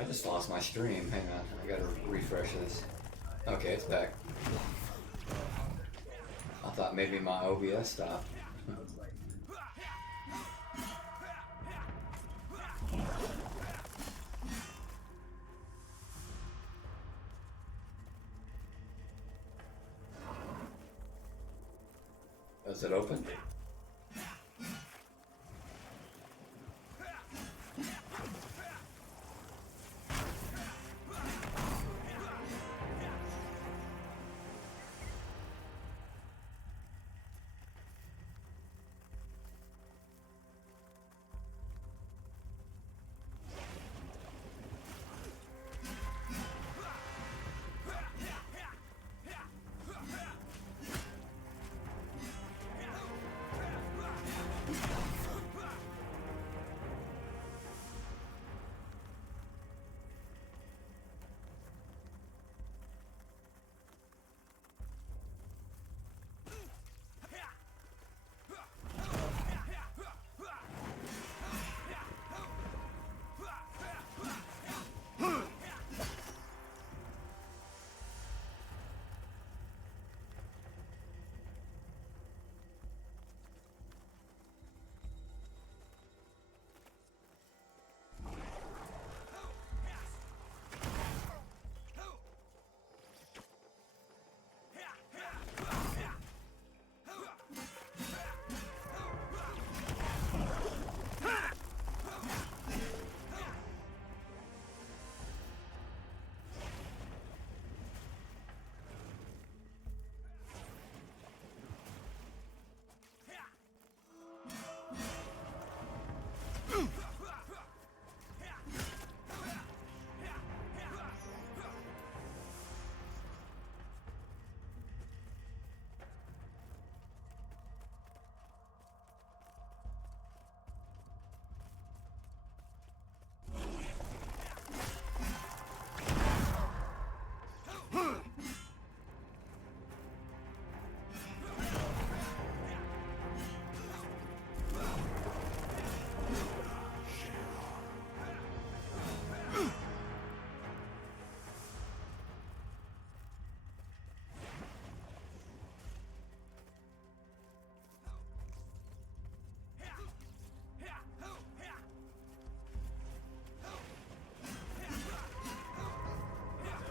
I just lost my stream. Hang on, I gotta refresh this. Okay, it's back. I thought maybe my OBS stopped. Is it open?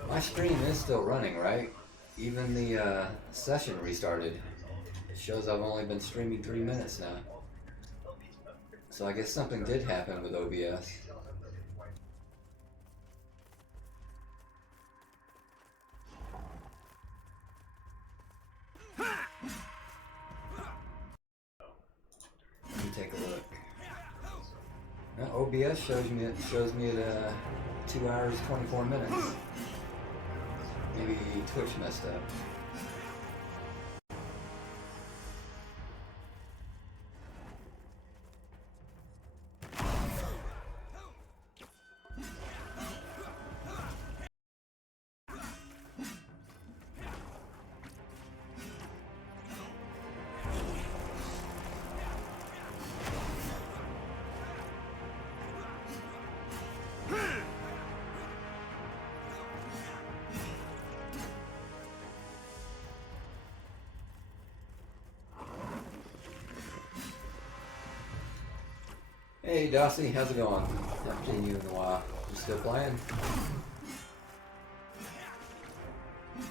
My stream is still running, right? Even the session restarted. It shows I've only been streaming 3 minutes now. So I guess something did happen with OBS. Let me take a look. Now, OBS shows me at 2 hours 24 minutes. Maybe Twitch messed up. Hey Dossie, how's it going? Haven't seen you in a while. You still playing?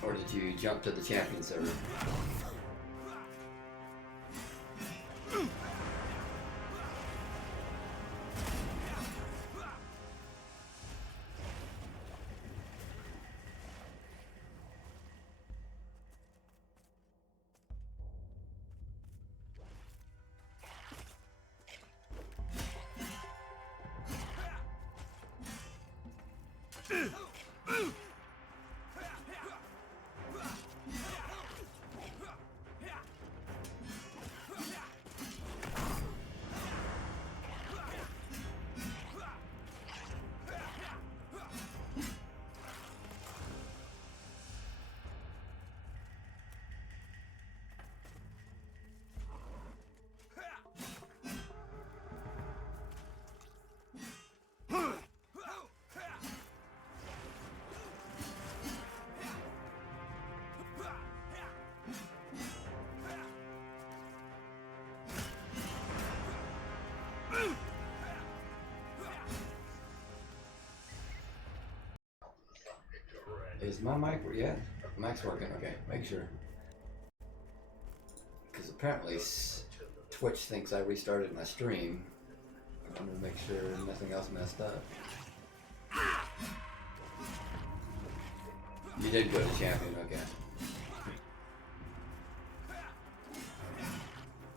Or did you jump to the champion server? Is my mic? Yeah, mic's working. Okay, make sure. Because apparently Twitch thinks I restarted my stream. I want to make sure nothing else messed up. You did go to champion, okay.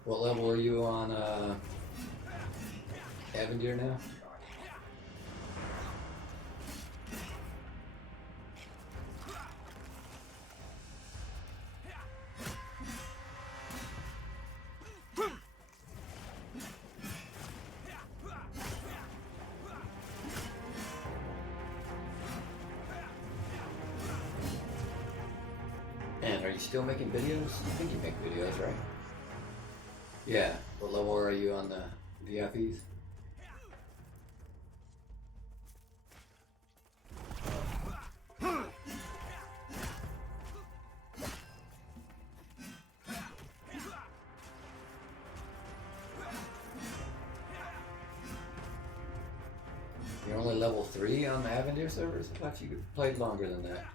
What level are you on, Avendir now? And are you still making videos? I think you make videos, right? Yeah. What level are you on the VFEs? You're only level 3 on the Avendir servers? I thought you played longer than that.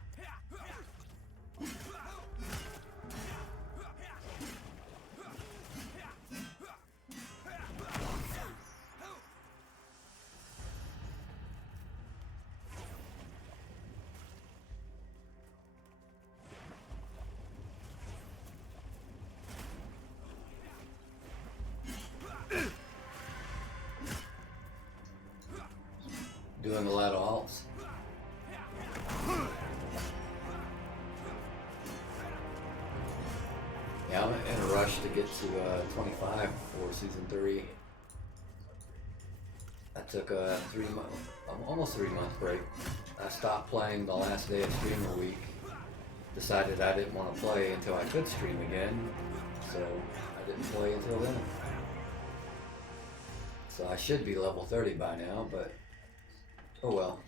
Doing a lot of alts. Yeah, I'm in a rush to get to 25 for season 3. I took a almost 3 month break. I stopped playing the last day of streamer week. Decided I didn't want to play until I could stream again, so I didn't play until then. So I should be level 30 by now, but oh well.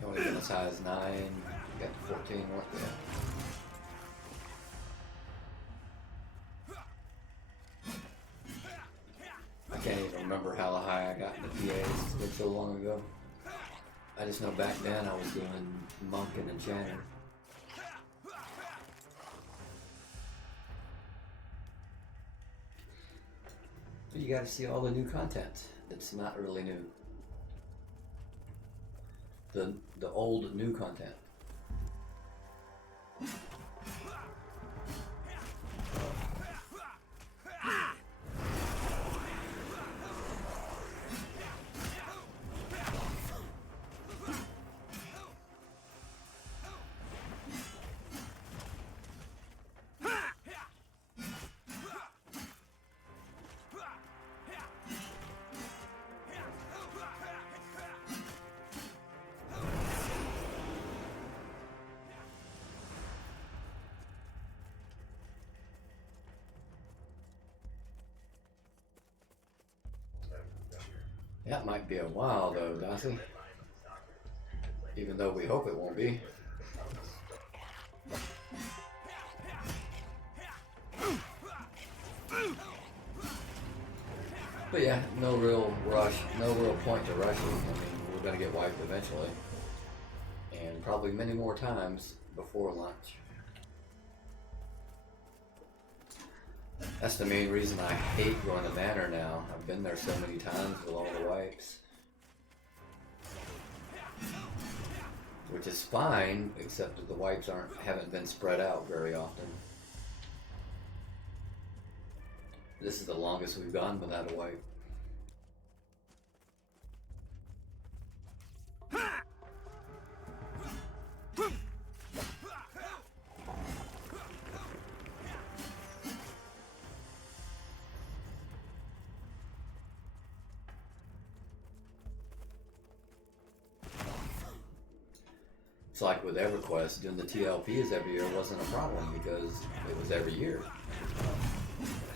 You only get as high as 9, you got to 14, what? Yeah. I can't even remember how high I got in the PAs. It's been so long ago. I just know back then I was doing Monk and Enchanter. But you gotta see all the new content that's not really new. The old new content. That might be a while though, Dossie. Even though we hope it won't be. But yeah, no real rush, no real point to rushing. I mean, we're gonna get wiped eventually. And probably many more times before lunch. That's the main reason I hate going to Manor now. I've been there so many times with all the wipes. Which is fine, except that the wipes haven't been spread out very often. This is the longest we've gone without a wipe. It's like with EverQuest, doing the TLPs every year wasn't a problem because it was every year.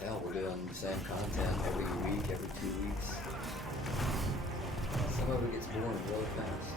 Hell, we're doing the same content every week, every 2 weeks. Some of it gets boring really fast.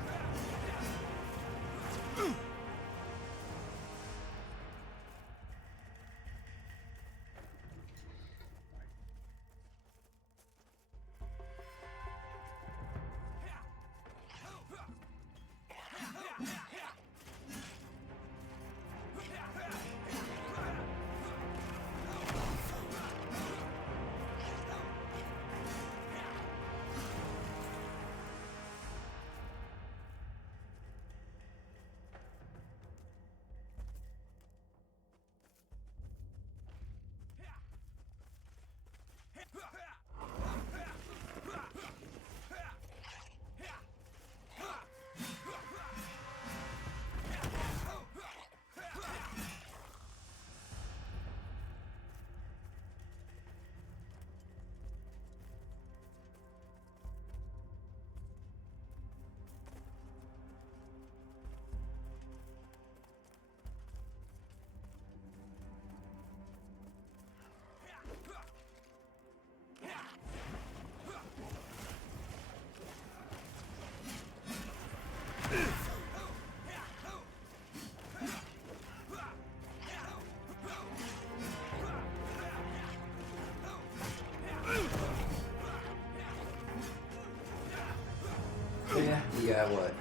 got what?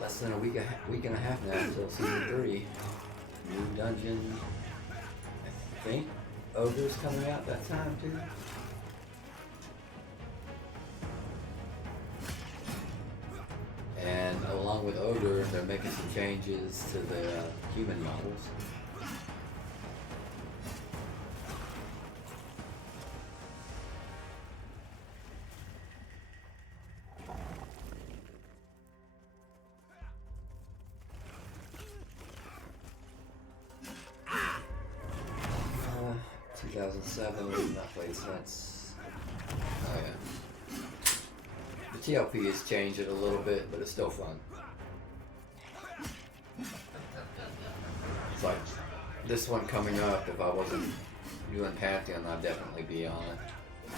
Less than a week and a half now until season 3. New dungeon. I think Ogre's coming out that time too. And along with Ogre, they're making some changes to the human models. Uh, 2007, we've not played since. Oh yeah. The TLP has changed it a little bit, but it's still fun. It's like this one coming up, if I wasn't doing Pantheon, I'd definitely be on it.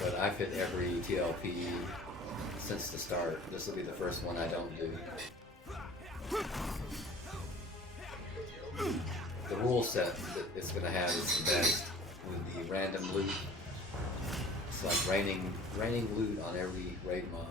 But I've hit every TLP since the start. This will be the first one I don't do. The rule set that it's going to have is the best with the random loot. It's like raining loot on every raid mob.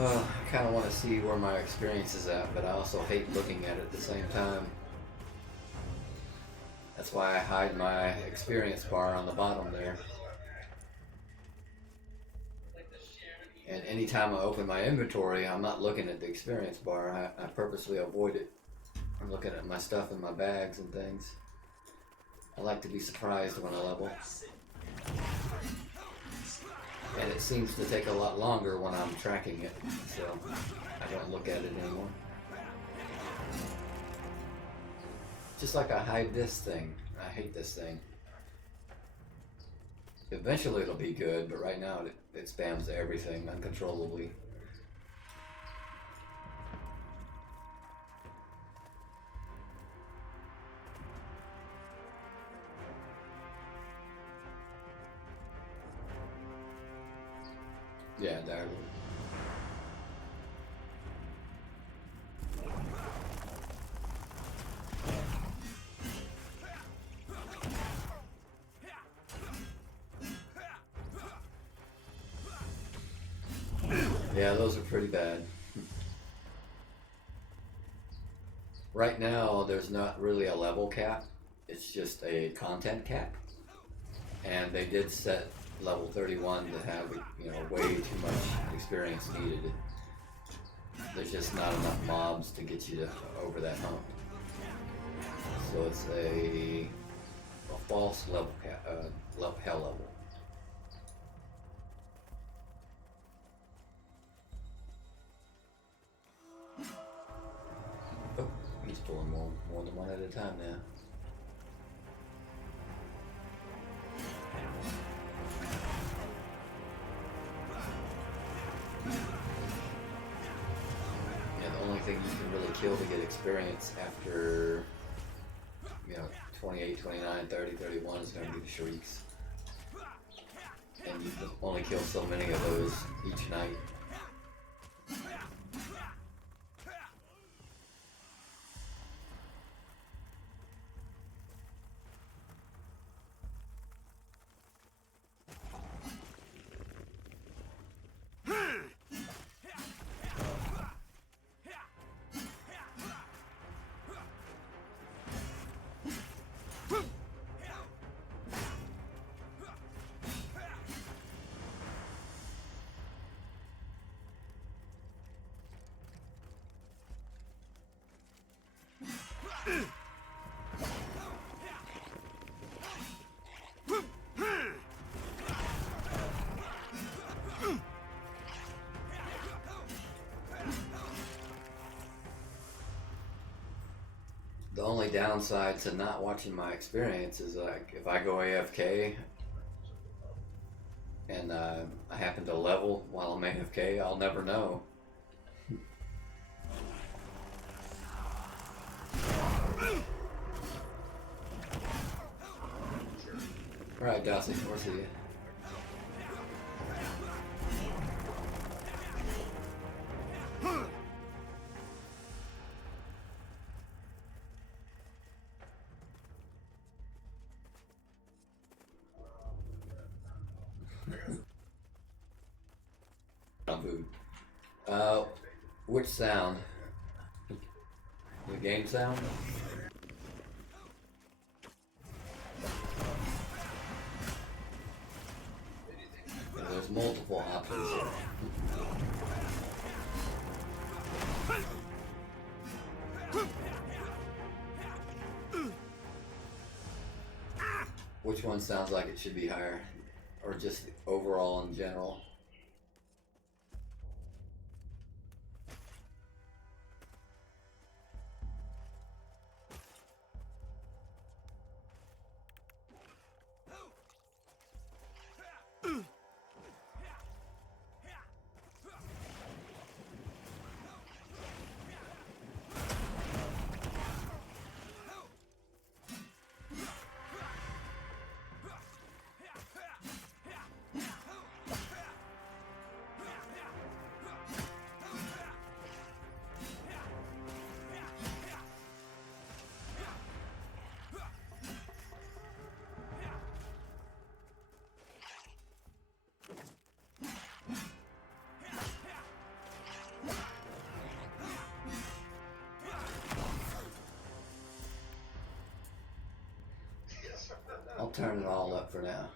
I kind of want to see where my experience is at, but I also hate looking at it at the same time. That's why I hide my experience bar on the bottom there. And anytime I open my inventory, I'm not looking at the experience bar. I purposely avoid it. I'm looking at my stuff in my bags and things. I like to be surprised when I level. And it seems to take a lot longer when I'm tracking it, so I don't look at it anymore. Just like I hide this thing. I hate this thing. Eventually it'll be good, but right now it spams everything uncontrollably. Yeah, there. Yeah, those are pretty bad. Right now, there's not really a level cap. It's just a content cap. And they did set level 31 to have, way too much experience needed. There's just not enough mobs to get you over that hump. So it's a false level hell level. Oh, he's pulling more than one at a time now. You can really kill to get experience after 28, 29, 30, 31 is going to be the shrieks, and you can only kill so many of those each night. only downside to not watching my experience is like if I go AFK and I happen to level while I'm AFK, I'll never know. Right, Dossie, we'll see you. Food. Which sound? The game sound? Yeah, there's multiple options here. Which one sounds like it should be higher? Or just overall in general? I'll turn it all up for now.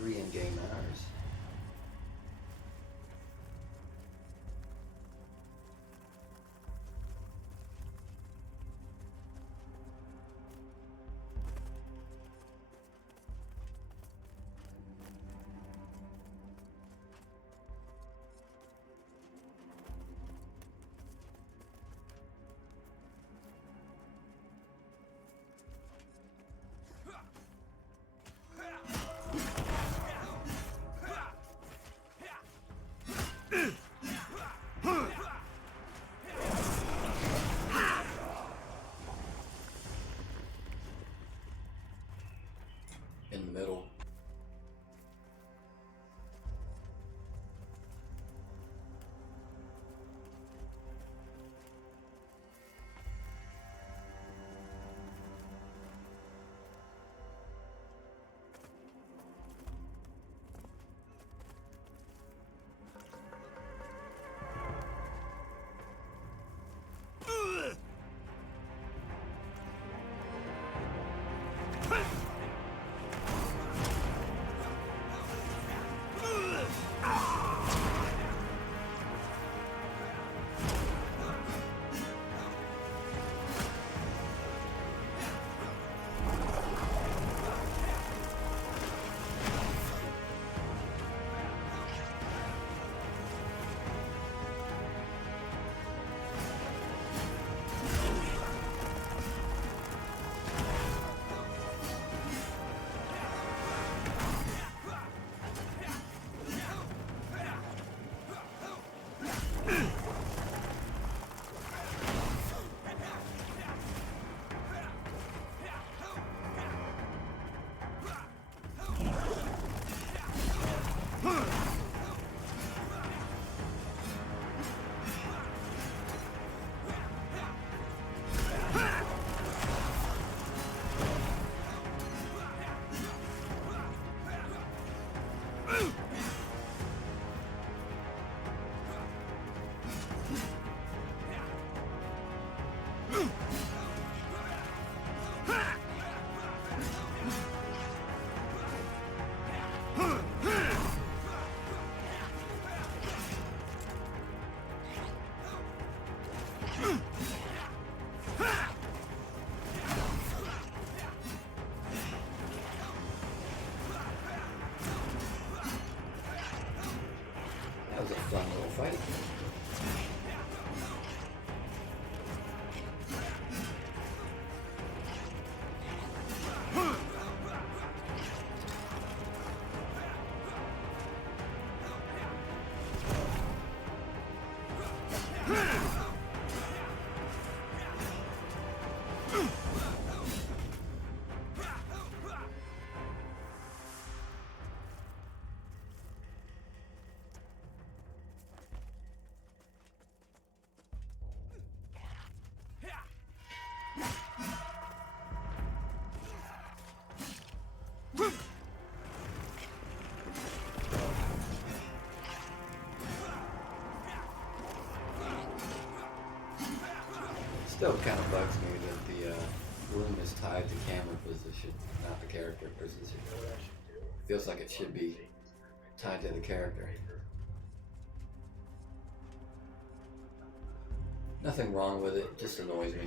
In-game hours. In the middle. was a fun little fight. Still kind of bugs me that the room is tied to camera position, not the character position. Feels like it should be tied to the character. Nothing wrong with it, just annoys me.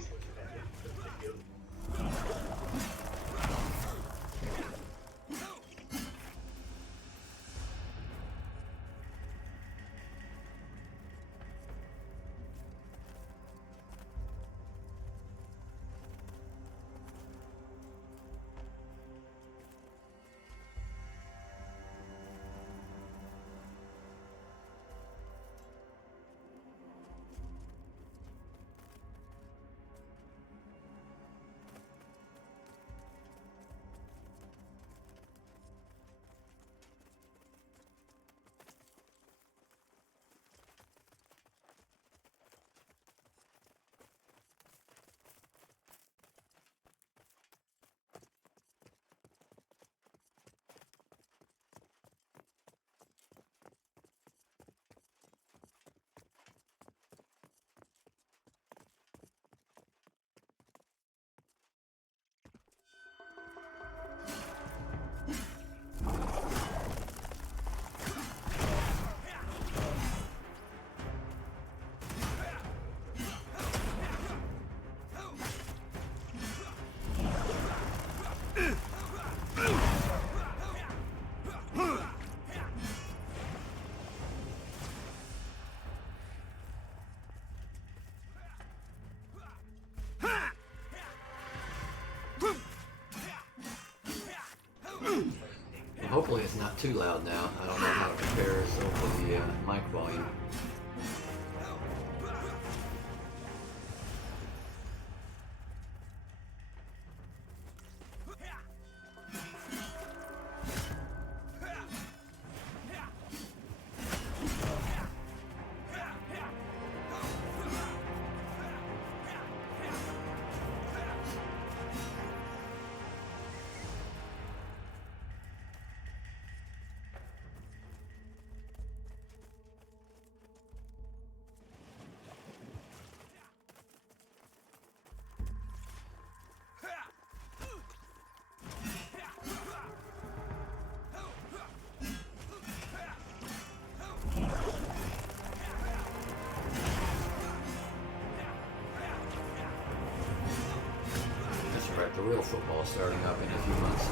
Hopefully it's not too loud now. I don't know how it compares over the mic volume. The real football starting up in a few months.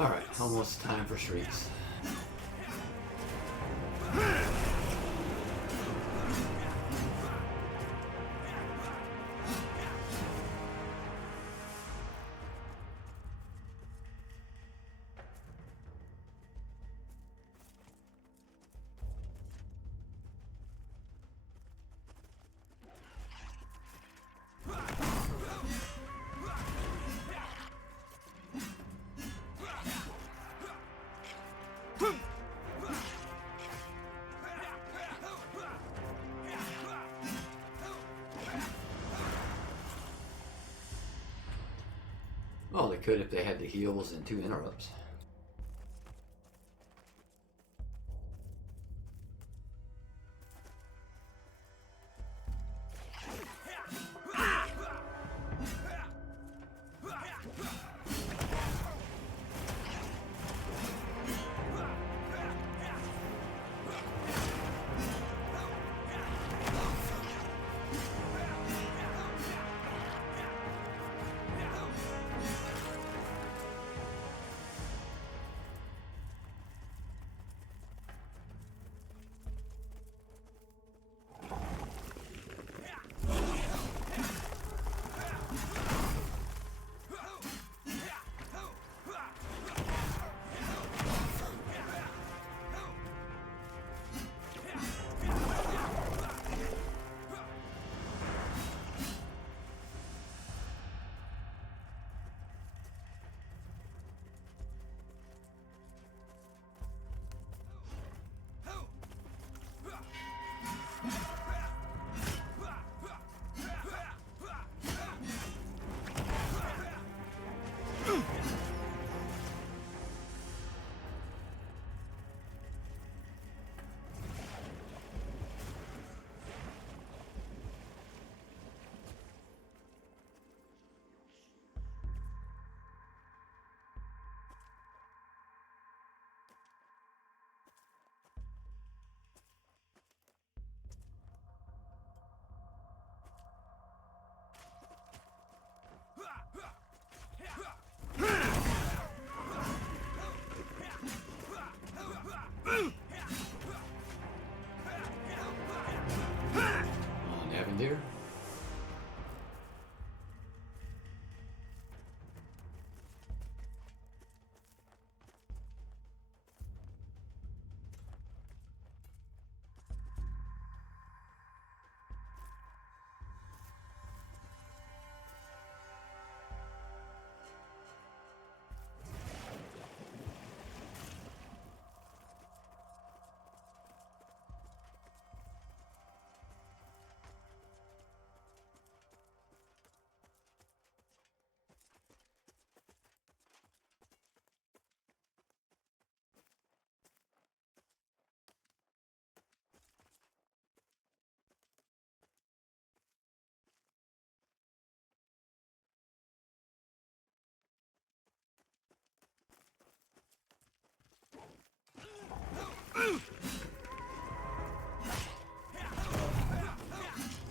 Alright, almost time for shrieks. Well, they could if they had the heals and 2 interrupts. Navandir.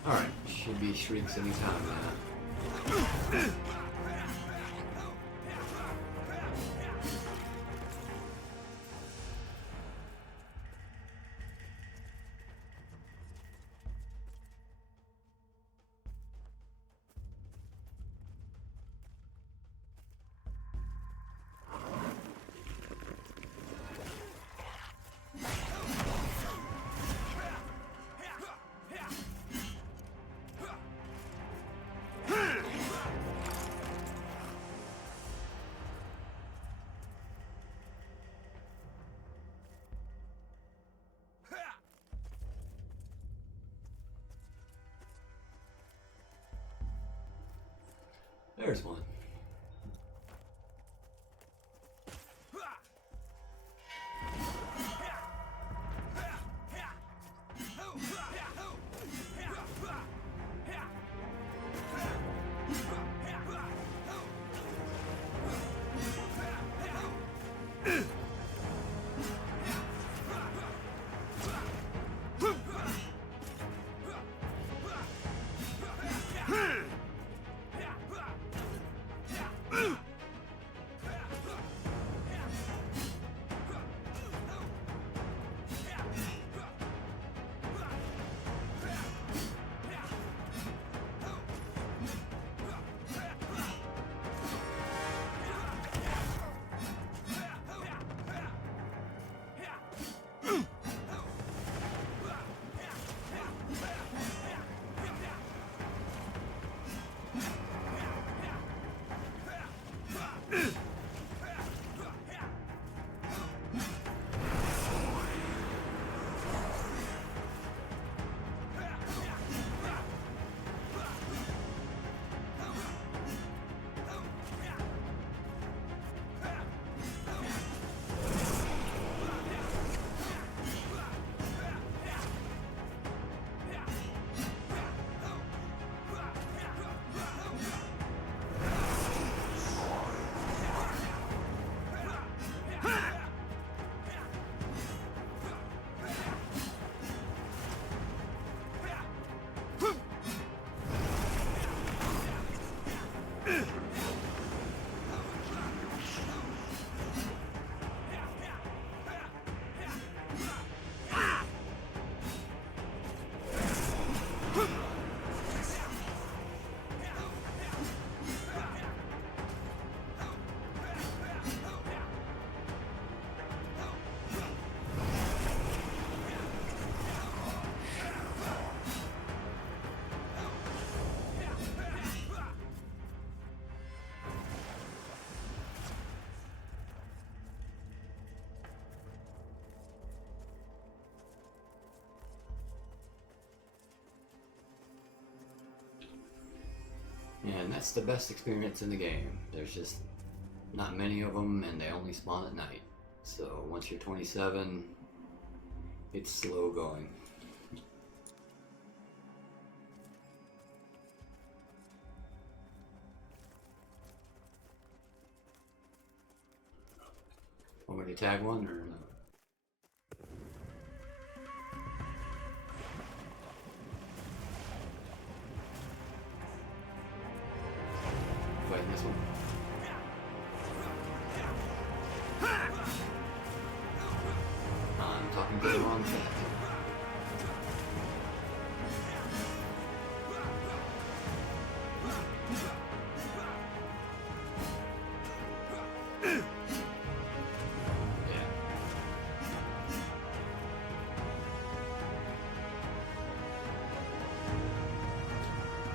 Alright, should be shrieks anytime now. There's one. And that's the best experience in the game. There's just not many of them, and they only spawn at night. So once you're 27, it's slow going. Want me to tag one or no? Fighting this one. I'm talking to the wrong chat.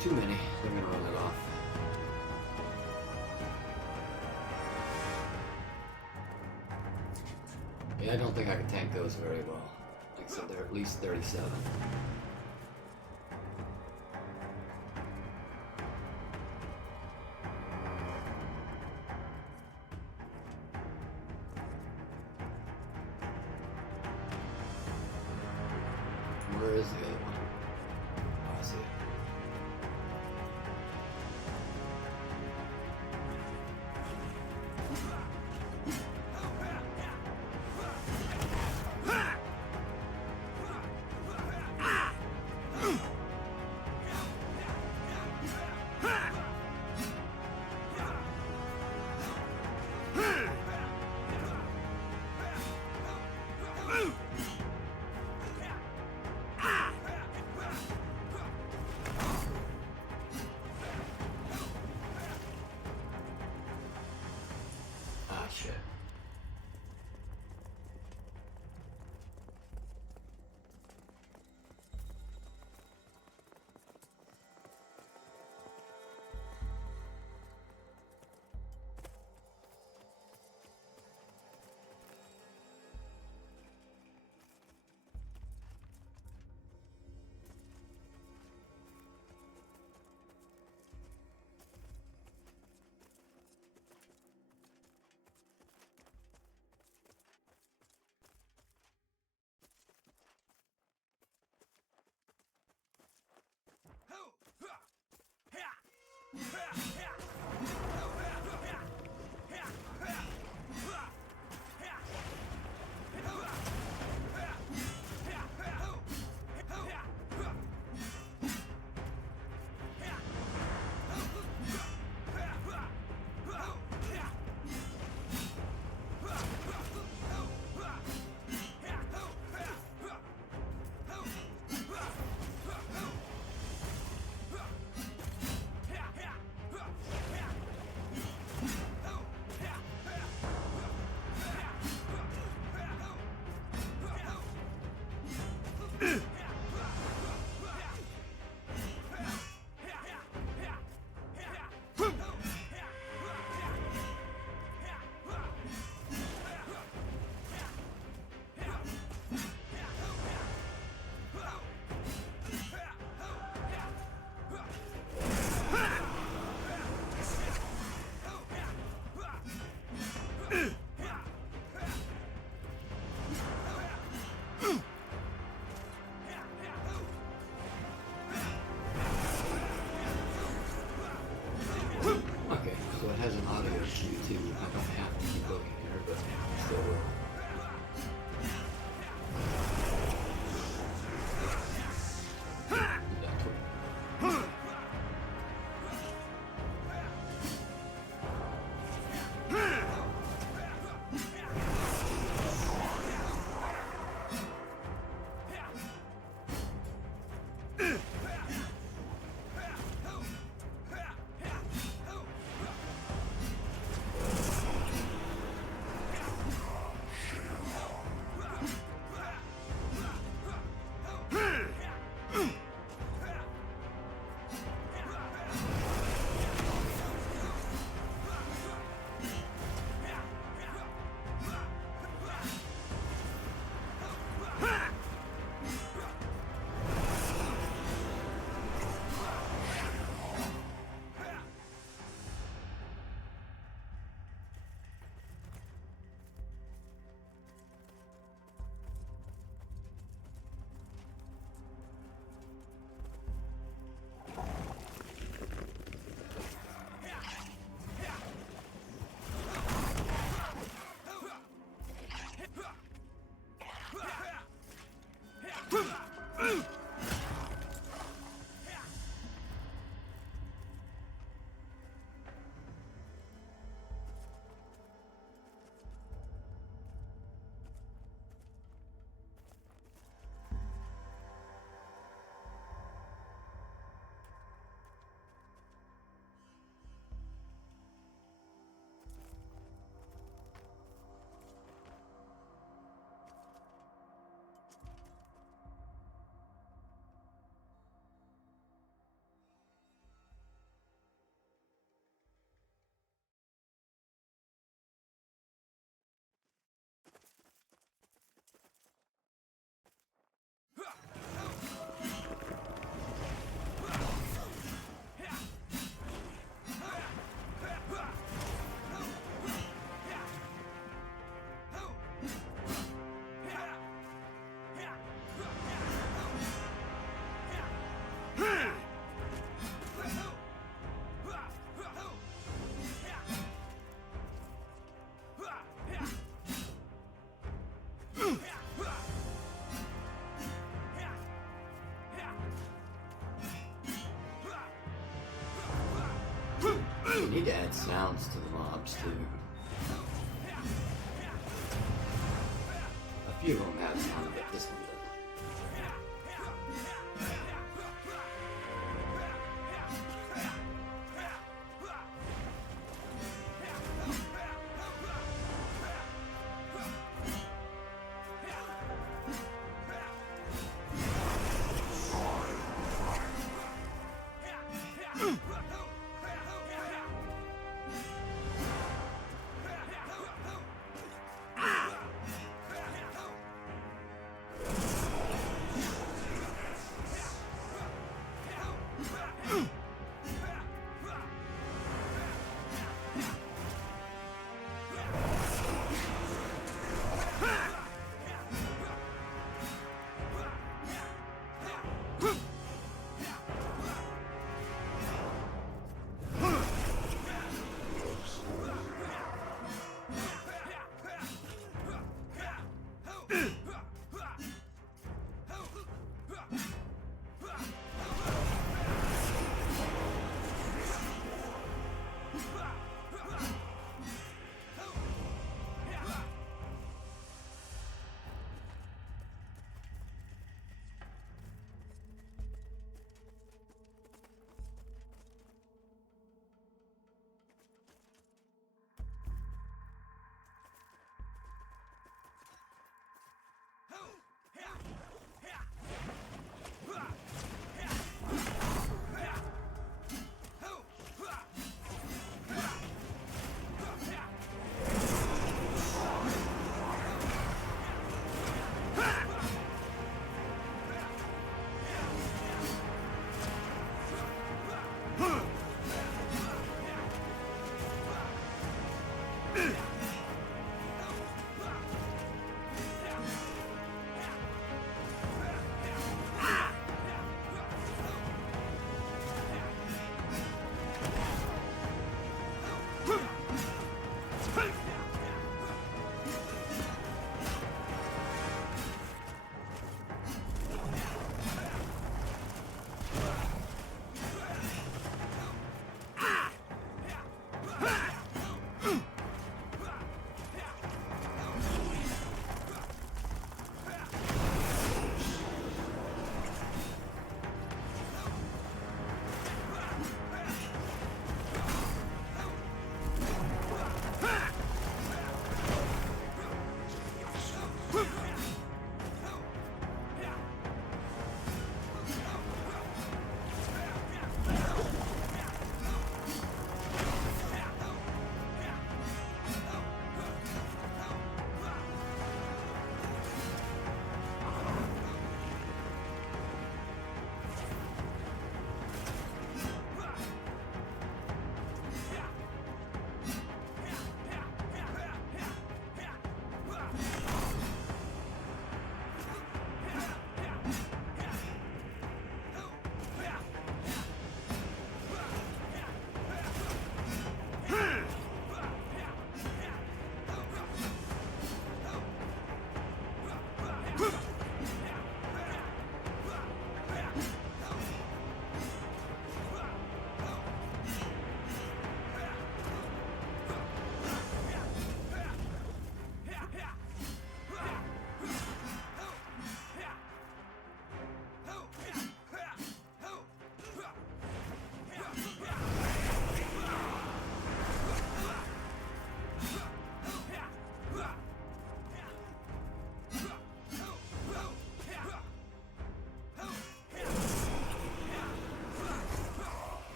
Too many. They're gonna run it off. Yeah, I don't think I can tank those very well. Like I said, they're at least 37. Where is the other one? Oh, I see it. Ah, shit. add sounds to the mobs too. A few of them have sound, but this one doesn't.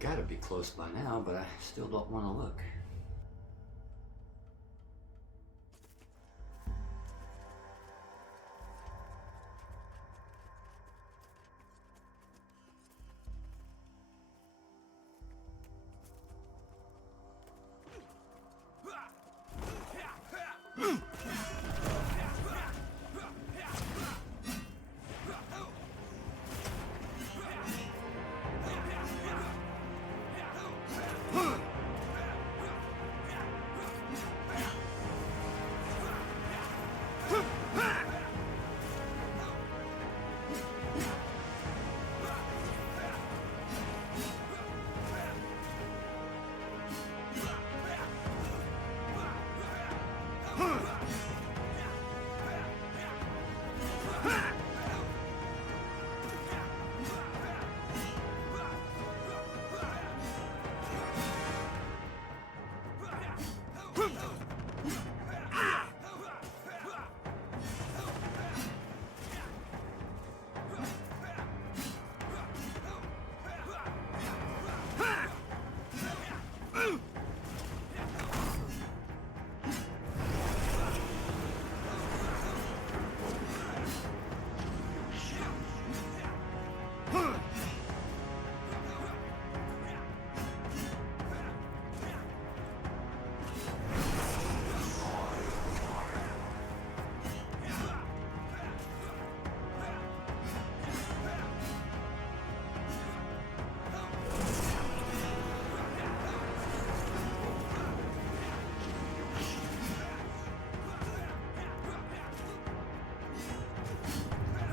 Gotta be close by now, but I still don't want to look.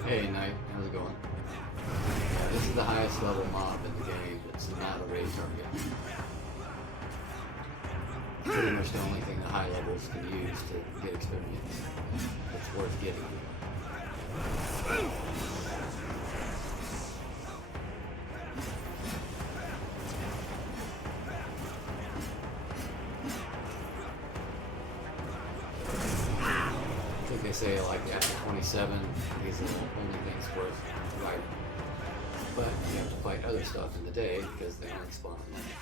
Hey Knight, how's it going? This is the highest level mob in the game. It's not a raid target. Pretty much the only thing the high levels can use to get experience. It's worth getting. I think they say like after 27, these are the only things worth fighting. But you have to fight other stuff in the day because they only spawn at night.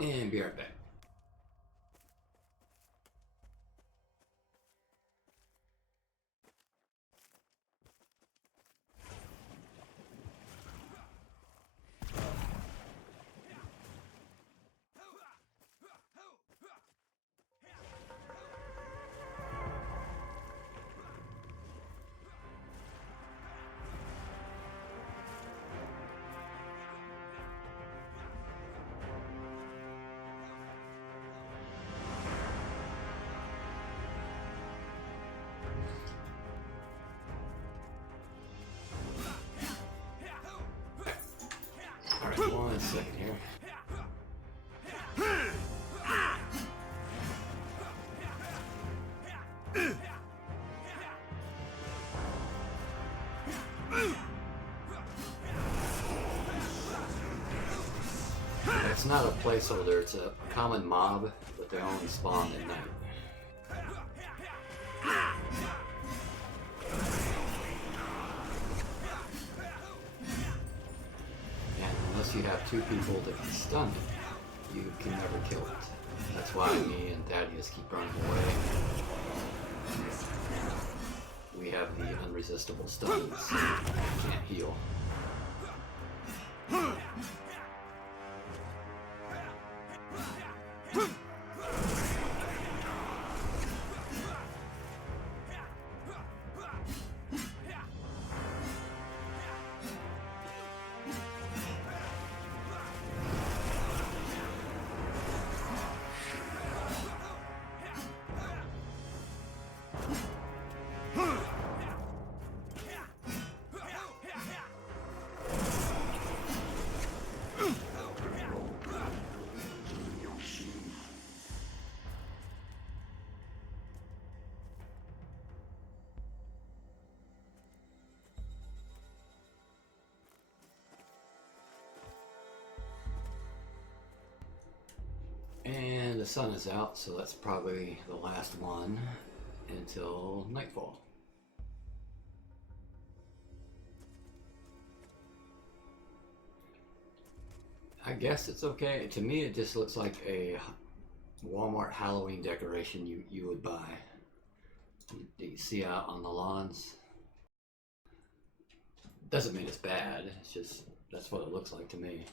And be right back. Alright, 1 second here. It's not a placeholder, it's a common mob, but they only spawn at night. And unless you have 2 people that can stun it, you can never kill it. That's why me and Thaddeus keep running away. We have the unresistible stuns. Can't heal. the sun is out, so that's probably the last one until nightfall. I guess it's okay. To me, it just looks like a Walmart Halloween decoration you would buy. You see out on the lawns. Doesn't mean it's bad. It's just that's what it looks like to me.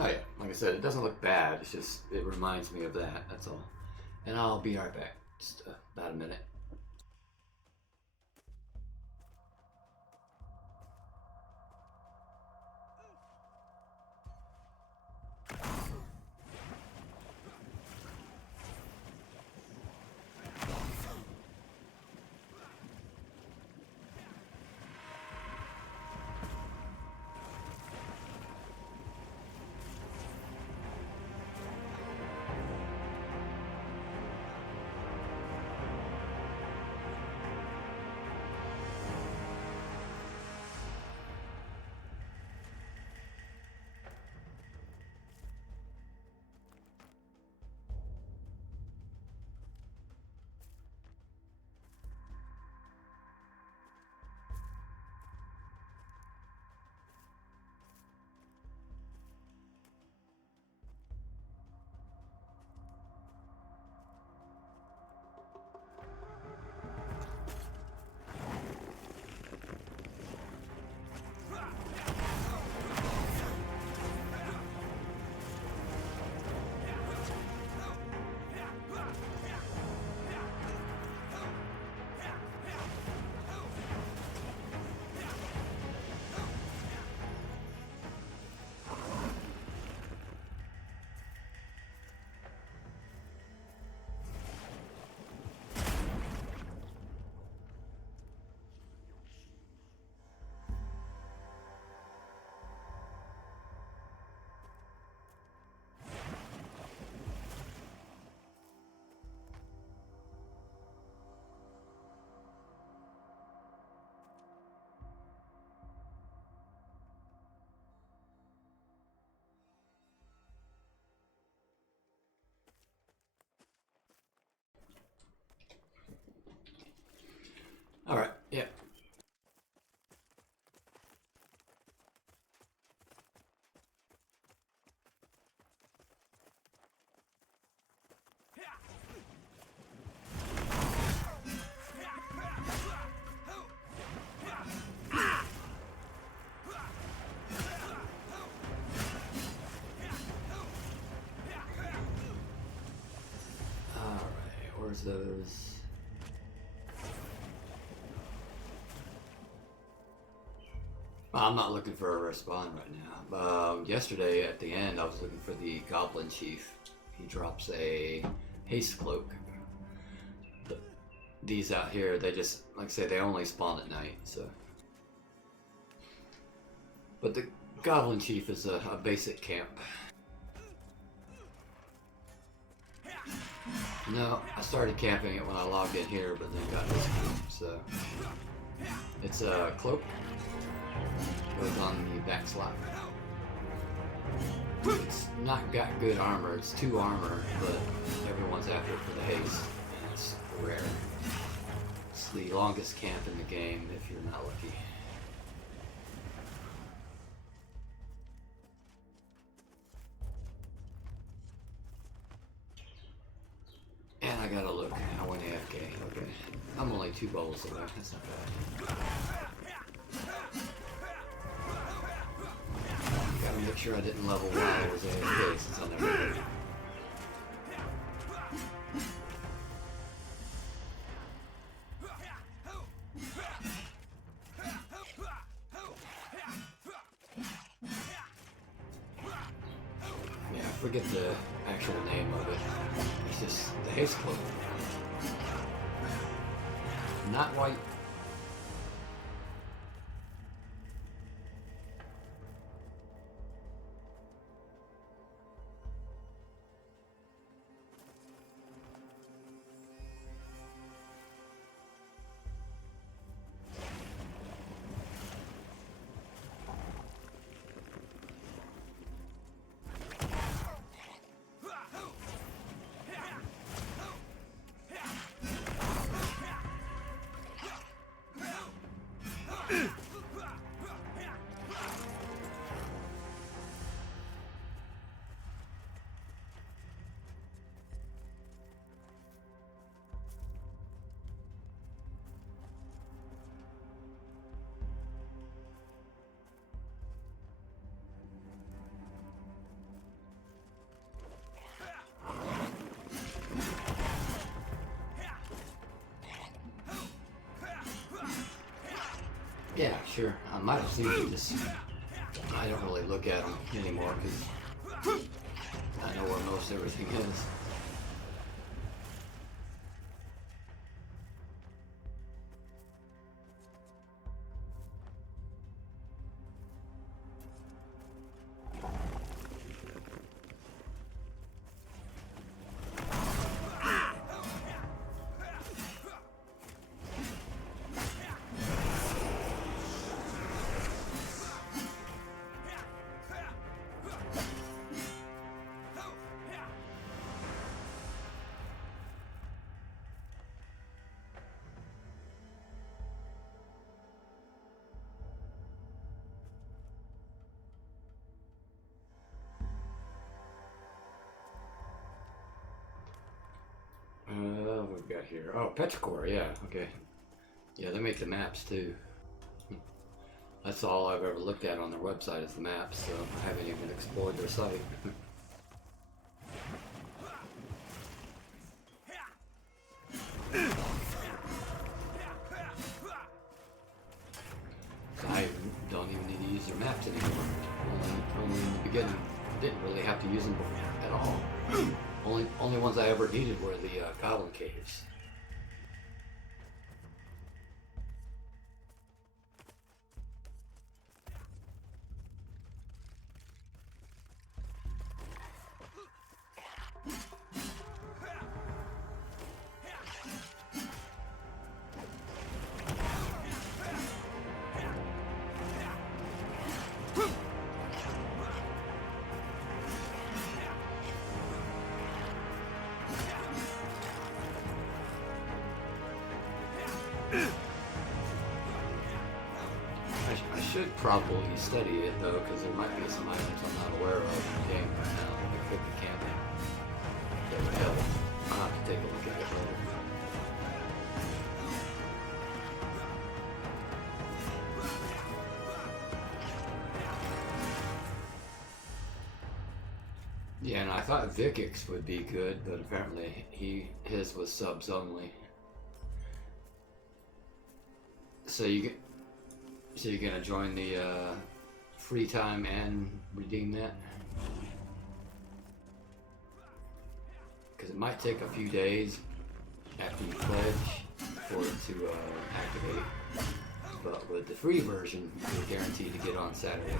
Oh yeah, like I said, it doesn't look bad. It's just it reminds me of that. That's all. And I'll be right back. Just about a minute. All right. Yeah. All right. Where's those? I'm not looking for a respawn right now. Yesterday at the end, I was looking for the Goblin Chief. He drops a haste cloak. But these out here, they just, like I say, they only spawn at night. So, but the Goblin Chief is a basic camp. No, I started camping it when I logged in here, but then got this camp. So it's a cloak. Goes on the back slot. It's not got good armor. It's 2 armor, but everyone's after it for the haste, and it's rare. It's the longest camp in the game if you're not lucky. gotta look. I went AFK. Okay. I'm only 2 bubbles away. That's not bad. Gotta make sure I didn't level while I was AFK since I never did. Yeah, I forget the actual name of it. It's just the haste cloak. Not white. Yeah, sure. I might have seen it, just I don't really look at them anymore because I know where most everything is. What we got here? Oh, Petrichor, yeah, okay. Yeah, they make the maps too. That's all I've ever looked at on their website is the maps, so I haven't even explored their site. I don't even need to use their maps anymore. Only in the beginning. Didn't really have to use them at all. Only ones I ever needed were the Goblin Caves. I should probably study it though, because there might be some items I'm not aware of in the game right now that could be camping. That would help. I'll have to take a look at it later. Yeah, and I thought Vikix would be good, but apparently his was subs only. So you're gonna join the free time and redeem that? Because it might take a few days after you pledge for it to activate. But with the free version, you're guaranteed to get on Saturday.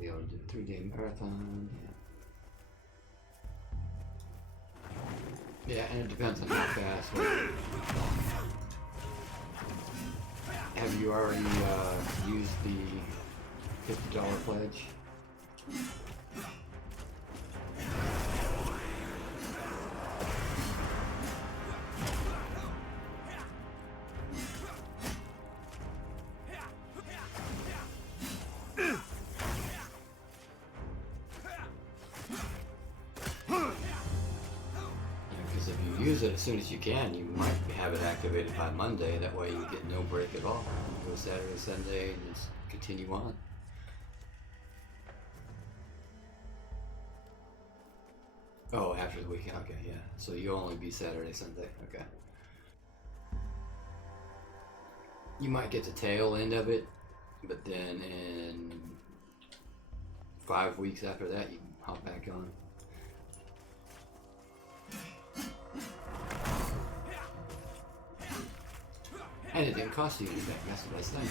be able to do a 3-day marathon. Yeah, and it depends on how fast. Have you already used the $50 pledge? Use it as soon as you can. You might have it activated by Monday. That way you get no break at all. Go Saturday, Sunday, and just continue on. Oh, after the weekend. Okay, yeah. So you'll only be Saturday, Sunday. Okay. You might get the tail end of it, but then in 5 weeks after that, you can hop back on. And it didn't cost you anything, that's the best thing.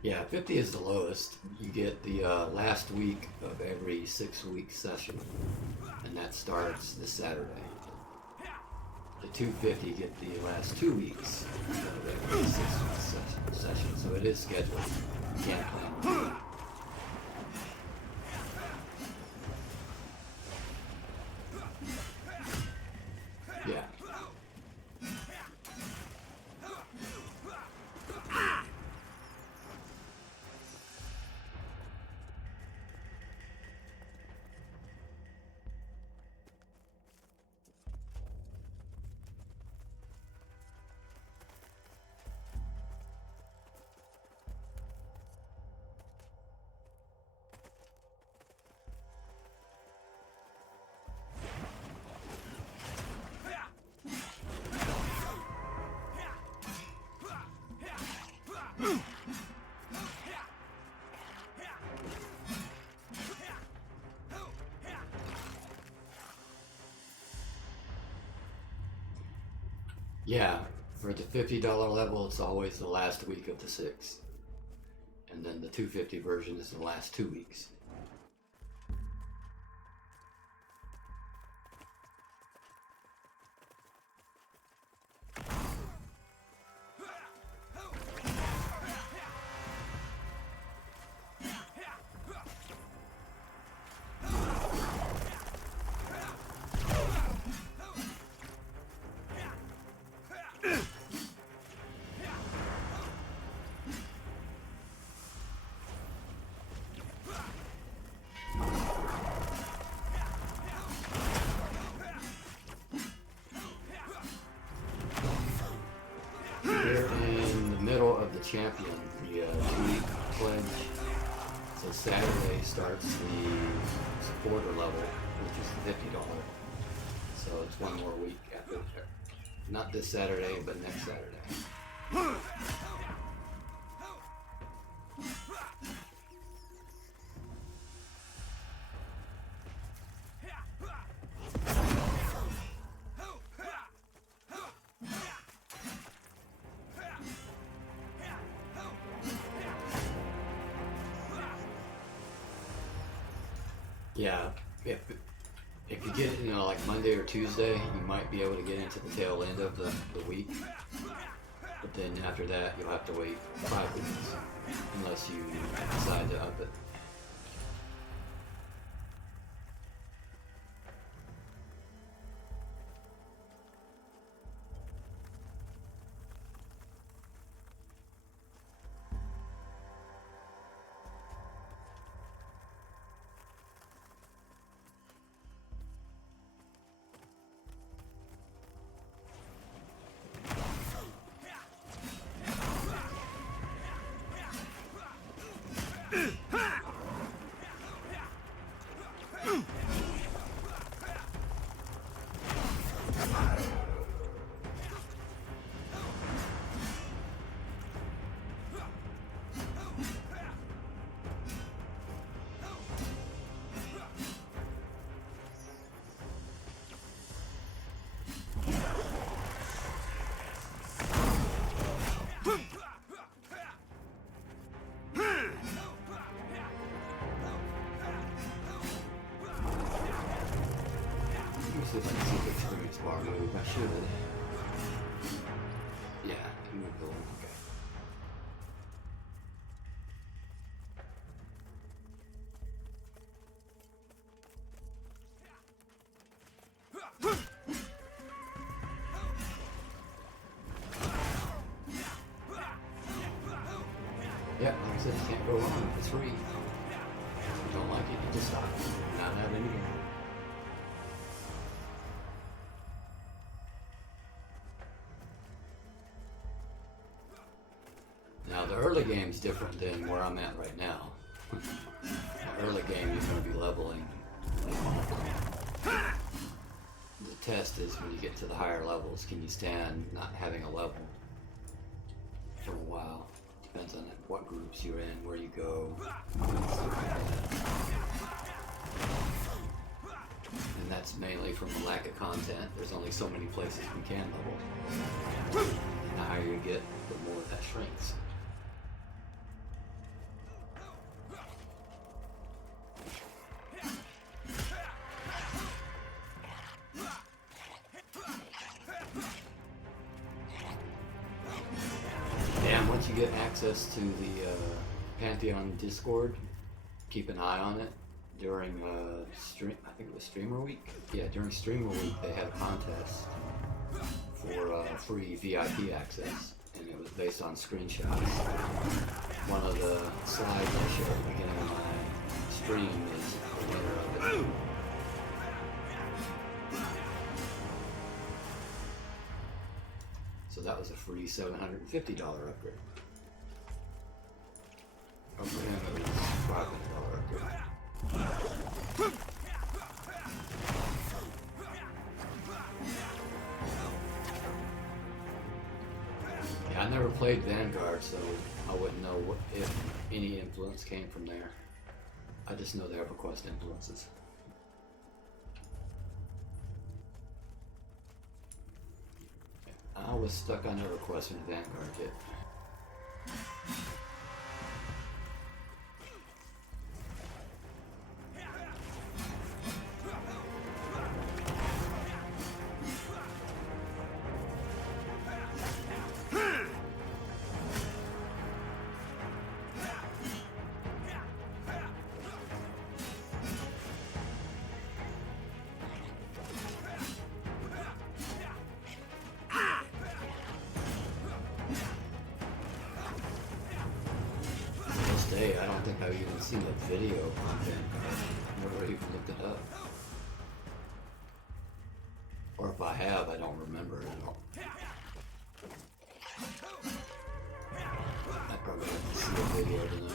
Yeah, 50 is the lowest. You get the last week of every 6-week session, and that starts this Saturday. The 250 get the last 2 weeks of every 6-week session, so it is scheduled. You can't plan on it. Yeah. Yeah, for the $50 level, it's always the last week of the 6. And then the 250 version is the last 2 weeks. Champion, the 2-week pledge. So Saturday starts the supporter level, which is the $50. So it's one more week after, not this Saturday, but next Saturday. Yeah, if you get, like Monday or Tuesday, you might be able to get into the tail end of the week. But then after that, you'll have to wait 5 weeks, unless you decide to up it. Yeah, like I said, you can't go wrong if it's free. If you don't like it, you just stop. Not have any game. Now the early game's different than where I'm at right now. The early game you're going to be leveling. The test is when you get to the higher levels, can you stand not having a level for a while? Depends on what groups you're in, where you go. And that's mainly from the lack of content. There's only so many places we can level. And the higher you get, the more that shrinks. And once you get access to the Pantheon Discord, keep an eye on it. During stream, I think it was Streamer Week. Yeah, during Streamer Week they had a contest for free VIP access, and it was based on screenshots. One of the slides I showed at the beginning of my stream is the winner of it. So that was a free $750 upgrade. Oh, for him it was $500 upgrade. Yeah, I never played Vanguard, so I wouldn't know if any influence came from there. I just know they have EverQuest influences. I was stuck on EverQuest when Vanguard hit. I don't think I've even seen a video on Vanguard. Never even looked it up. Or if I have, I don't remember it at all. I probably have to see a video to know.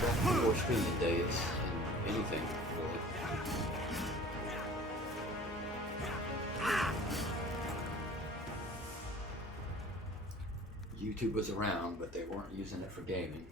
Before streaming days and anything really. YouTube was around, but they weren't using it for gaming.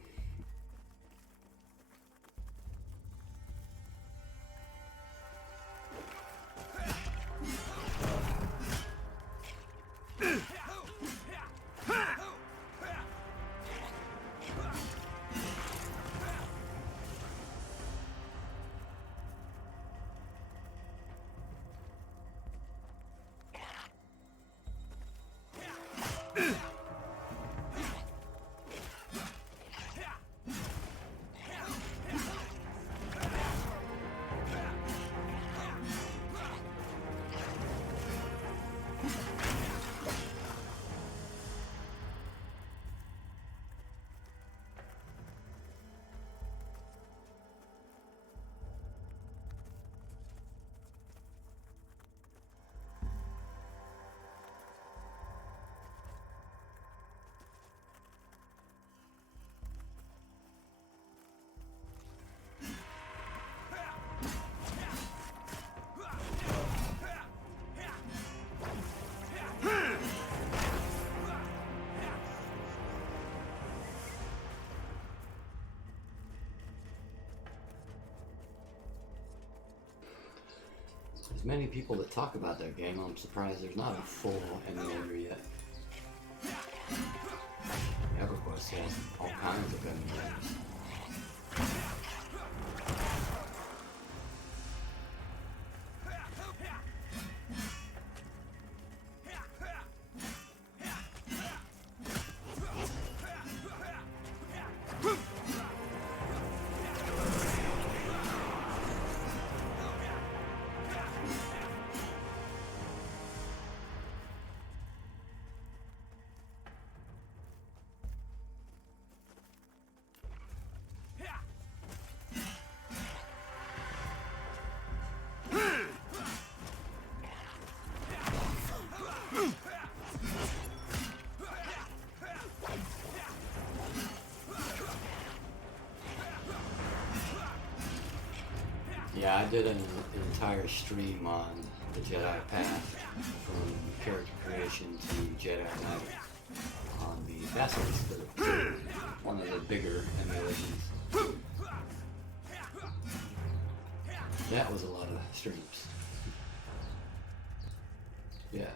There's many people that talk about that game. I'm surprised there's not a full emulator yet. EverQuest has all kinds of emulators. Yeah, I did an entire stream on the Jedi Path from character creation to Jedi Knight on the Basilisk, one of the bigger emulations. That was a lot of streams. Yeah.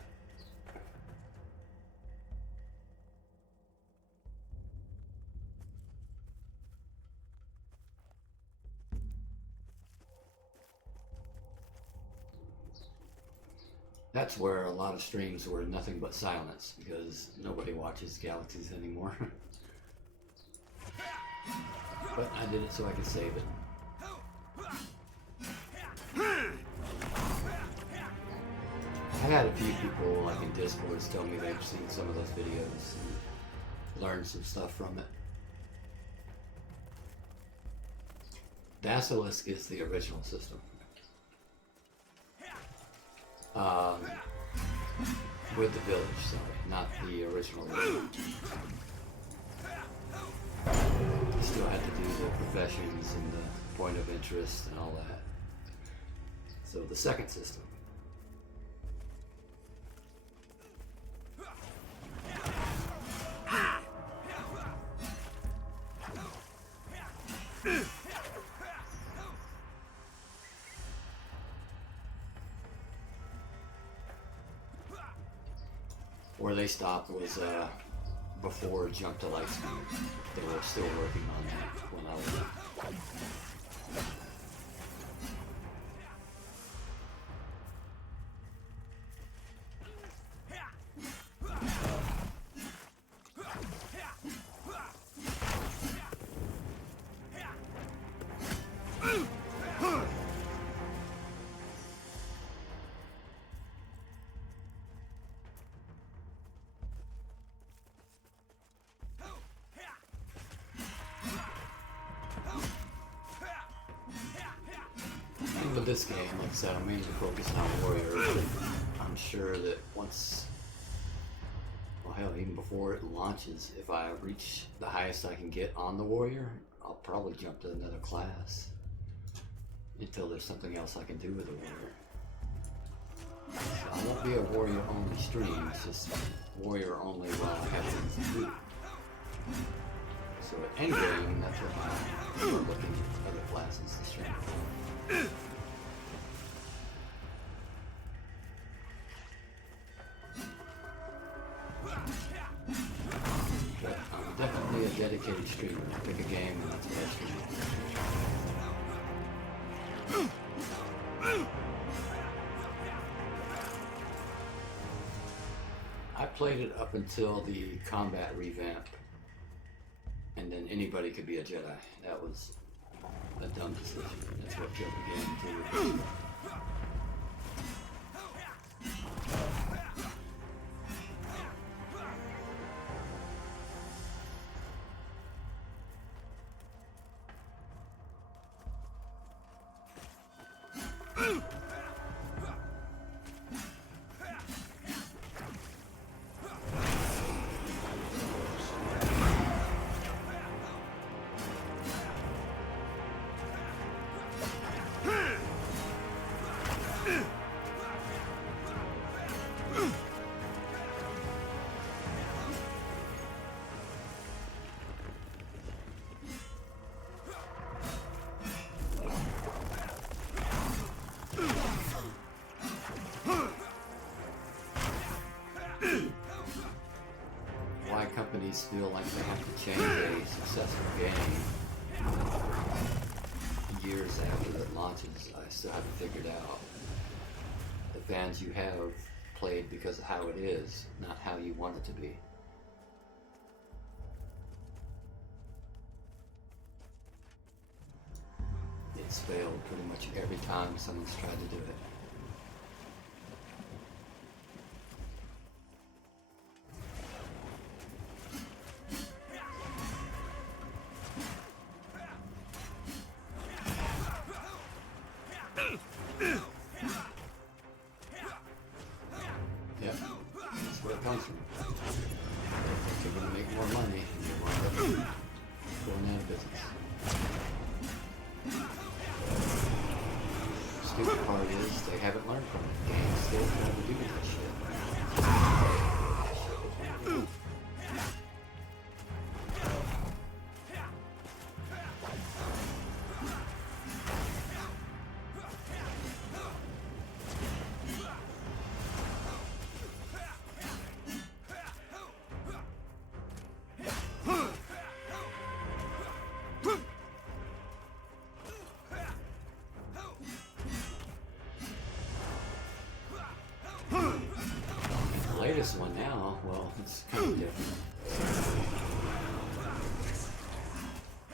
That's where a lot of streams were nothing but silence because nobody watches Galaxies anymore. But I did it so I could save it. I had a few people like in Discords tell me they've seen some of those videos and learned some stuff from it. Basilisk is the original system. With the village, sorry, not the original one. You still had to do the professions and the point of interest and all that. So the second system. Where they stopped was before Jump to Lightspeed. They were still working on that when I was. With this game, like I said, I'm mainly focusing on Warrior. I'm sure that once, well hell, even before it launches, if I reach the highest I can get on the Warrior, I'll probably jump to another class until there's something else I can do with the Warrior. So I won't be a Warrior only stream, it's just Warrior only while I have things to do. So at endgame, that's what I'm looking at other classes to stream. But I'm definitely a dedicated streamer. I pick a game and that's what I stream. I played it up until the combat revamp, and then anybody could be a Jedi. That was a dumb decision. That's what killed the game too. Why companies feel like they have to change a successful game years after it launches, I still haven't figured out. The fans you have played because of how it is, not how you want it to be. It's failed pretty much every time someone's tried to do it. Yep, that's where it comes from. If you're going to make more money, you wind up going out of business. part is they haven't learned from it. Games still trying to do that shit. Latest one now, well, it's kind of different.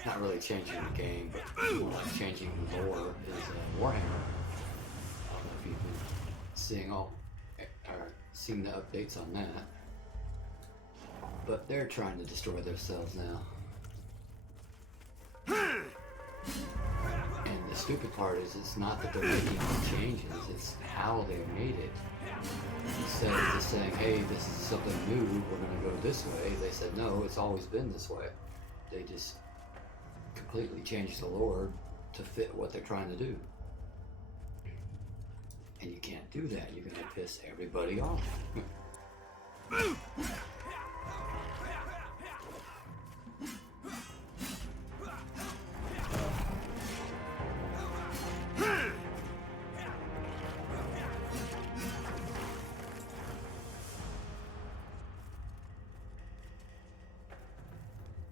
Not really changing the game, but more like changing the lore is Warhammer. I don't know if you've been seeing the updates on that. But they're trying to destroy themselves now. And the stupid part is it's not that they're making these changes, it's how they made it. Instead of just saying, hey, this is something new, we're going to go this way, they said, no, it's always been this way. They just completely changed the lore to fit what they're trying to do. And you can't do that, you're going to piss everybody off.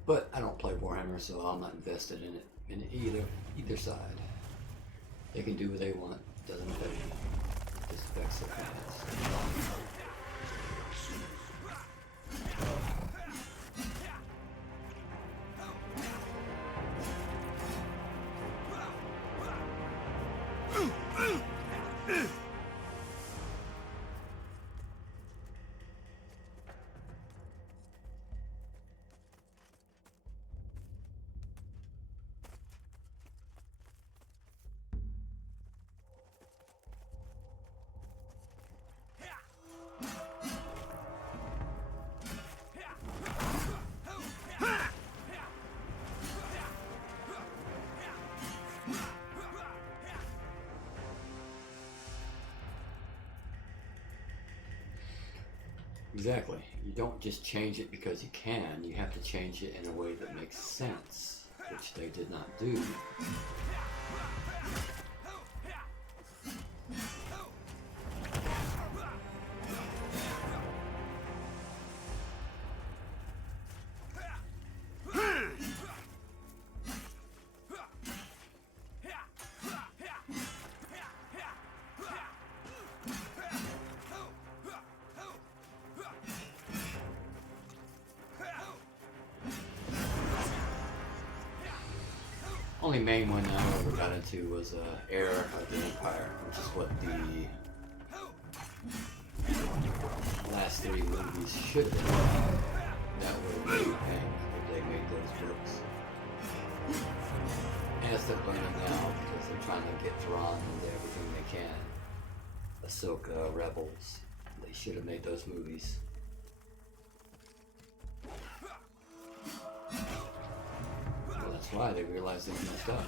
But I don't play Warhammer, so I'm not invested in it in either side. They can do what they want. Doesn't affect me. It just affects their fans. Exactly. You don't just change it because you can. You have to change it in a way that makes sense, which they did not do. Only main one I ever got into was Heir of the Empire, which is what the last 3 movies should have been. That would have been paying if they made those books. And it's they're learning now because they're trying to get Thrawn into everything they can. Ahsoka, Rebels, they should have made those movies. That's why they realized they messed up.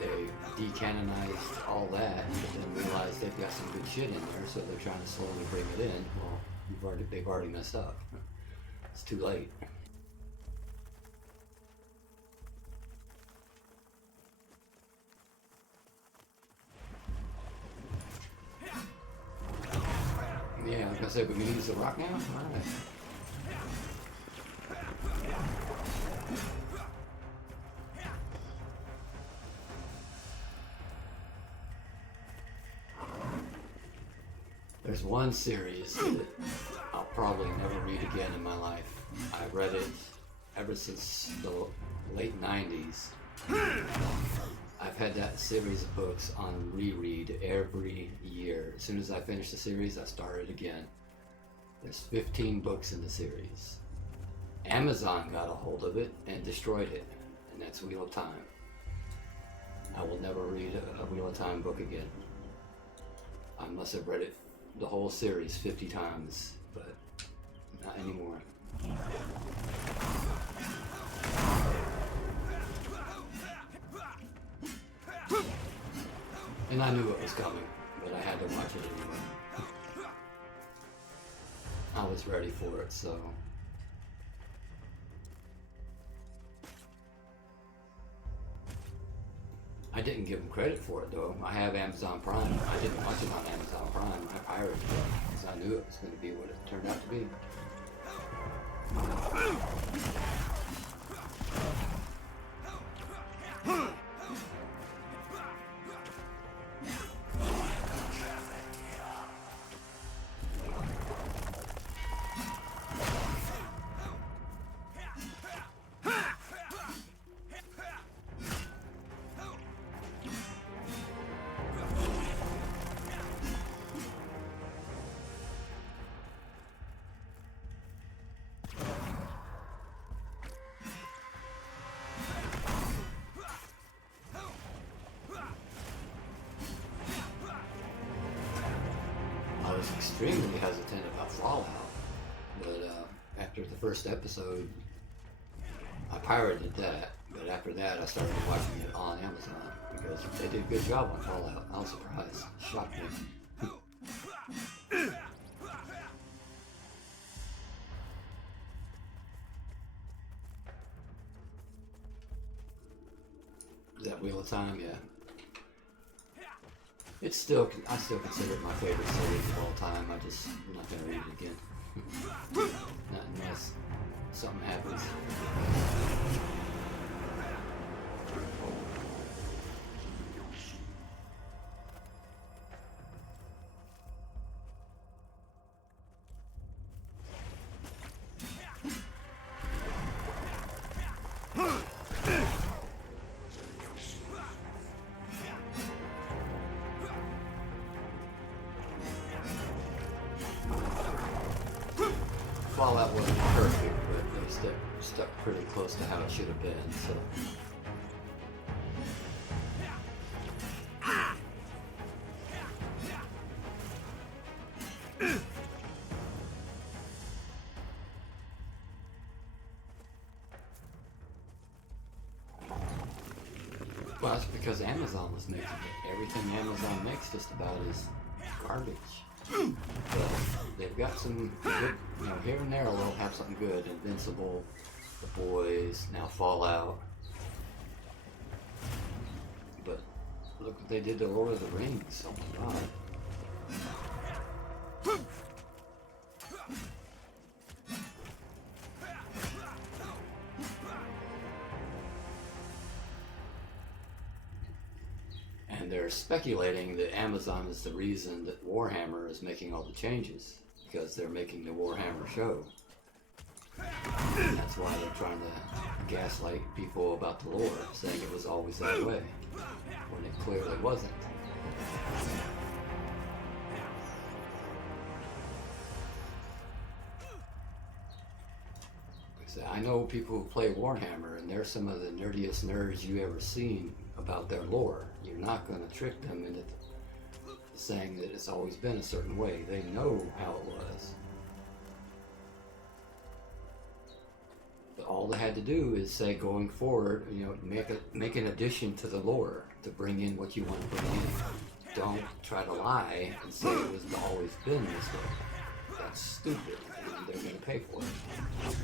They decanonized all that, but then realized they've got some good shit in there, so they're trying to slowly bring it in. Well, they've already messed up. It's too late. Yeah, I was gonna say, but we use the rock now? Alright. There's one series that I'll probably never read again in my life. I read it ever since the late 90s. I've had that series of books on reread every year. As soon as I finish the series, I start it again. There's 15 books in the series. Amazon got a hold of it and destroyed it, and that's Wheel of Time. I will never read a Wheel of Time book again. I must have read it, the whole series, 50 times, but not anymore. And I knew it was coming, but I had to watch it anyway. I was ready for it, so. I didn't give them credit for it though. I have Amazon Prime. I didn't watch it on Amazon Prime. I pirated it because I knew it was going to be what it turned out to be. I was extremely hesitant about Fallout, but after the first episode, I pirated that. But after that, I started watching it on Amazon because they did a good job on Fallout. I was surprised, shocked me. Is that Wheel of Time? Yeah. It's still, I still consider it my favorite series of all time. I'm not gonna read it again. Not unless something happens. Fallout wasn't perfect, but they stuck pretty close to how it should have been, so. Well, that's because Amazon was making it. Everything Amazon makes just about is garbage. But they've got some good, here and there they'll have something good. Invincible, The Boys, now Fallout. But look what they did to Lord of the Rings. Oh my god. And they're speculating that Amazon is the reason that Warhammer is making all the changes, because they're making the Warhammer show. And that's why they're trying to gaslight people about the lore, saying it was always that way, when it clearly wasn't. I know people who play Warhammer, and they're some of the nerdiest nerds you ever seen about their lore. You're not going to trick them into saying that it's always been a certain way. They know how it was. But all they had to do is say, going forward, make an addition to the lore to bring in what you want to bring in. Don't try to lie and say it was always been this way. That's stupid, and they're going to pay for it.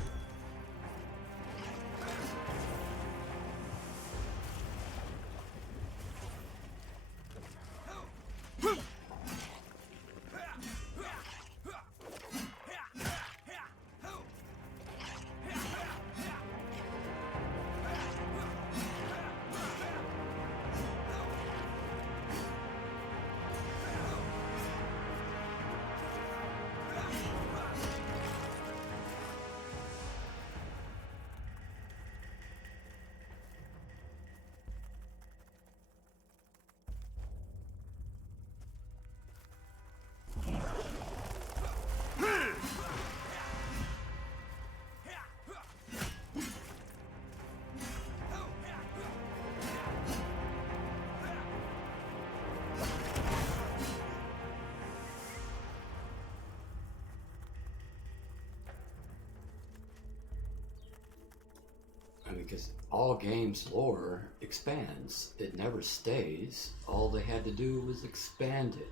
Because all games lore expands. It never stays. all they had to do was expand it.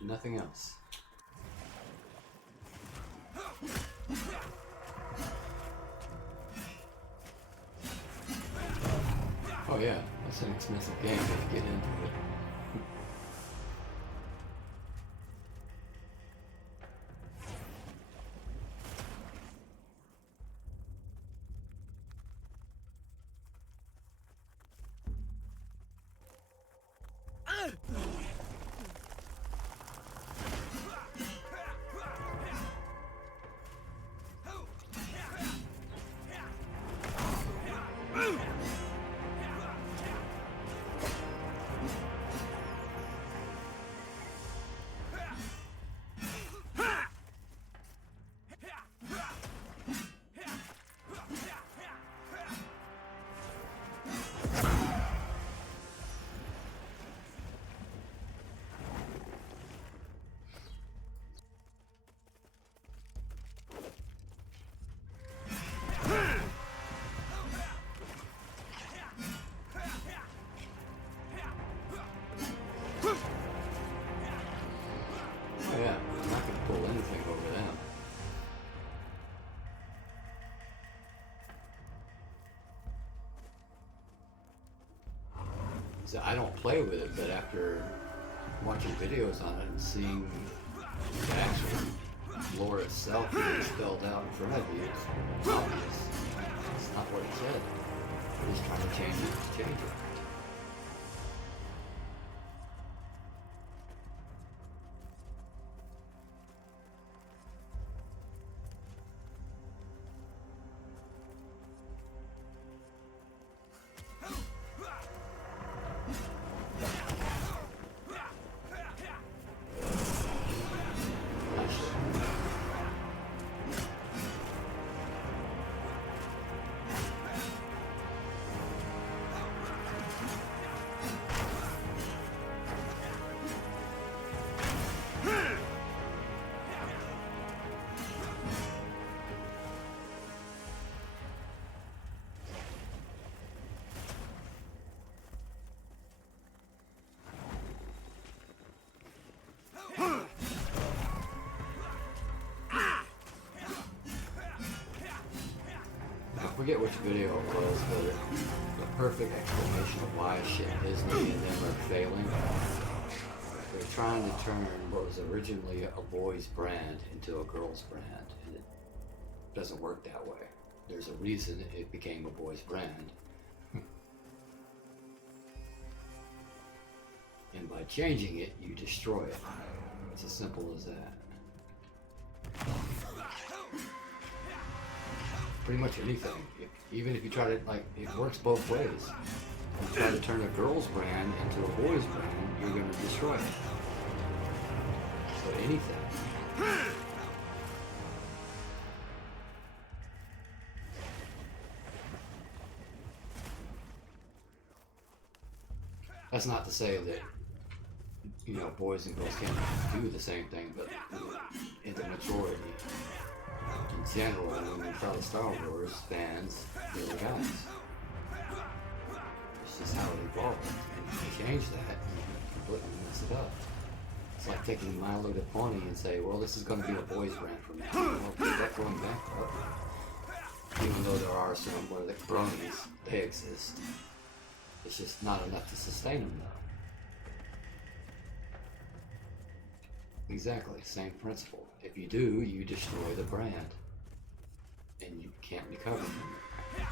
Nothing else. Oh yeah, that's an expensive game if you get into it. Oh yeah, I'm not gonna pull anything over them. So I don't play with it, but after watching videos on it and seeing the actual lore itself being spelled out in front of you, it's obvious. It's not what it said. They're just trying to change it to change it. I forget which video it was, but the perfect explanation of why shit Disney and them are failing. They're trying to turn what was originally a boys brand into a girls brand, and it doesn't work that way. There's a reason it became a boys brand. And by changing it, you destroy it. It's as simple as that. Pretty much anything. Even if you try to, like, it works both ways. If you try to turn a girl's brand into a boy's brand, you're going to destroy it. So anything. That's not to say that, you know, boys and girls can't do the same thing, but in the majority, in general, when you try to Star Wars fans, they're the guys. It's just how it evolved. And if you change that, you completely mess it up. It's like taking My Little Pony and say, well, this is going to be a boys brand from now on. Well, keep that going back up. Even though there are some where the bronies, they exist. It's just not enough to sustain them, though. Exactly, same principle. If you do, you destroy the brand. And you can't recover from it.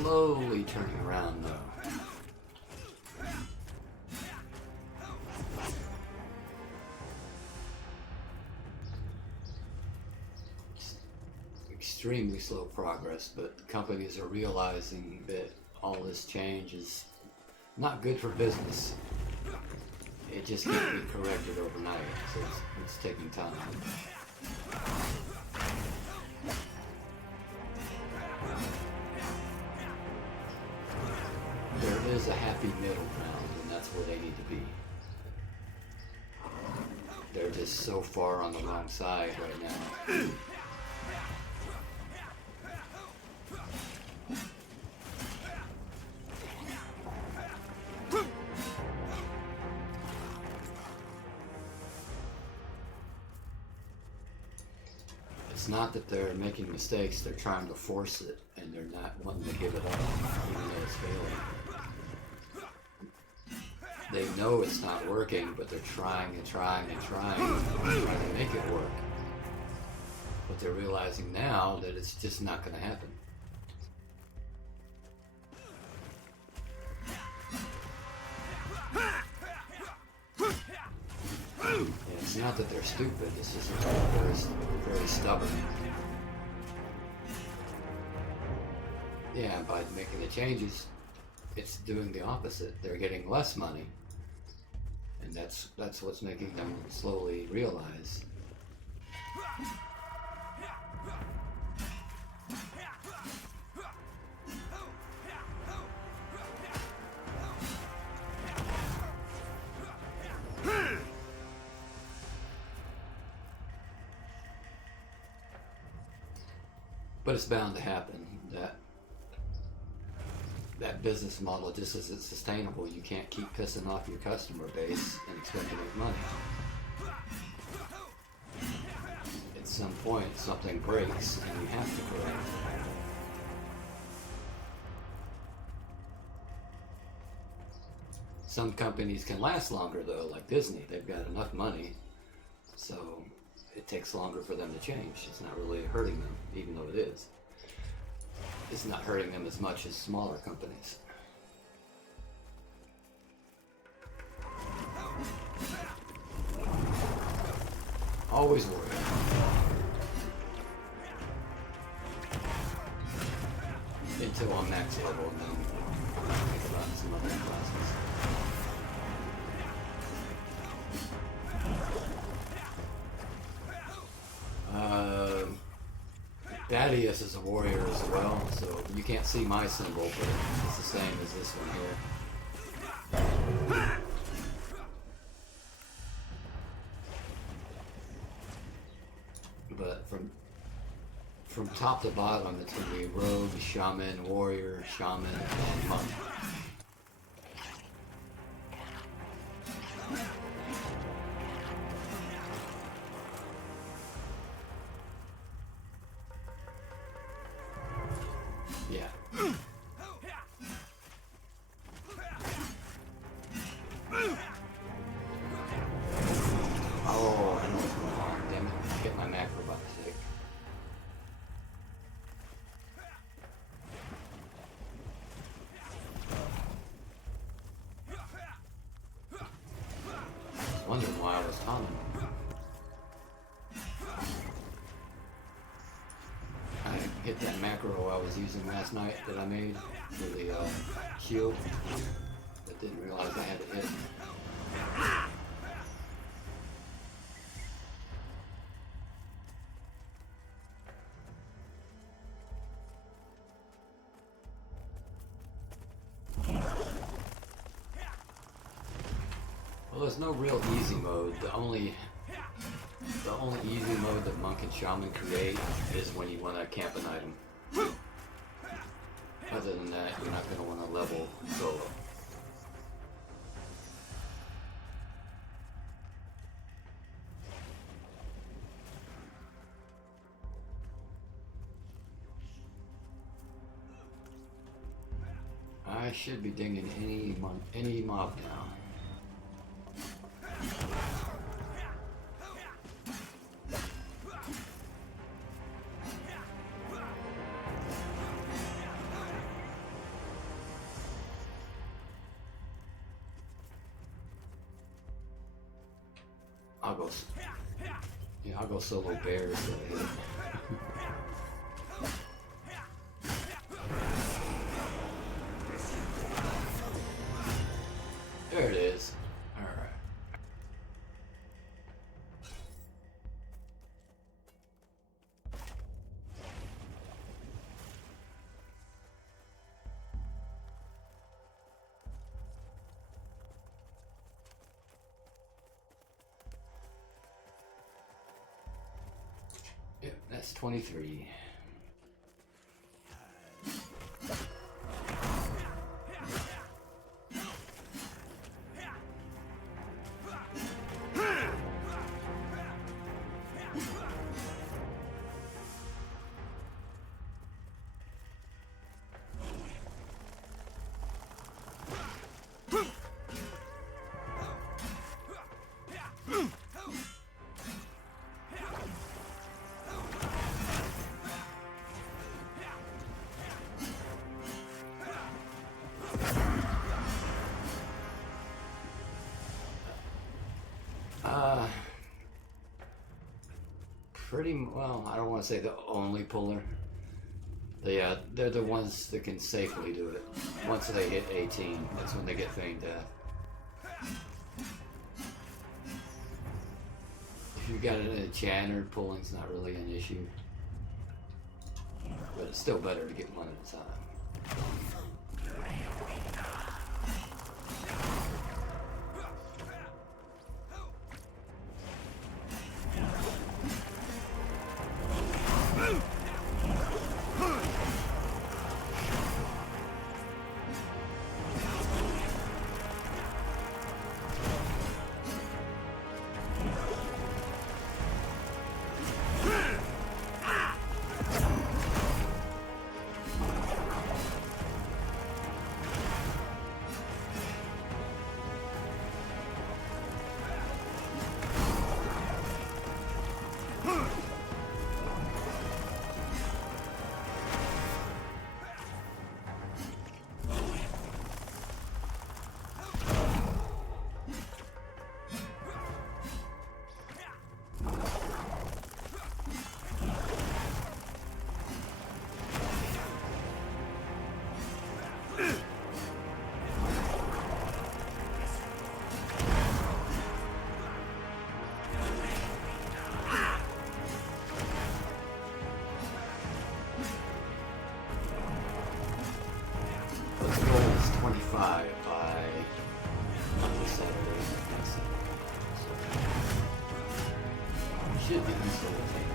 slowly turning around though. Extremely slow progress, but companies are realizing that all this change is not good for business. It just can't be corrected overnight, so it's taking time. There is a happy middle ground, and that's where they need to be. They're just so far on the wrong side right now. It's not that they're making mistakes, they're trying to force it, and they're not wanting to give it up, even though it's failing. They know it's not working, but they're trying and trying and trying to make it work. But they're realizing now that it's just not going to happen. And it's not that they're stupid, it's just that they're very stubborn. Yeah, by making the changes, it's doing the opposite. They're getting less money. And that's what's making them slowly realize. But it's bound to happen. That business model just isn't sustainable. You can't keep pissing off your customer base and expect to make money. At some point, something breaks and you have to correct. Some companies can last longer though, like Disney. They've got enough money, so it takes longer for them to change. It's not really hurting them, even though it is. It's not hurting them as much as smaller companies. Always worry. Until I'm max level, and then think about some other classes. Thaddeus is a warrior as well, so you can't see my symbol, but it's the same as this one here. But from top to bottom, it's going to be rogue, shaman, warrior, shaman, and monk. Yeah. Oh, I know what's going on. Damn it. Hit my macro by mistake. I was wondering why I was calling. I hit that macro I was using last night that I made for the shield, but didn't realize I had to hit. Well, there's no real easy mode. The only easy mode that Monk and Shaman create is when you want to camp an item. Other than that, you're not going to want to level solo. I should be dinging any mob down. I'll go. Yeah, I'll go solo bear. So there it is. All right. Yep, that's 23. Pretty well. I don't want to say the only puller. They're the ones that can safely do it. Once they hit 18, that's when they get feigned death. If you've got it in a Channer, pulling's not really an issue. But it's still better to get one at a time. Should be useful to take.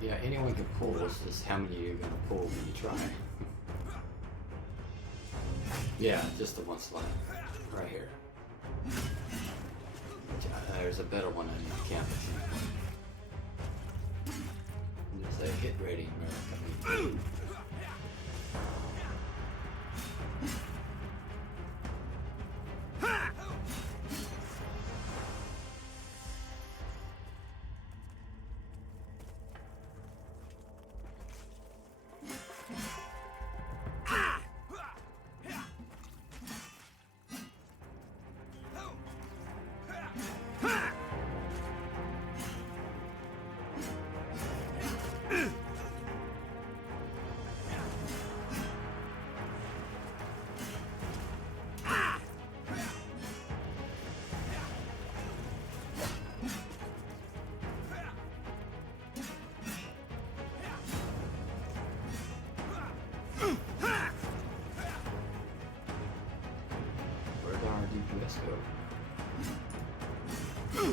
Yeah, anyone can pull. It's just how many you're gonna pull when you try. Yeah, just the one slot right here. There's a better one on your campus. There's a hit rating America.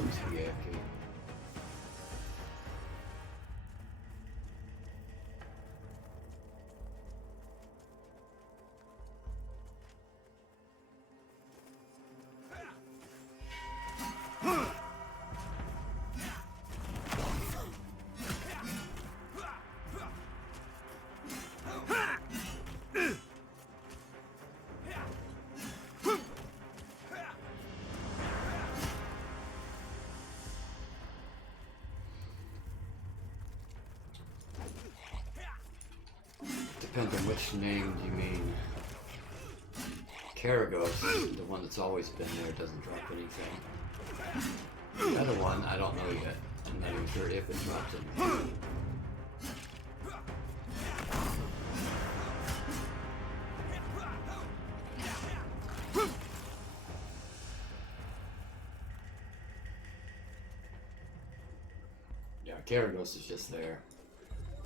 AFK. Depends on which name you mean. Karagos, the one that's always been there, doesn't drop anything. The other one, I don't know yet. I'm not even sure if it drops anything. Yeah, Karagos is just there.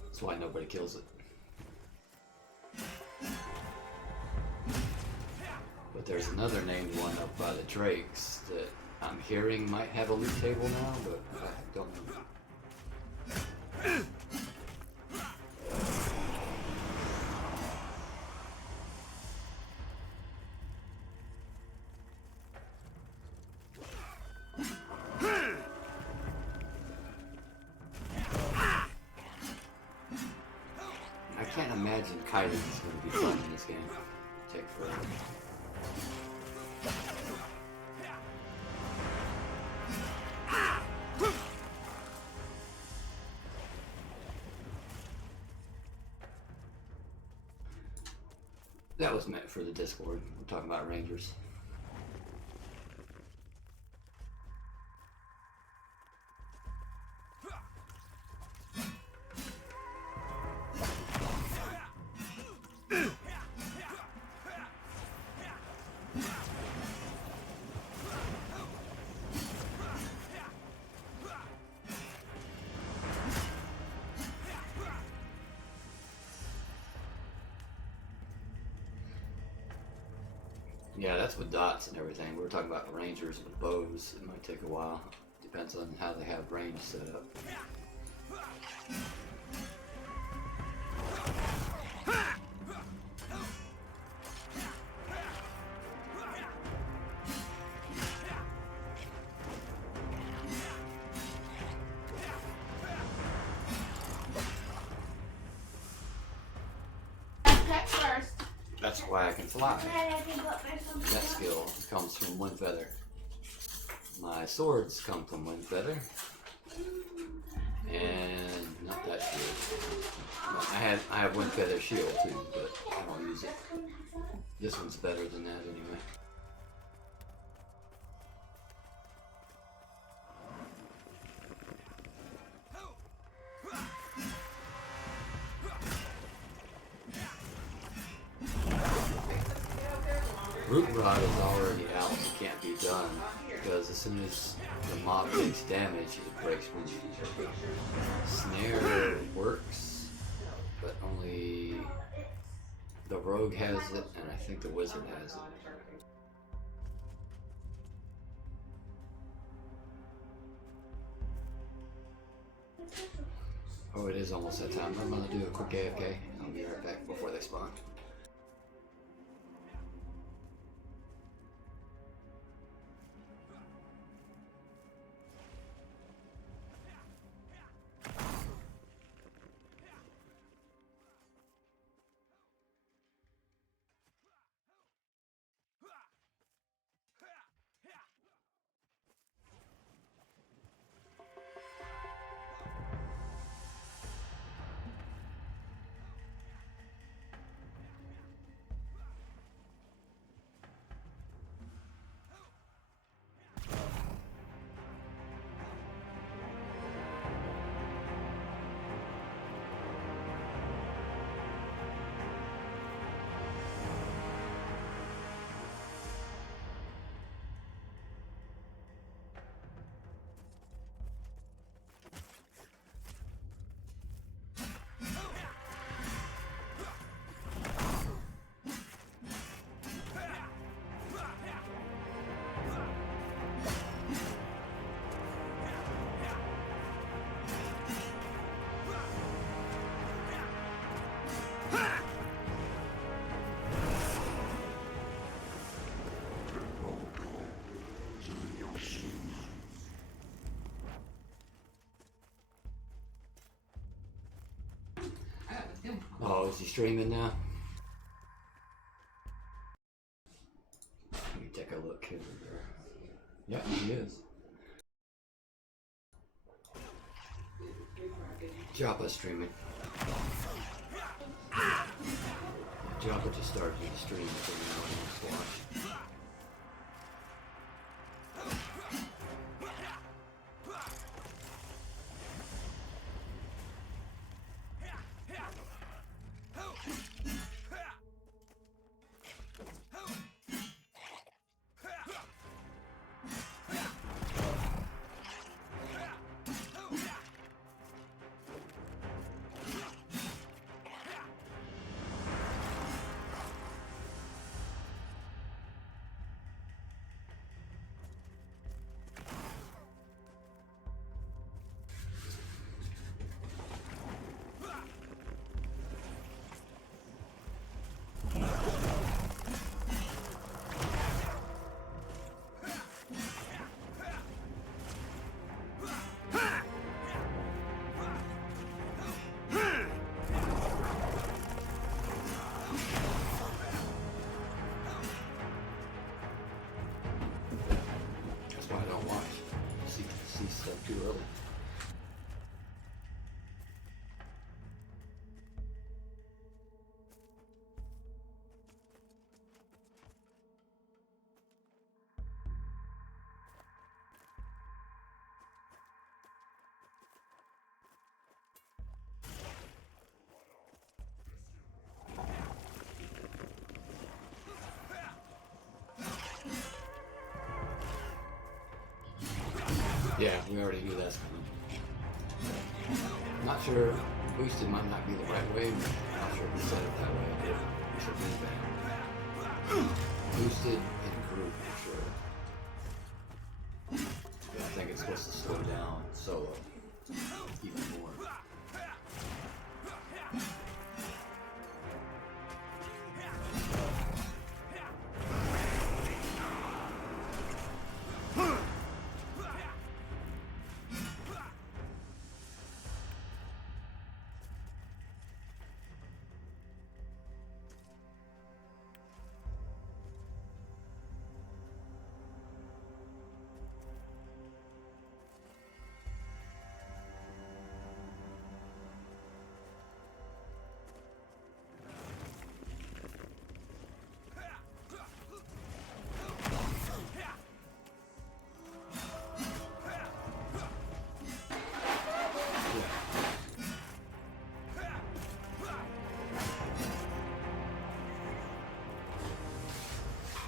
That's why nobody kills it. But there's another named one up by the Drakes that I'm hearing might have a loot table now, but I don't know. I can't imagine kiting is going to be fun in this game. Take forever. That was meant for the Discord. We're talking about Rangers. Yeah, that's with dots and everything. We were talking about Rangers with bows. It might take a while. Depends on how they have range set up. That's why I can fly. That skill comes from Windfeather. My swords come from Windfeather. And not that shield. I have Windfeather shield too, but I don't use it. This one's better than that anyway. Root Rod is already out, it can't be done, because as soon as the mob takes damage, it breaks wind. Snare works, but only the rogue has it, and I think the wizard has it. Oh, it is almost that time. I'm gonna do a quick AFK. I'll be right back before they spawn. is he streaming now? Let me take a look here. Yeah, he is. Joppa streaming. Joppa just started the stream, so now I want to watch. That's why I don't watch. See stuff too early. Yeah, we already knew that's coming. Not sure, boosted might not be the right way. Not sure if we said it that way. It should be bad. Boosted and group for sure. Yeah, I think it's supposed to slow down solo even more.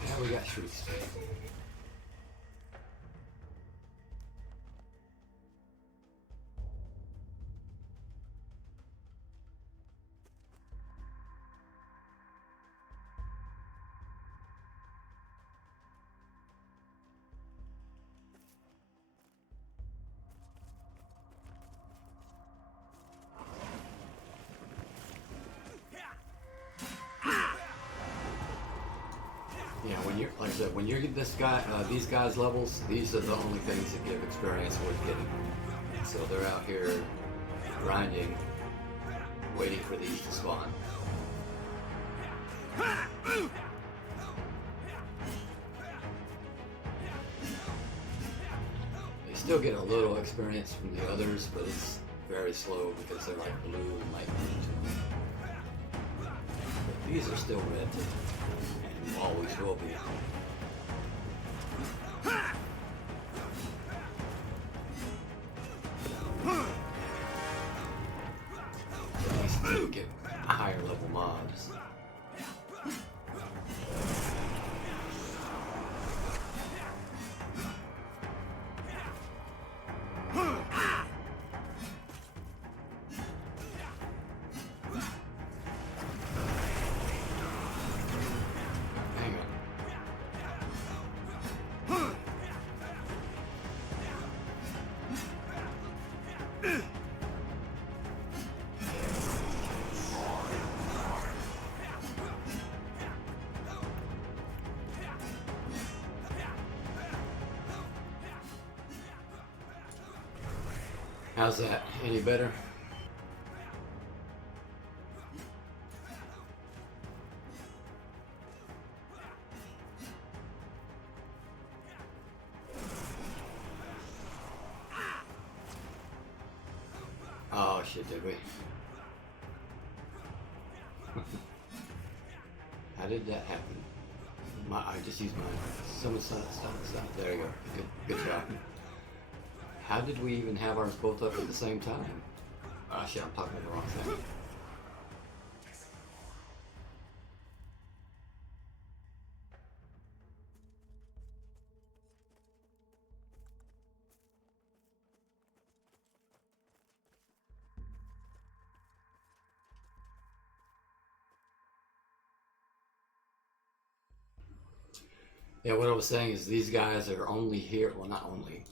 Now we got shrieks. Yeah, when you're like I said, when you're this guy, these guys' levels, these are the only things that give experience worth getting. So they're out here grinding, waiting for these to spawn. They still get a little experience from the others, but it's very slow because they're like blue and light blue. But these are still red too. Always will be. At least they get higher level mobs. How's that? Any better? finish it, did we? How did that happen? I just used my stop. There you go. Good job. How did we even have ours both up at the same time? Ah, shit, I'm talking the wrong thing. Yeah, what I was saying is these guys are only here, well, not only.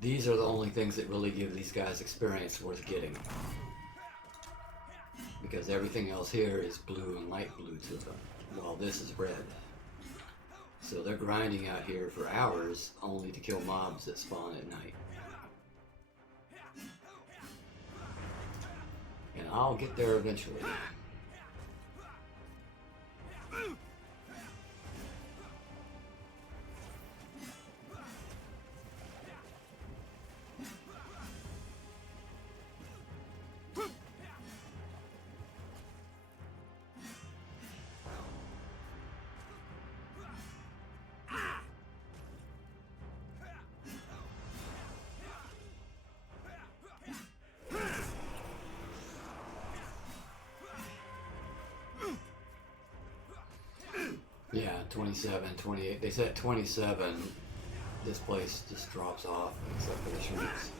These are the only things that really give these guys experience worth getting. Because everything else here is blue and light blue to them, while this is red. So they're grinding out here for hours only to kill mobs that spawn at night. And I'll get there eventually. Yeah, 27, 28. They said 27. This place just drops off, except for the shrinks.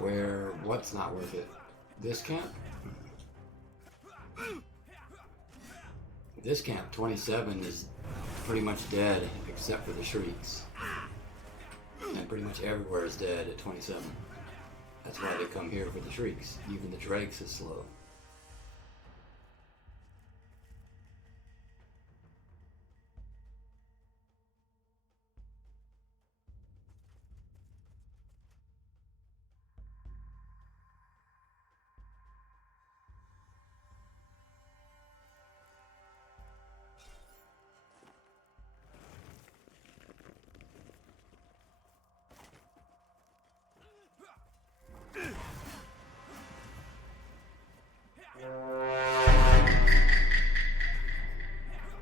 Where, what's not worth it? This camp? This camp, 27, is pretty much dead except for the shrieks. And pretty much everywhere is dead at 27. That's why they come here for the shrieks. Even the drakes is slow.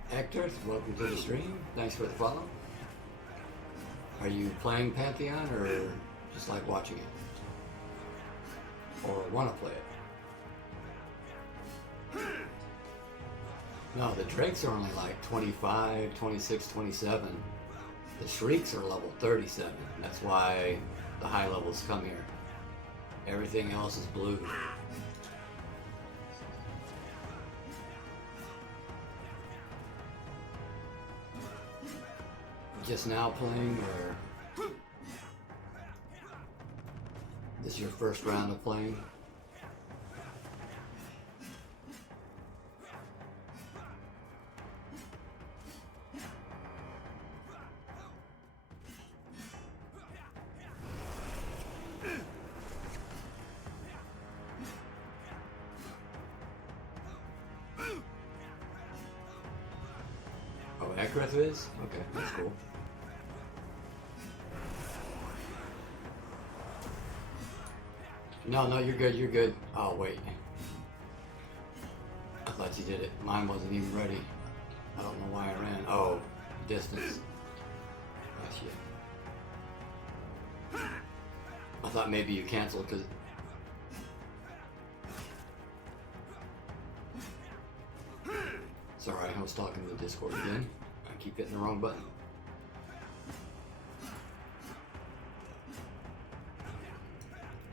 Hector, welcome to the stream. Thanks for the follow. Are you playing Pantheon or just like watching it? Or want to play it? No, the drakes are only like 25, 26, 27. The shrieks are level 37. That's why the high levels come here. Everything else is blue. Just now playing, or this is your first round of playing? Oh, Akrith is? Okay, that's cool. No, you're good, you're good. Oh, wait. I thought you did it. Mine wasn't even ready. I don't know why I ran. Oh, distance. Oh, shit. I thought maybe you canceled because... Sorry, I was talking to the Discord again. I keep hitting the wrong button.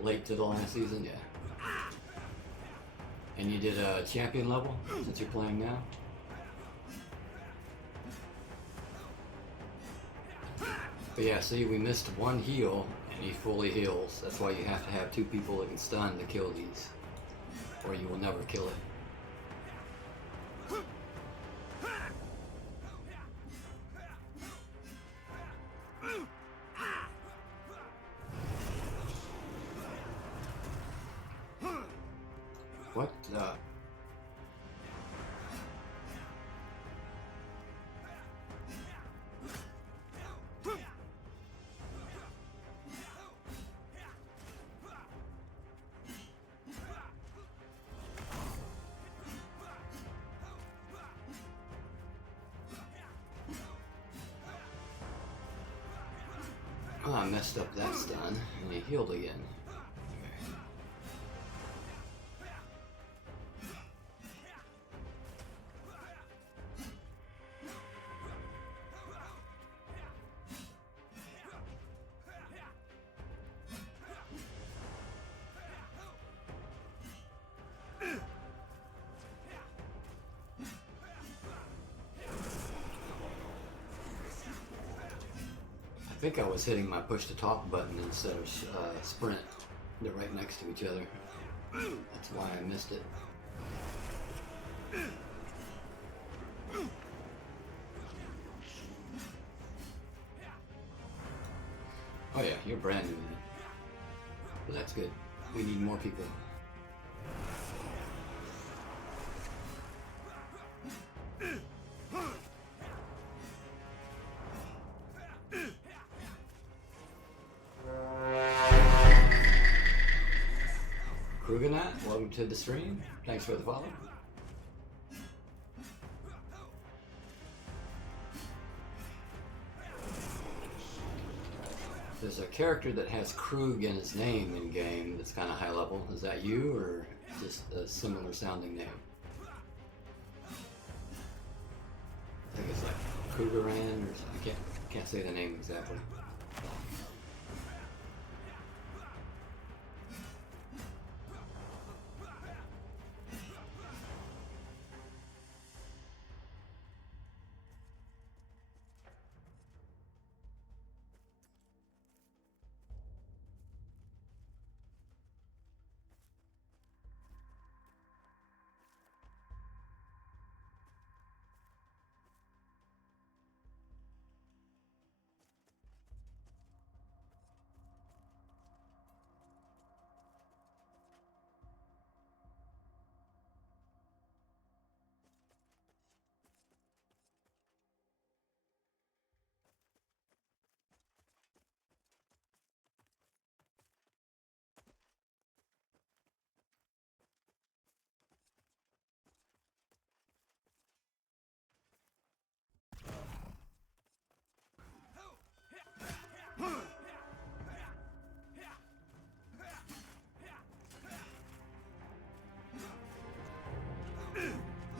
Late to the last season, yeah. And you did a champion level since you're playing now? But yeah, see, we missed one heal, and he fully heals. That's why you have to have two people that can stun to kill these, or you will never kill it. What? Oh, I messed up that stun, and he healed again. I think I was hitting my push to talk button instead of sprint. They're right next to each other. That's why I missed it. Oh yeah, you're brand new man. But that's good. We need more people. Kruganat, welcome to the stream. Thanks for the follow. There's a character that has Krug in his name in game that's kind of high level. Is that you or just a similar sounding name? I think it's like Krugeran or something. I can't say the name exactly.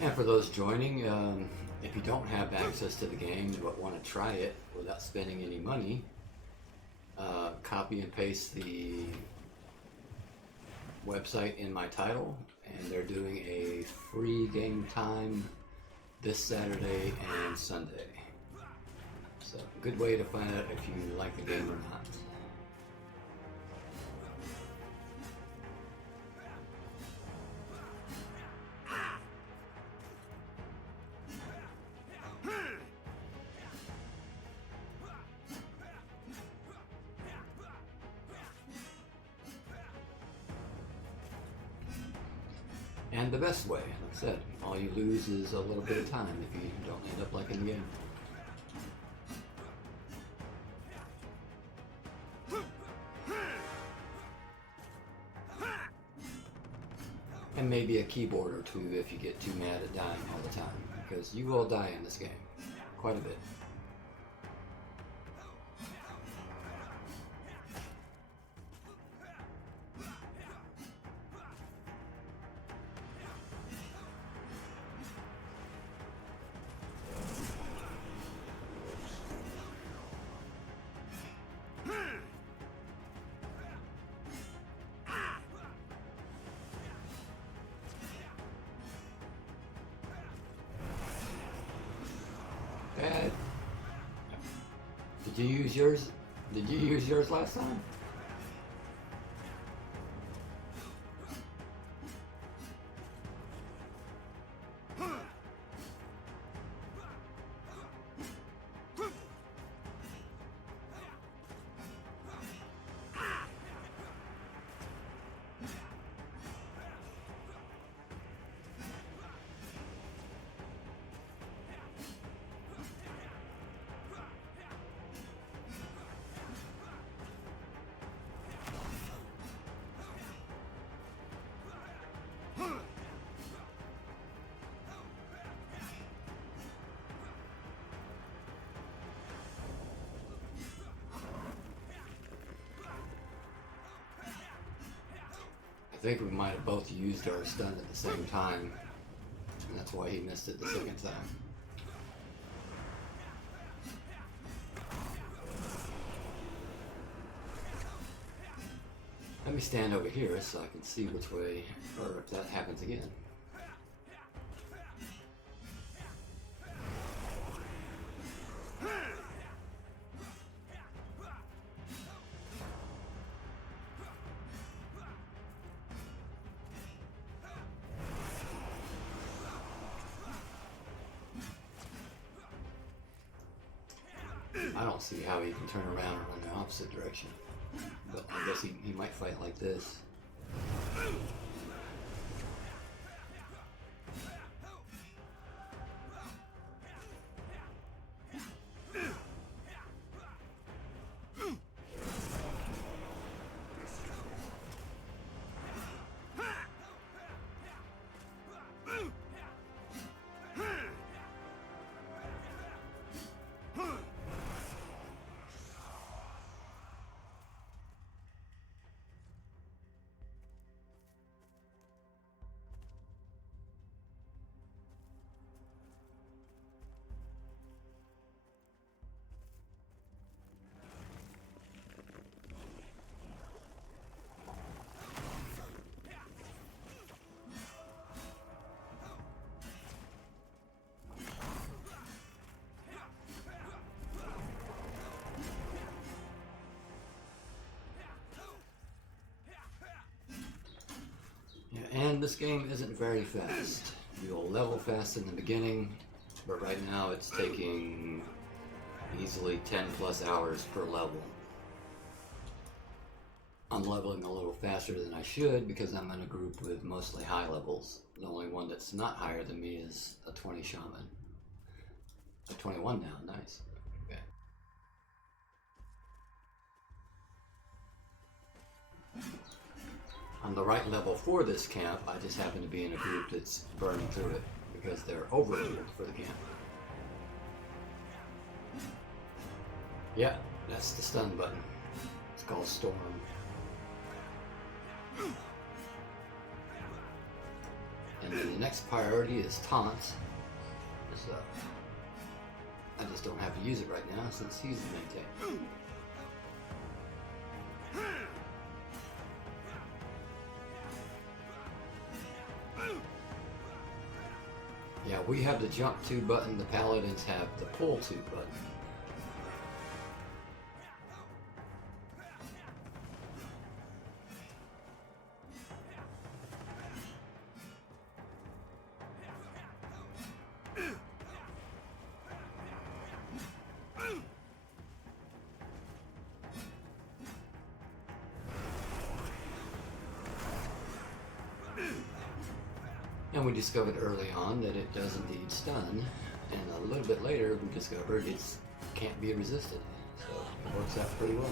And for those joining, if you don't have access to the game but want to try it without spending any money, copy and paste the website in my title, and they're doing a free game time this Saturday and Sunday. So, good way to find out if you like the game or not. And the best way, like I said, all you lose is a little bit of time if you don't end up liking the game. And maybe a keyboard or two if you get too mad at dying all the time, because you will die in this game, quite a bit. Bad. you use yours? Did you use yours last time? I think we might have both used our stun at the same time, and that's why he missed it the second time. Let me stand over here so I can see which way, or if that happens again. I don't see how he can turn around and run the opposite direction. But I guess he might fight like this. And this game isn't very fast. You'll level fast in the beginning, but right now it's taking easily 10 plus hours per level. I'm leveling a little faster than I should because I'm in a group with mostly high levels. The only one that's not higher than me is a 20 shaman. A 21 now, nice. Okay. I'm the right level for this camp, I just happen to be in a group that's burning through it because they're overloaded for the camp. Yeah, that's the stun button. It's called Storm. And then the next priority is Taunt. So I just don't have to use it right now since he's the main tank. Yeah, we have the jump to button, the paladins have the pull to button. And we discovered early on that it does indeed stun, and a little bit later we discovered it can't be resisted, so it works out pretty well.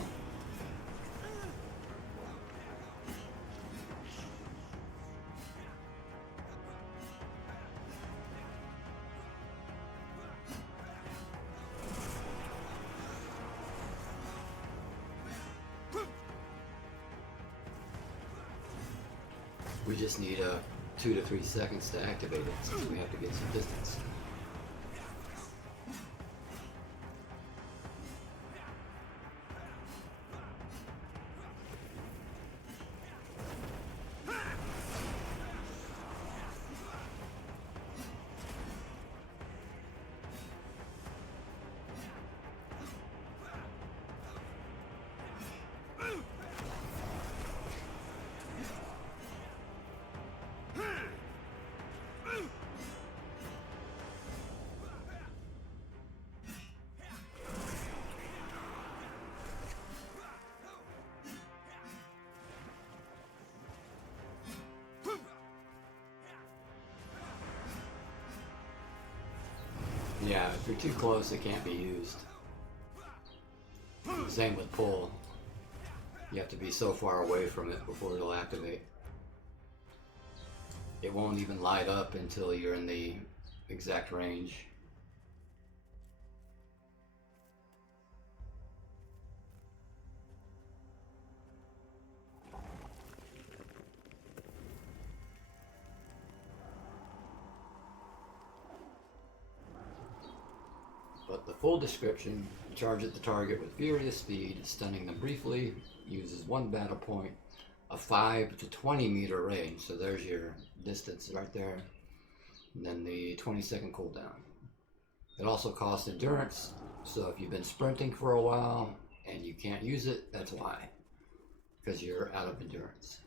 We just need 2 to 3 seconds to activate it since we have to get some distance. Yeah, if you're too close, it can't be used. Same with pull. You have to be so far away from it before it'll activate. It won't even light up until you're in the exact range. But the full description: charge at the target with furious speed, stunning them briefly, uses one battle point, a 5 to 20 meter range, so there's your distance right there, and then the 20-second cooldown. It also costs endurance, so if you've been sprinting for a while and you can't use it, that's why, because you're out of endurance.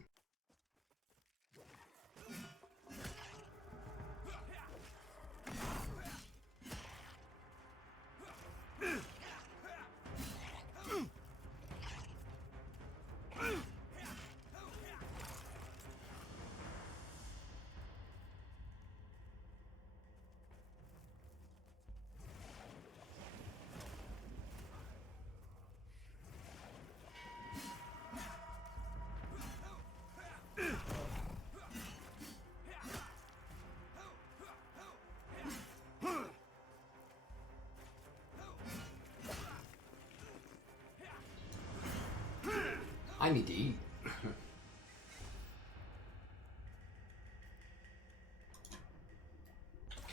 I need to eat.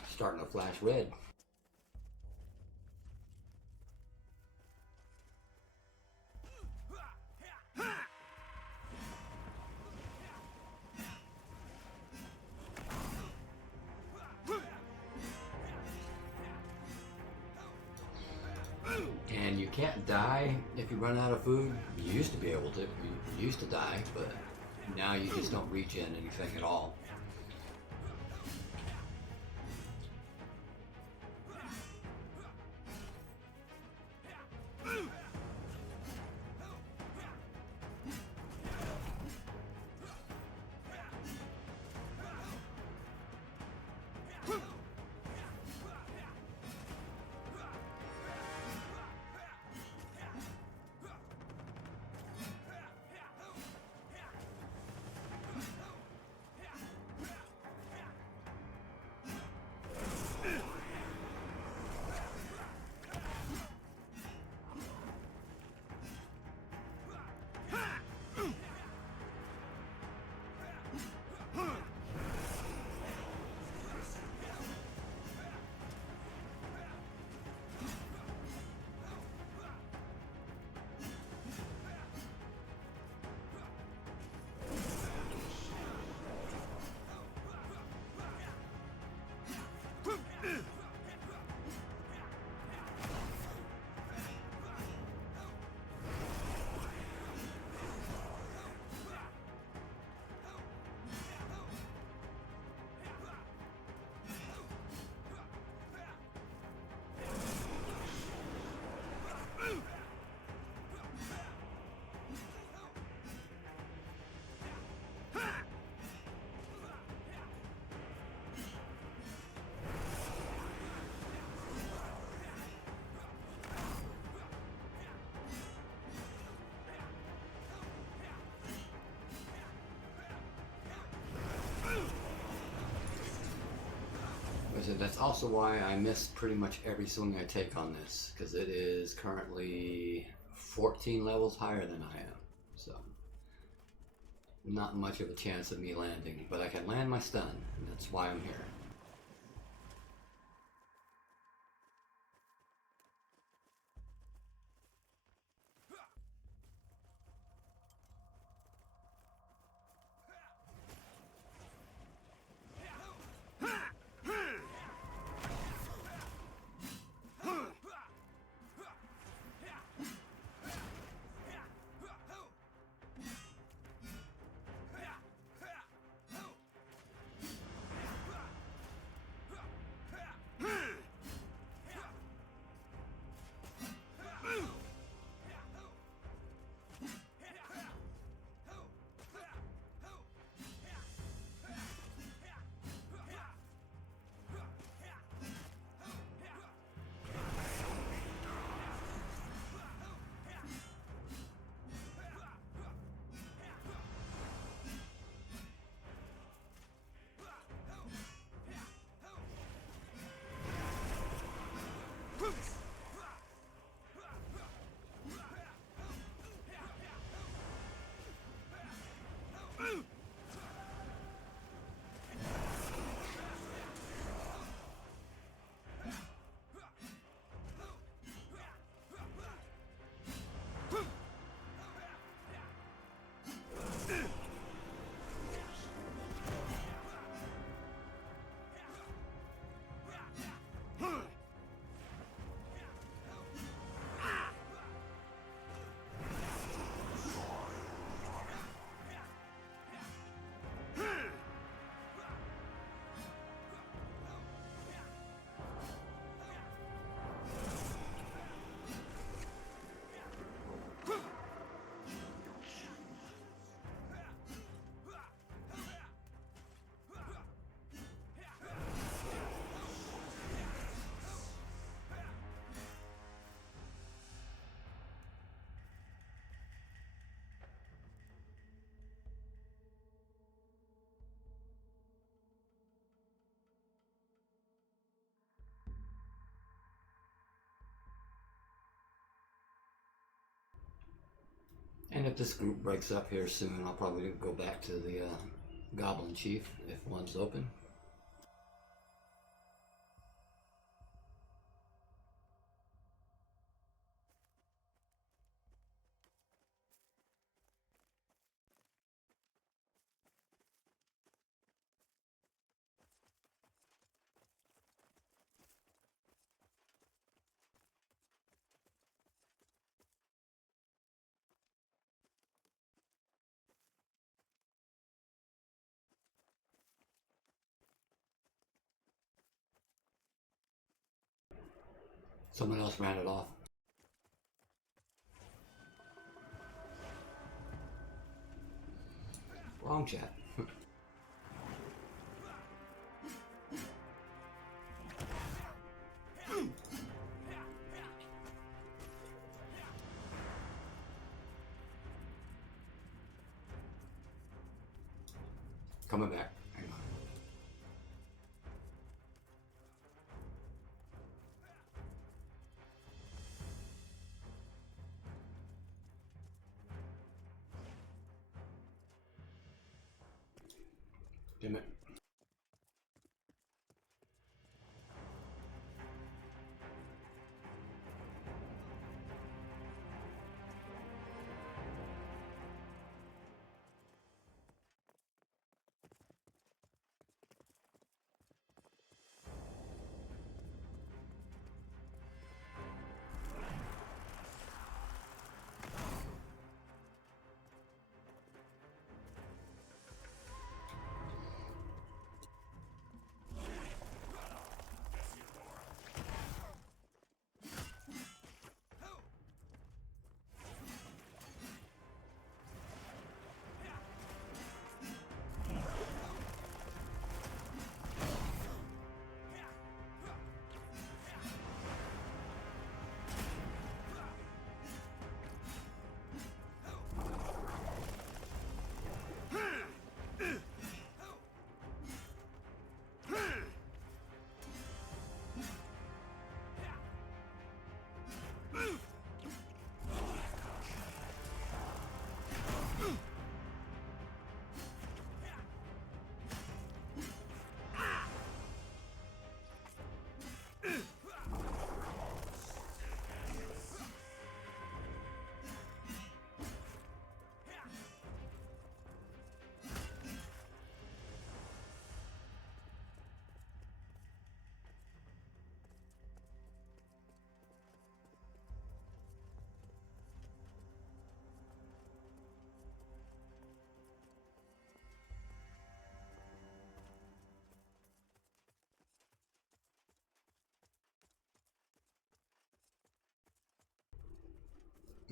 Starting to flash red. And you can't die if you run out of food. You used to be able to. You used to die, but now you just don't reach in anything at all. That's also why I miss pretty much every swing I take on this, because it is currently 14 levels higher than I am. So, not much of a chance of me landing, but I can land my stun, and that's why I'm here. if this group breaks up here soon, I'll probably go back to the Goblin Chief if one's open. Someone else ran it off. Wrong chat. Coming back. Hang on. Damn it.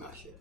Ah, shit.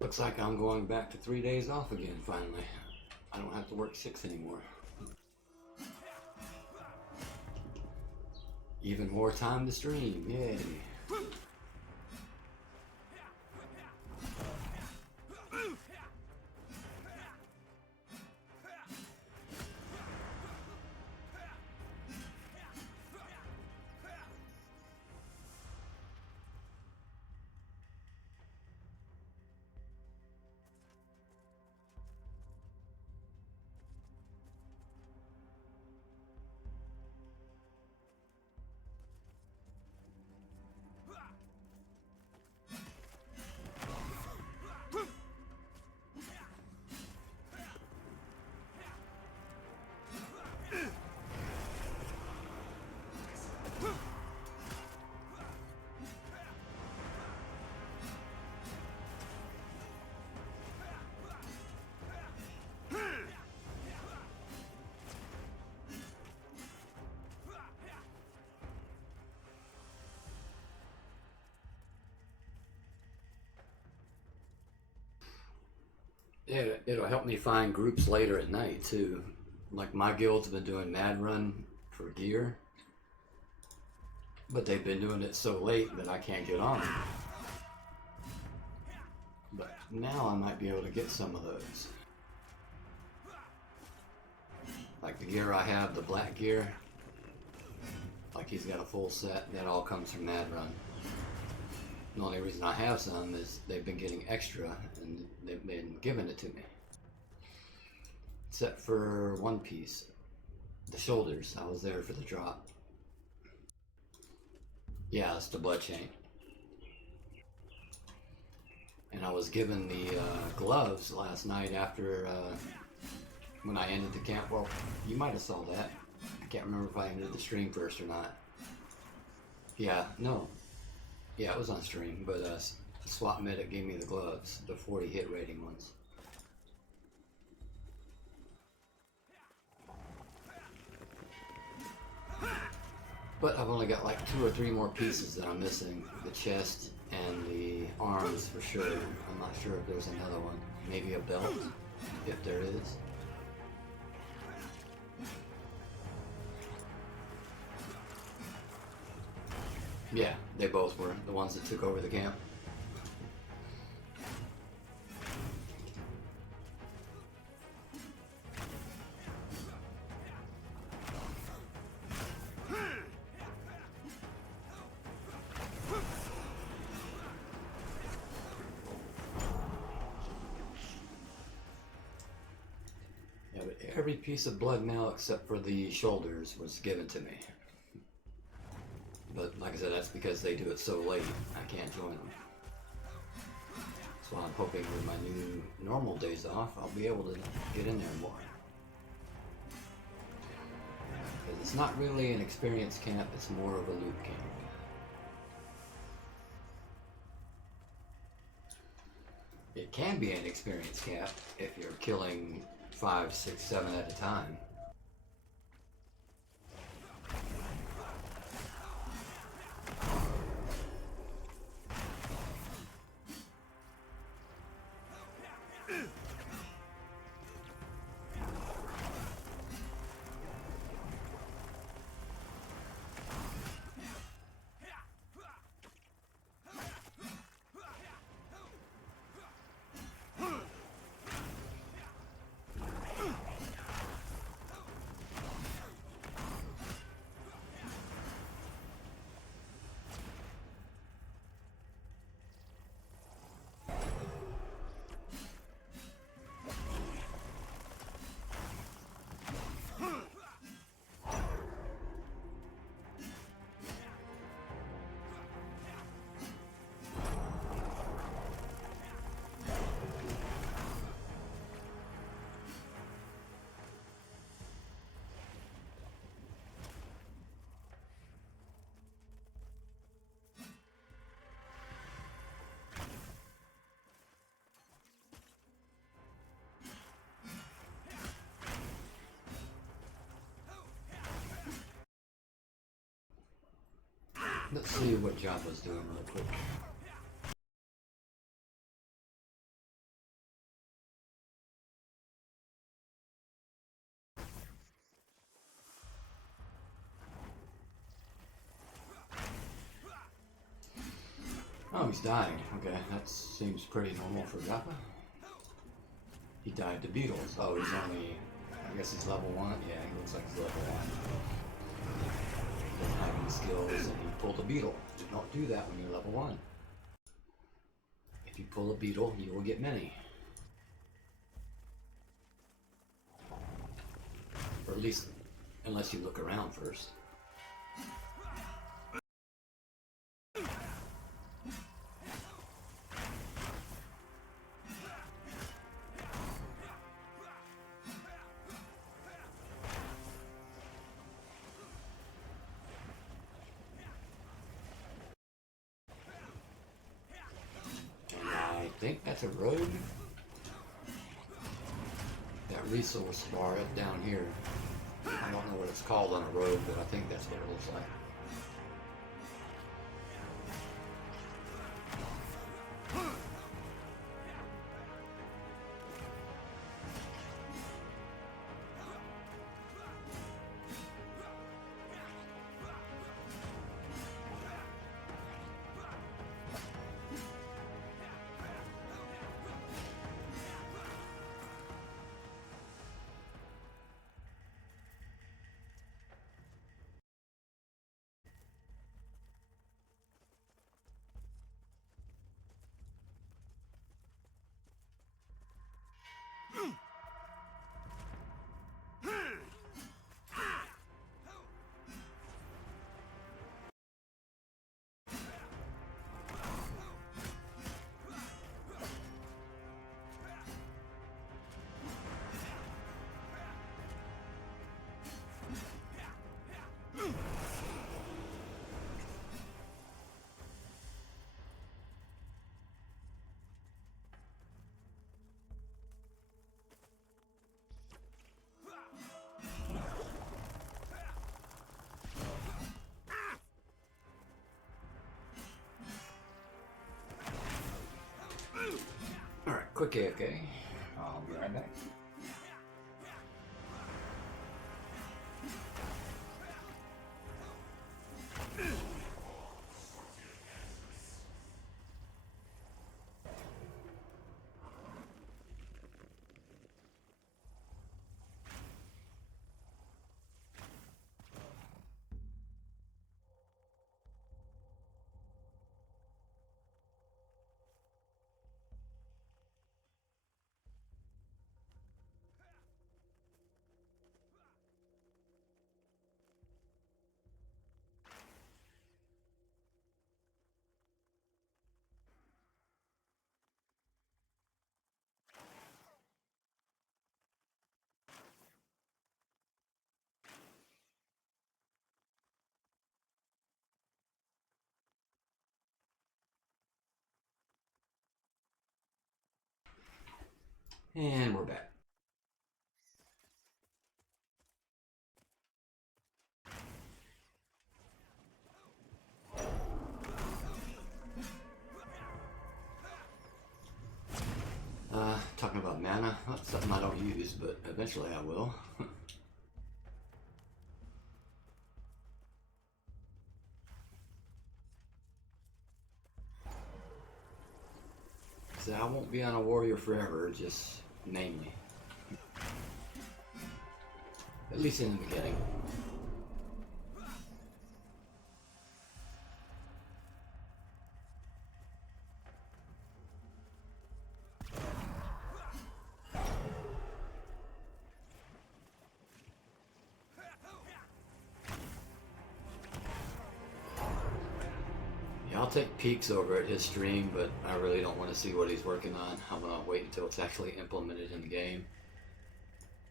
Looks like I'm going back to 3 days off again finally. I don't have to work 6 anymore. Even more time to stream, yay. Yeah, it'll help me find groups later at night too. Like my guild's been doing Mad Run for gear, but they've been doing it so late that I can't get on. But now I might be able to get some of those. Like the gear I have, the black gear, like he's got a full set, that all comes from Mad Run. The only reason I have some is they've been getting extra and they've been giving it to me. Except for one piece, the shoulders. I was there for the drop. Yeah, it's the blood chain. And I was given the gloves last night after when I ended the camp. Well, you might have saw that. I can't remember if I ended the stream first or not. Yeah, no. Yeah, it was on stream, but Swap Medic gave me the gloves, the 40 hit rating ones. But I've only got like 2 or 3 more pieces that I'm missing. The chest and the arms for sure. I'm not sure if there's another one. Maybe a belt, if there is. Yeah, they both were the ones that took over the camp. Yeah, but every piece of blood mail except for the shoulders was given to me. But like I said, that's because they do it so late, I can't join them. So I'm hoping with my new normal days off, I'll be able to get in there more. Because it's not really an experience camp, it's more of a loot camp. It can be an experience camp if you're killing 5, 6, 7 at a time. Let's see what Jabba's doing real quick. Oh, he's dying. Okay, that seems pretty normal for Jabba. He died to beetles. Oh, he's only... I guess he's level 1? Yeah, he looks like he's level 1. He doesn't have any skills, and he pulled a beetle. You don't do that when you're level 1. If you pull a beetle, you will get many. Or at least, unless you look around first. I think that's a road. That resource bar up down here. I don't know what it's called on a road, but I think that's what it looks like. Alright, quick AFK. I'll be right back. And we're back. Talking about mana, that's something I don't use, but eventually I will. So I won't be on a warrior forever, just namely. At least in the beginning. I'll take peeks over at his stream, but I really don't want to see what he's working on. I'm going to wait until it's actually implemented in the game.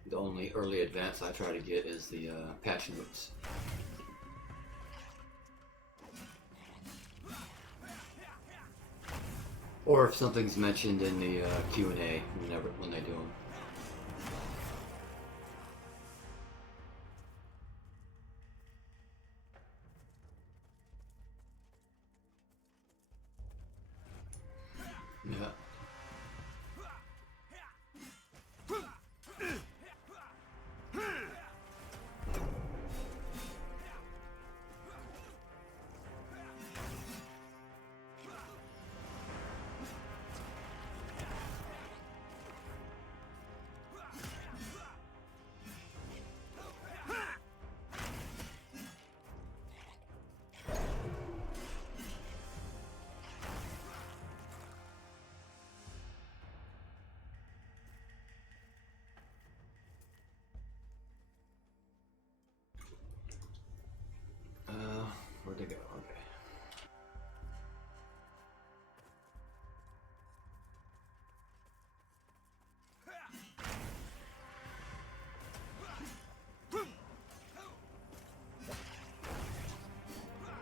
The only early advance I try to get is the patch notes. Or if something's mentioned in the Q&A when they do them. Yeah. Where'd they go? Okay.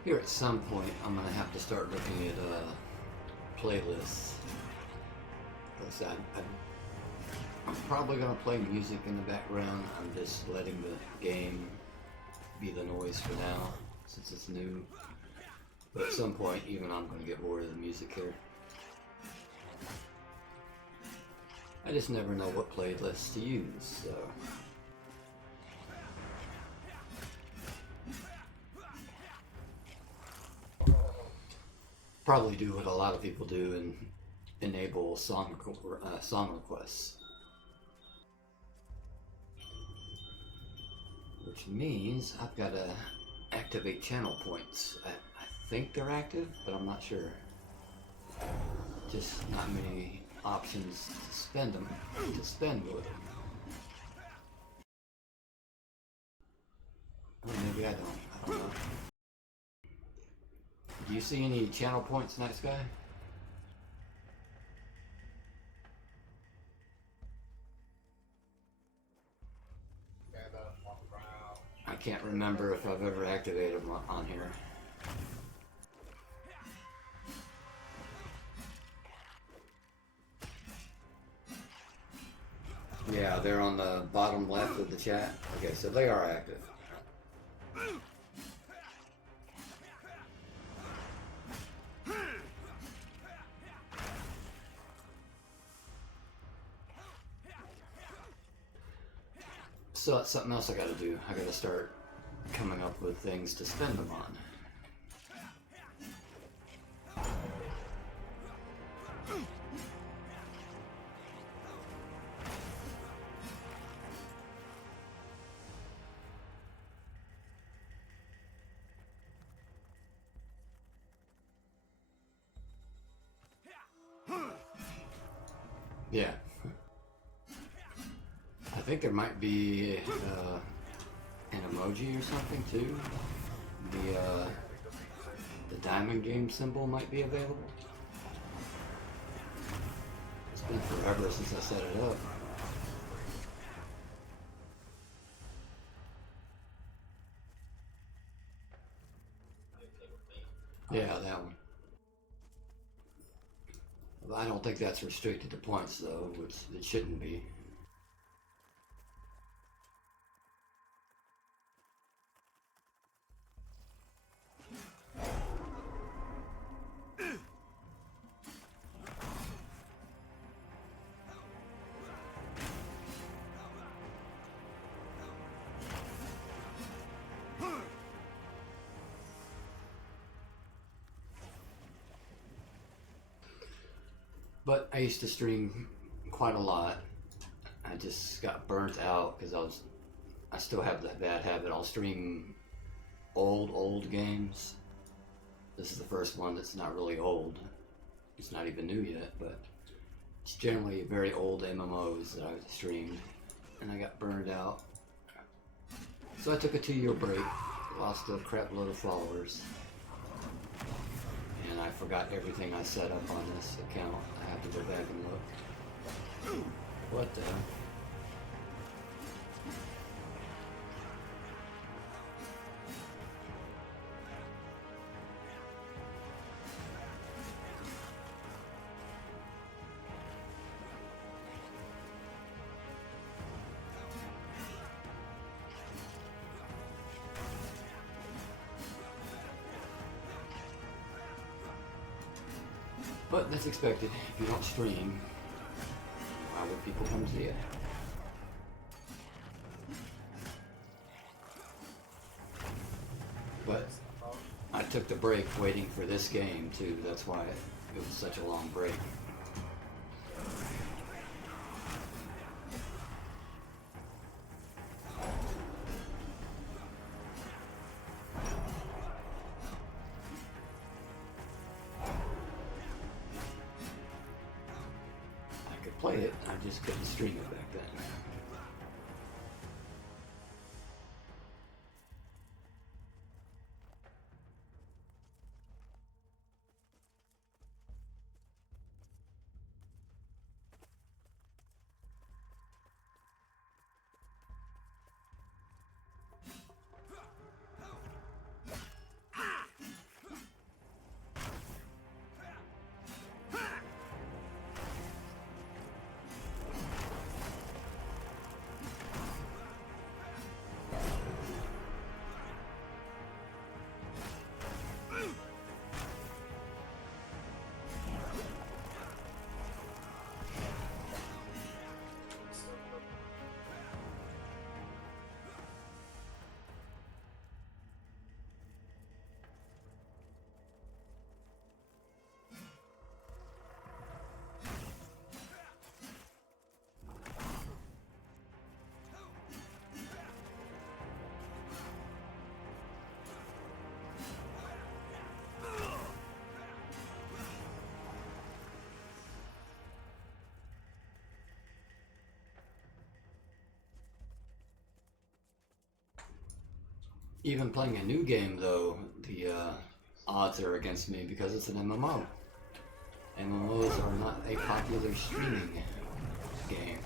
Here at some point, I'm gonna have to start looking at playlists. Because I'm probably gonna play music in the background. I'm just letting the game be the noise for now, since it's new. But at some point, even I'm gonna get bored of the music here. I just never know what playlists to use, so. Probably do what a lot of people do and enable song requests. Which means I've got to activate channel points. I think they're active, but I'm not sure. Just not many options to spend with them. Or maybe I don't know. Do you see any channel points, Night Sky? I can't remember if I've ever activated them on here. Yeah, they're on the bottom left of the chat. Okay, so they are active. So that's something else I gotta do. I gotta start coming up with things to spend them on. Yeah. I think there might be an emoji or something too. The diamond game symbol might be available. It's been forever since I set it up. Yeah, that one. I don't think that's restricted to points though, which it shouldn't be. But I used to stream quite a lot. I just got burnt out because I still have that bad habit. I'll stream old games. This is the first one that's not really old. It's not even new yet, but it's generally very old MMOs that I streamed, and I got burned out. So I took a 2-year break, lost a crap load of followers, and I forgot everything I set up on this account. I have to go back and look. What the hell? But that's expected. If you don't stream, why would people come see it? But I took the break waiting for this game too. That's why it was such a long break. I could play it, I just couldn't stream it back then. Even playing a new game though, the odds are against me because it's an MMO. MMOs are not a popular streaming game.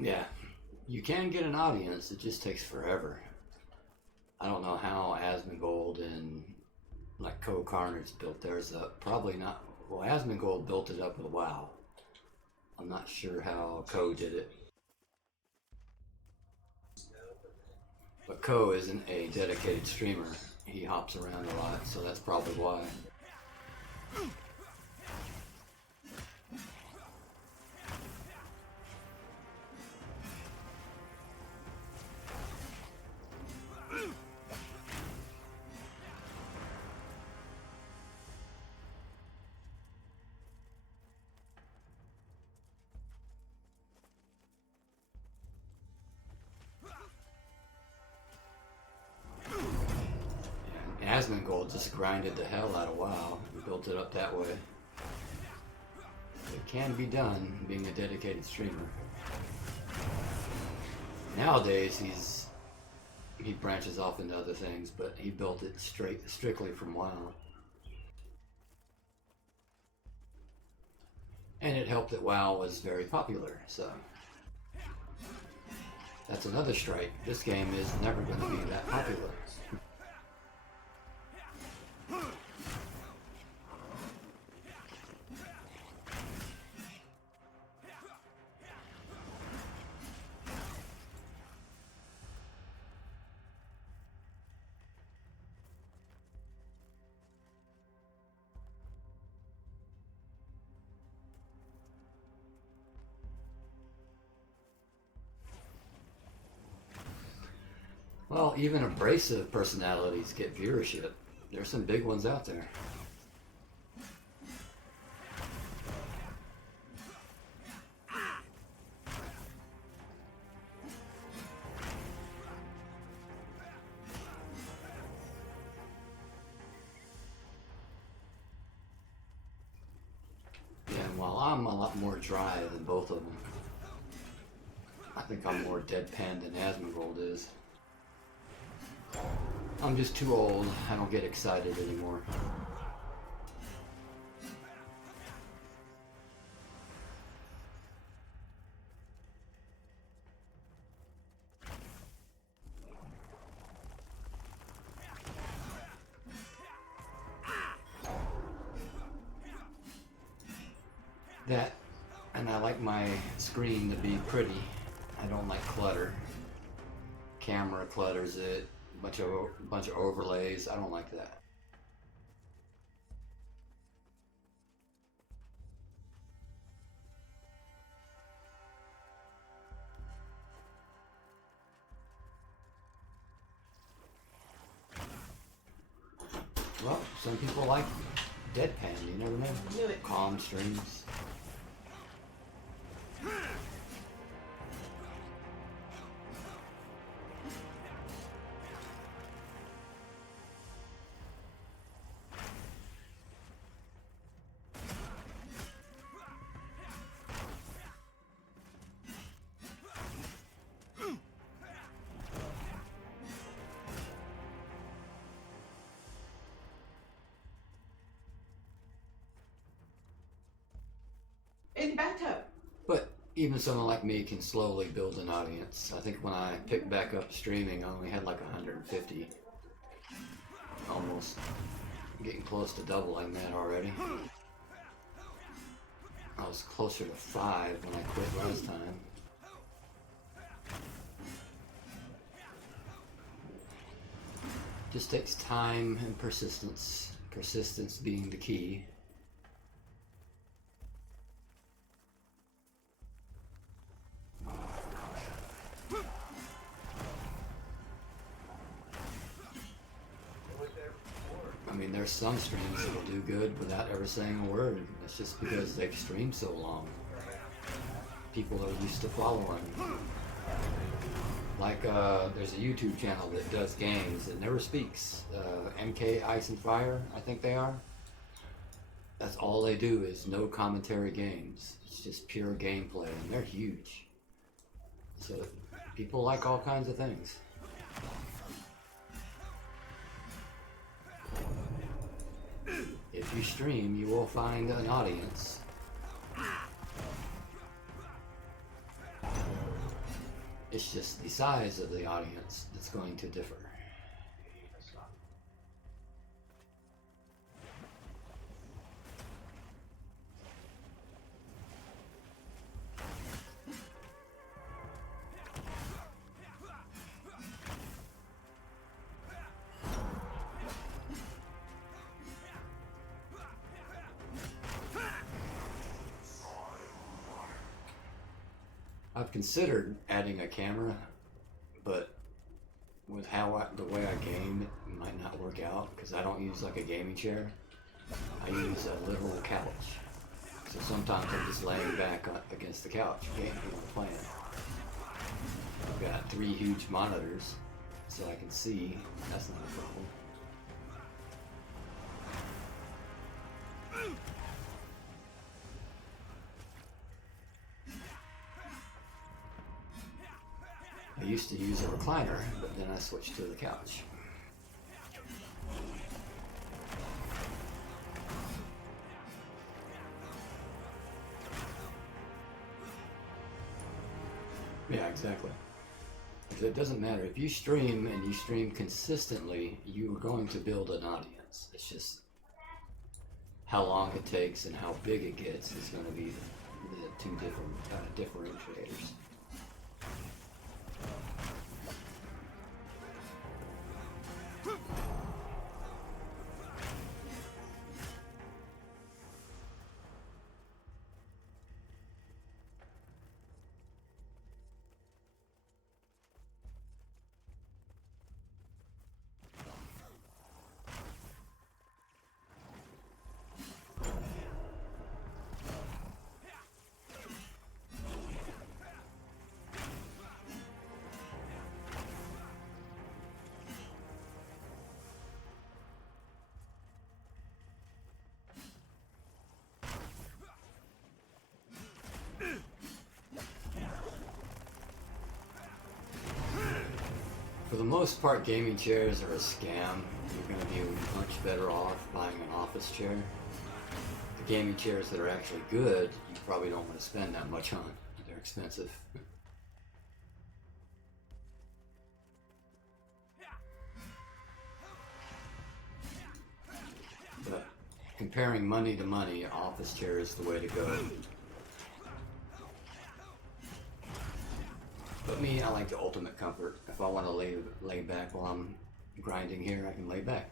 Yeah, you can get an audience, it just takes forever. I don't know how Asmongold and like Co Carnage built theirs up. Probably not. Well, Asmongold built it up with WoW. I'm not sure how Co did it. But Co isn't a dedicated streamer. He hops around a lot, so that's probably why. Asmongold just grinded the hell out of WoW and built it up that way. It can be done being a dedicated streamer. Nowadays he branches off into other things, but he built it strictly from WoW. And it helped that WoW was very popular, so that's another strike. This game is never going to be that popular. Well, even abrasive personalities get viewership. There's some big ones out there. Well, I'm a lot more dry than both of them. I think I'm more deadpan than Asmongold is. I'm just too old. I don't get excited anymore. That, and I like my screen to be pretty. I don't like clutter. Camera clutters it. Bunch of overlays. I don't like that. Well, some people like deadpan. You never know. Knew it. Calm streams. In the bathtub. But even someone like me can slowly build an audience. I think when I picked back up streaming, I only had like 150. Almost getting close to doubling that already. I was closer to 5 when I quit last time. Just takes time and persistence. Persistence being the key. I mean, there's some streams that'll do good without ever saying a word. It's just because they've streamed so long. People are used to following. Like, there's a YouTube channel that does games that never speaks. MK Ice and Fire, I think they are. That's all they do is no commentary games. It's just pure gameplay, and they're huge. So people like all kinds of things. If you stream, you will find an audience. It's just the size of the audience that's going to differ. I've considered adding a camera, but with the way I game, it might not work out because I don't use like a gaming chair. I use a literal couch. So sometimes I'm just laying back against the couch, gaming or playing. I've got 3 huge monitors, so I can see. That's not a problem. I used to use a recliner, but then I switched to the couch. Yeah, exactly. It doesn't matter. If you stream and you stream consistently, you are going to build an audience. It's just how long it takes and how big it gets is going to be the 2 different differentiators. the most part, gaming chairs are a scam. You're going to be much better off buying an office chair. The gaming chairs that are actually good, you probably don't want to spend that much on. They're expensive. But comparing money to money, an office chair is the way to go. But me, I like the ultimate comfort. If I want to lay back while I'm grinding here, I can lay back.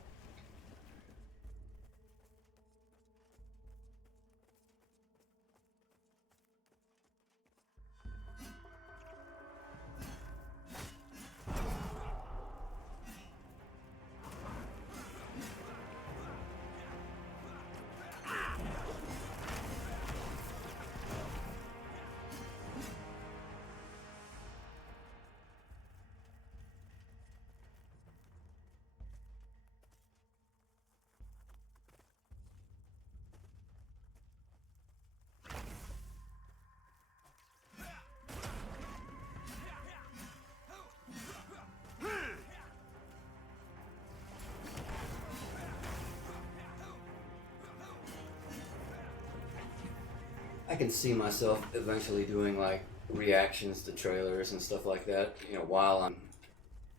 I can see myself eventually doing like reactions to trailers and stuff like that, you know, while I'm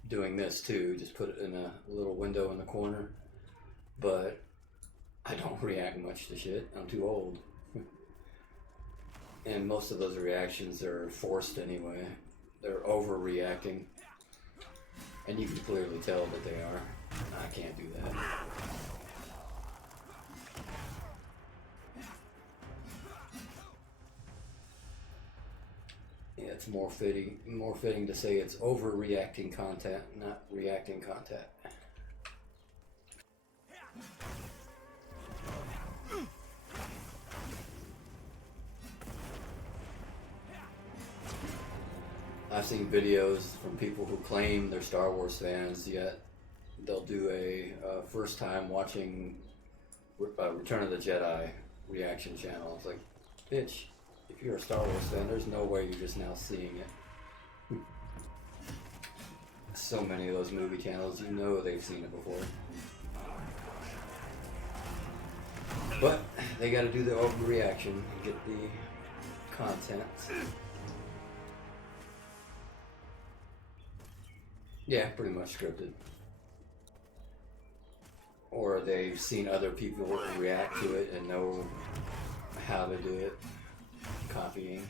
doing this too. Just put it in a little window in the corner. But I don't react much to shit. I'm too old. And most of those reactions are forced anyway. They're overreacting. And you can clearly tell that they are. I can't do that. Yeah, it's more fitting to say it's overreacting content, not reacting content. I've seen videos from people who claim they're Star Wars fans, yet they'll do a first time watching Return of the Jedi reaction channel. It's like, bitch, if you're a Star Wars fan, there's no way you're just now seeing it. So many of those movie channels, you know they've seen it before. But they gotta do the overreaction and get the content. Yeah, pretty much scripted. Or they've seen other people react to it and know how to do it. Copying.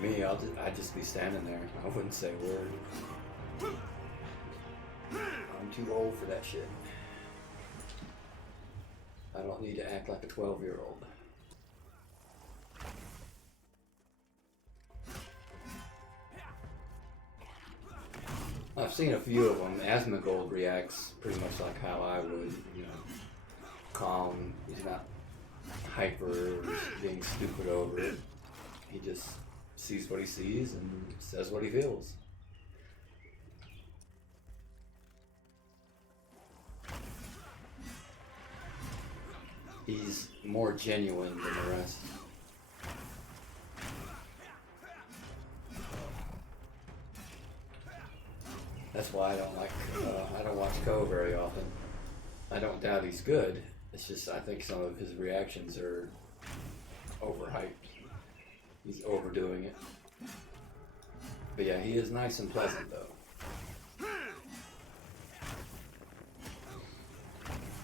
Me, I'd just be standing there. I wouldn't say a word. I'm too old for that shit. I don't need to act like a 12-year-old. I've seen a few of them. Asmongold reacts pretty much like how I would, you know, calm. He's not hyper or being stupid over it. He just sees what he sees and says what he feels. He's more genuine than the rest. That's why I don't watch Ko very often. I don't doubt he's good. It's just I think some of his reactions are overhyped. He's overdoing it. But yeah, he is nice and pleasant though.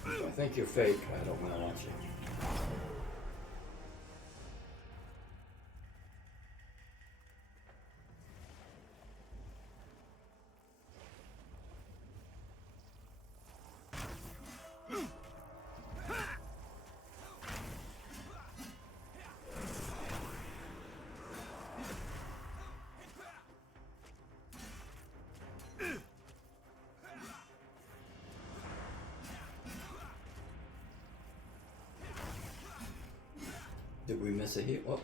If I think you're fake, I don't want to watch it. Did we miss a hit? Whoop.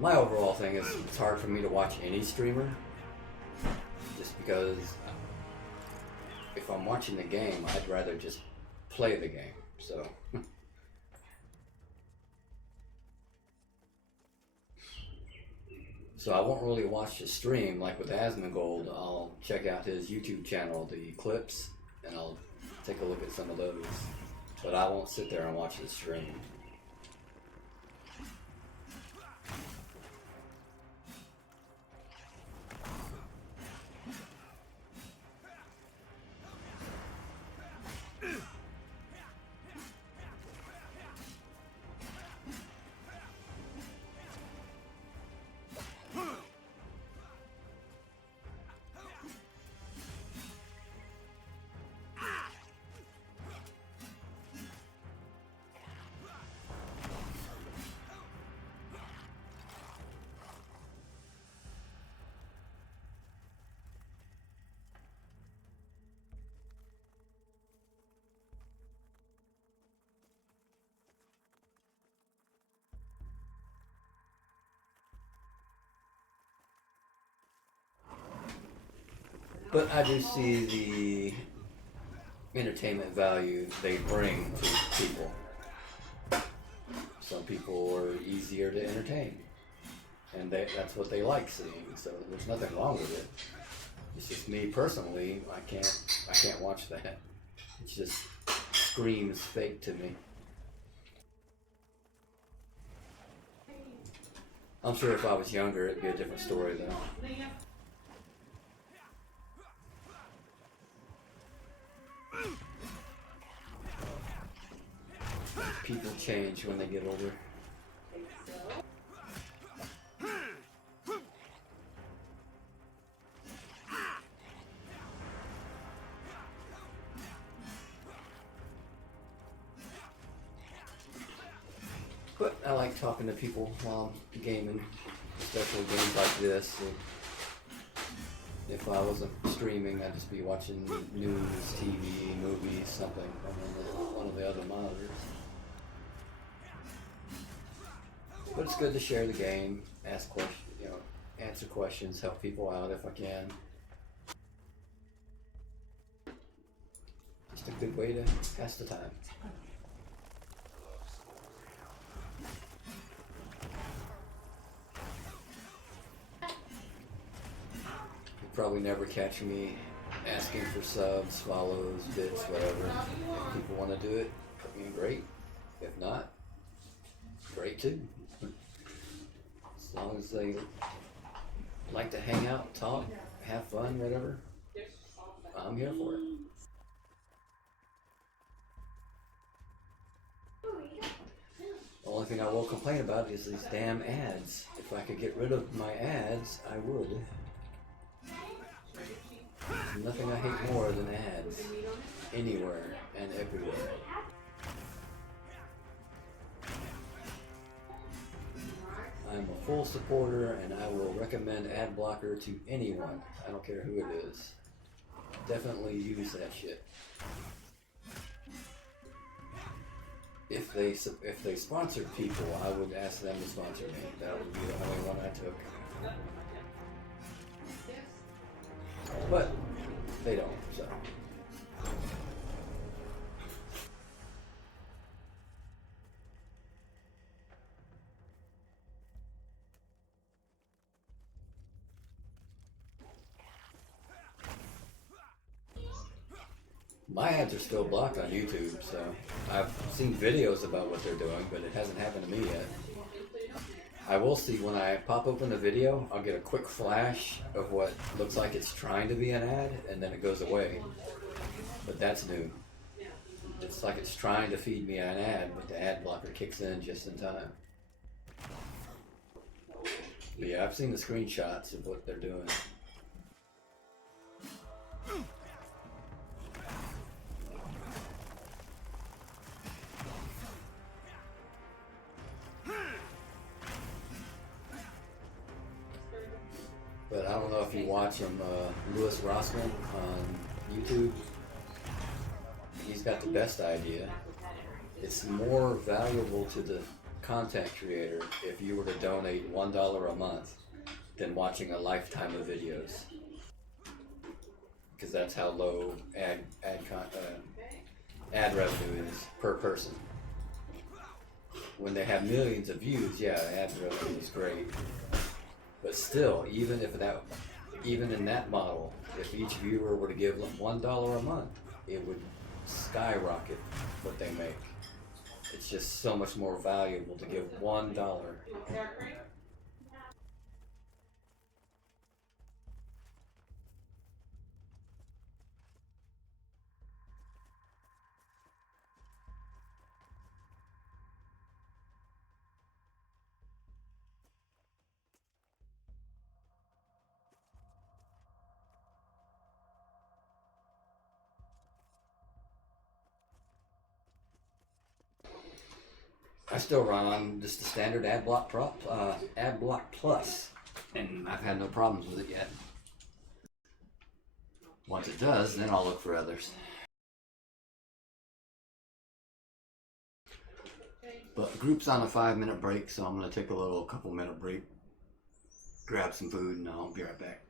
my overall thing is it's hard for me to watch any streamer, just because if I'm watching the game, I'd rather just play the game. So. So I won't really watch the stream. Like with Asmongold, I'll check out his YouTube channel, the clips, and I'll take a look at some of those. But I won't sit there and watch the stream. But I do see the entertainment value they bring to people. Some people are easier to entertain, and that's what they like seeing. So there's nothing wrong with it. It's just me personally. I can't watch that. It just screams fake to me. I'm sure if I was younger, it'd be a different story though. People change when they get older. But I like talking to people while I'm gaming, especially games like this. If I wasn't streaming, I'd just be watching news, TV, movies, something on one of the other monitors. But it's good to share the game, ask questions, answer questions, help people out if I can. Just a good way to pass the time. You'll probably never catch me asking for subs, follows, bits, whatever. If people want to do it, great. If not, great too. As long as they like to hang out, talk, have fun, whatever, I'm here for it. The only thing I will complain about is these damn ads. If I could get rid of my ads, I would. There's nothing I hate more than ads, anywhere and everywhere. I'm a full supporter, and I will recommend ad blocker to anyone. I don't care who it is. Definitely use that shit. If they sponsored people, I would ask them to sponsor me. That would be the only one I took. But they don't, so. My ads are still blocked on YouTube, so I've seen videos about what they're doing, but it hasn't happened to me yet. I will see when I pop open a video, I'll get a quick flash of what looks like it's trying to be an ad, and then it goes away. But that's new. It's like it's trying to feed me an ad, but the ad blocker kicks in just in time. But yeah, I've seen the screenshots of what they're doing. But I don't know if you watch him, Louis Rossman on YouTube. He's got the best idea. It's more valuable to the content creator if you were to donate $1 a month than watching a lifetime of videos, because that's how low ad revenue is per person. When they have millions of views, yeah, ad revenue is great. But still, even in that model, if each viewer were to give them $1 a month, it would skyrocket what they make. It's just so much more valuable to give $1. I still run on just the standard AdBlock Plus, and I've had no problems with it yet. Once it does, then I'll look for others. But the group's on a 5-minute break, so I'm going to take a little couple-minute break, grab some food, and I'll be right back.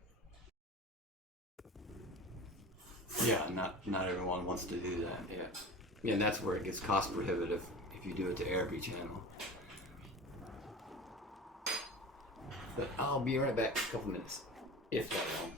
Yeah, not everyone wants to do that. Yeah, and that's where it gets cost prohibitive if you do it to every channel. But I'll be right back in a couple minutes, if that long.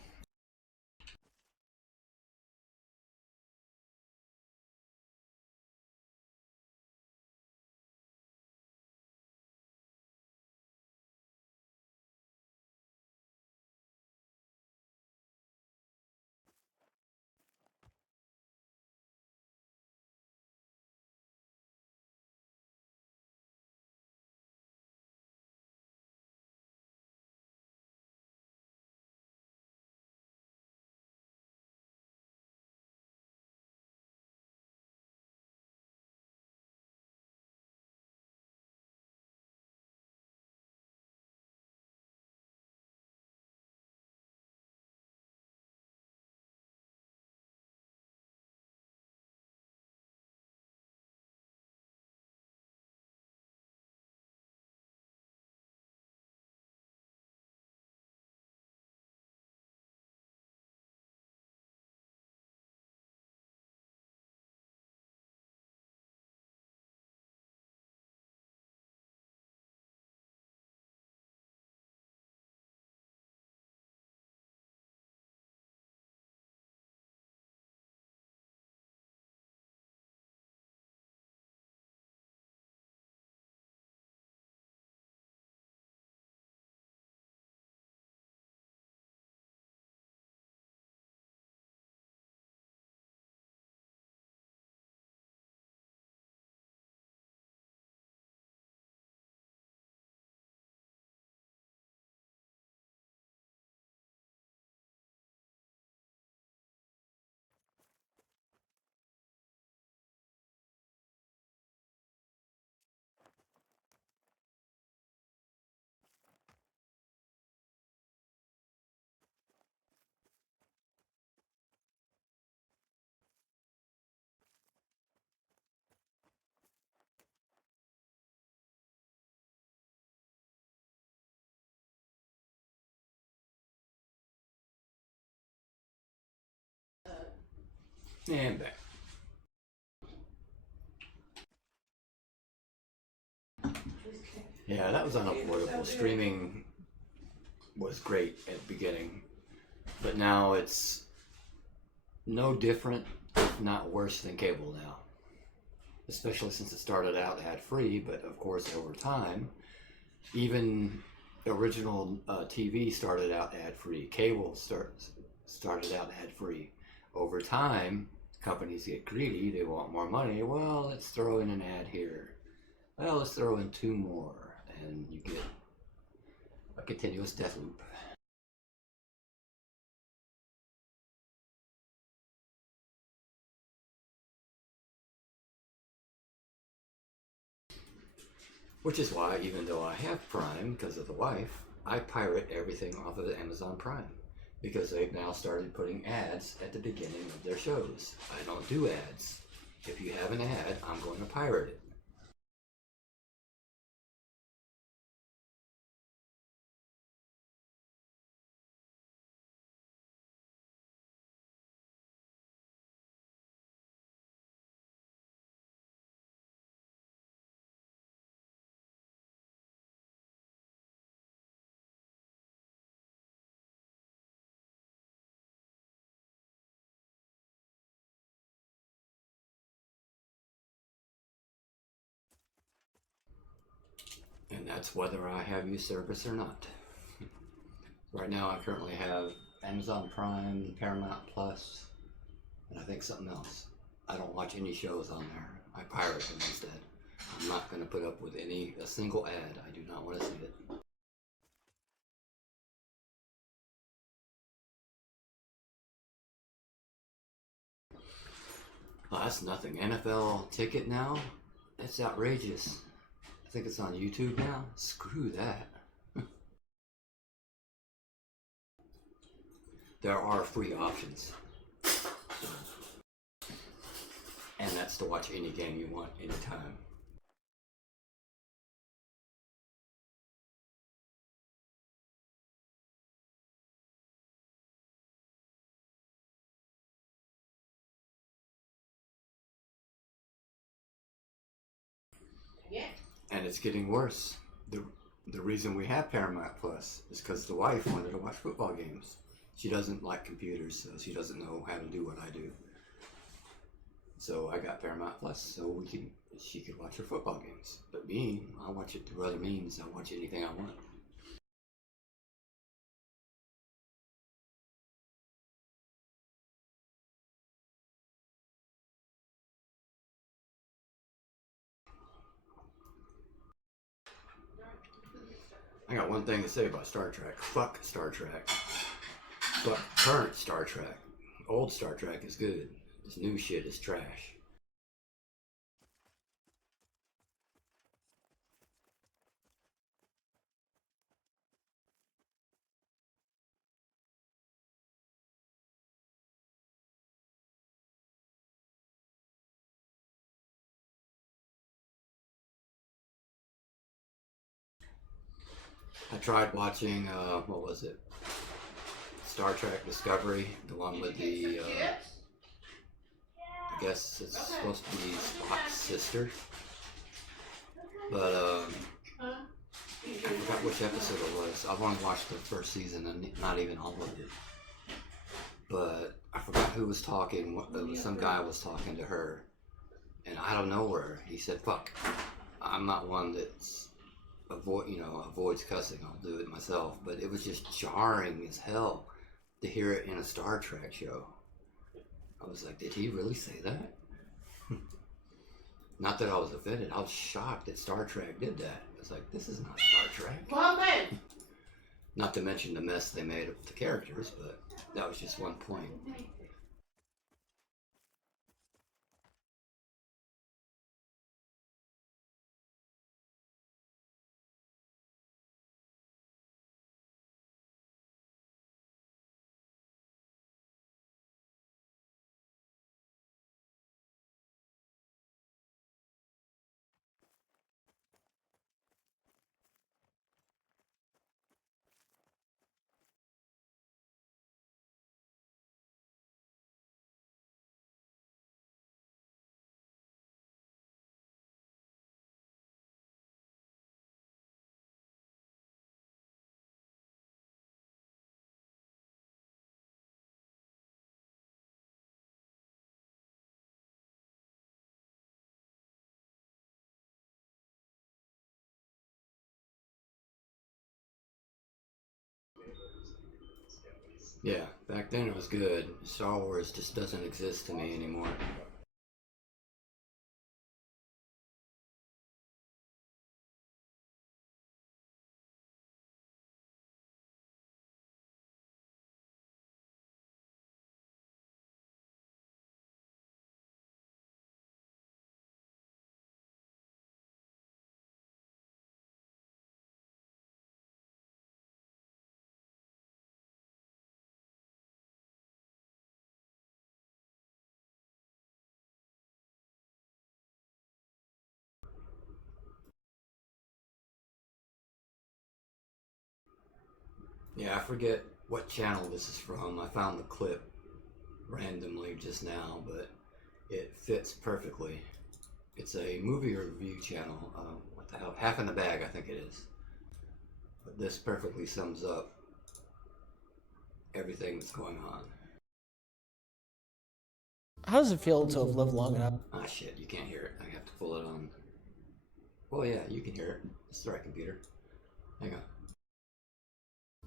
And back. Yeah, that was unavoidable. Streaming was great at the beginning, but now it's no different, if not worse than cable now. Especially since it started out ad-free, but of course over time, even original TV started out ad-free. Cable started out ad-free. Over time, companies get greedy, they want more money. Well, let's throw in an ad here. Well, let's throw in 2 more, and you get a continuous death loop. Which is why, even though I have Prime because of the wife, I pirate everything off of Amazon Prime, because they've now started putting ads at the beginning of their shows. I don't do ads. If you have an ad, I'm going to pirate it. that's whether I have your service or not. Right now, I currently have Amazon Prime, Paramount Plus, and I think something else. I don't watch any shows on there. I pirate them instead. I'm not going to put up with a single ad. I do not want to see it. Oh, that's nothing. NFL ticket now? That's outrageous. I think it's on YouTube now. Screw that. There are free options. And that's to watch any game you want, anytime. Yeah. And it's getting worse. The reason we have Paramount Plus is because the wife wanted to watch football games. She doesn't like computers, so she doesn't know how to do what I do. So I got Paramount Plus so she could watch her football games. But me, I watch it through other means. I watch anything I want. I got one thing to say about Star Trek. Fuck Star Trek. Fuck current Star Trek. Old Star Trek is good. This new shit is trash. I tried watching, what was it? Star Trek Discovery, the one with the, I guess it's supposed to be Spock's sister. But, I forgot which episode it was. I've only watched the first season and not even all of it. But I forgot who was talking. Some guy was talking to her. And out of nowhere, he said, fuck, I'm not one that's avoids cussing. I'll do it myself. But it was just jarring as hell to hear it in a Star Trek show. I was like, did he really say that? Not that I was offended. I was shocked that Star Trek did that. I was like, this is not Star Trek. Well, man. Not to mention the mess they made of the characters, but that was just one point. Yeah, back then it was good. Star Wars just doesn't exist to me anymore. Yeah, I forget what channel this is from. I found the clip randomly just now, but it fits perfectly. It's a movie review channel. What the hell? Half in the Bag, I think it is. But this perfectly sums up everything that's going on. How does it feel to have lived long enough? Ah, shit, you can't hear it. I have to pull it on Oh yeah, you can hear it. It's the right computer. Hang on.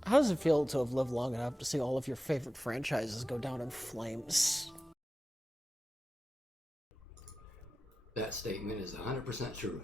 How does it feel to have lived long enough to see all of your favorite franchises go down in flames? That statement is 100% true.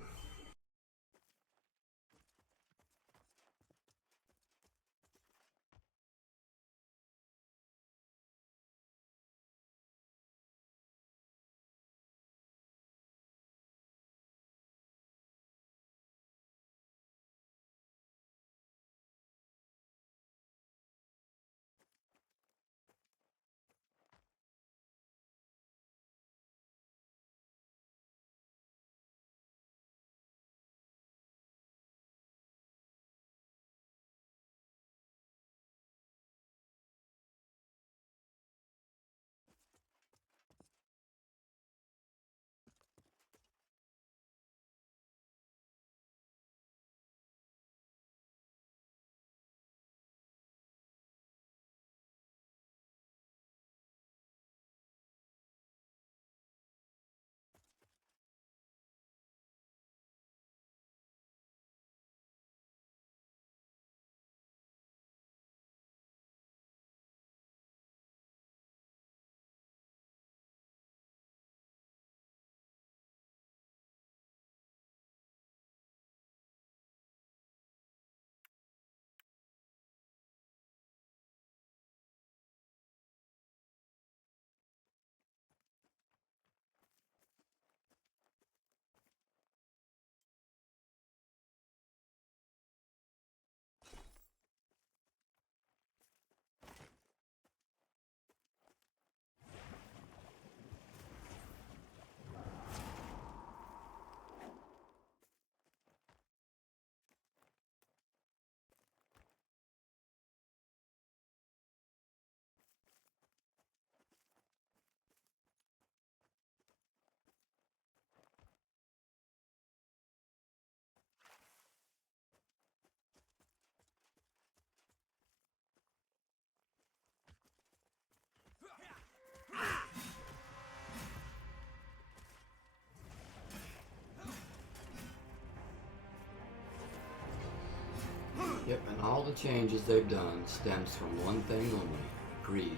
Yep, and all the changes they've done stems from one thing only: greed.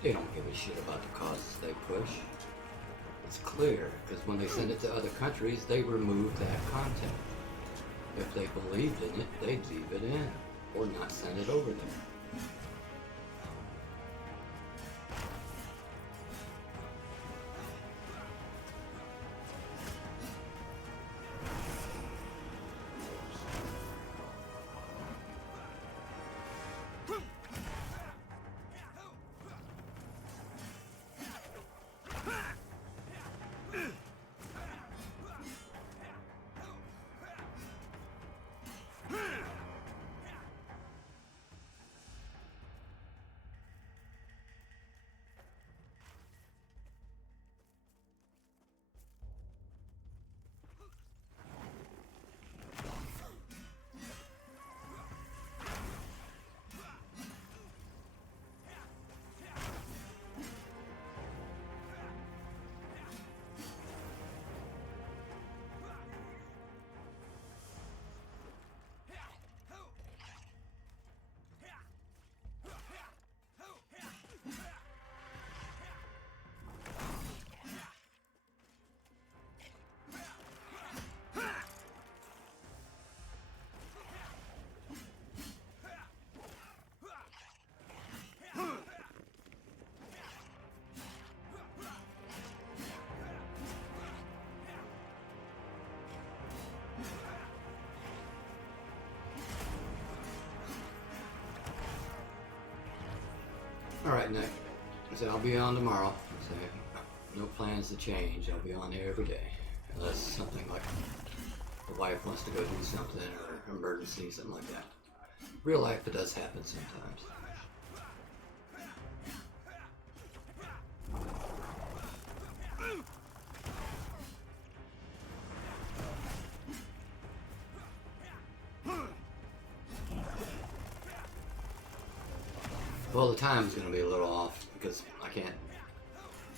They don't give a shit about the causes they push. It's clear, because when they send it to other countries, they remove that content. If they believed in it, they'd leave it in, or not send it over there. Alright, Nick. I said I'll be on tomorrow. I said, no plans to change. I'll be on there every day. Unless something like the wife wants to go do something or emergency, something like that. Real life, it does happen sometimes. Well, the time's going to be a little off because I can't.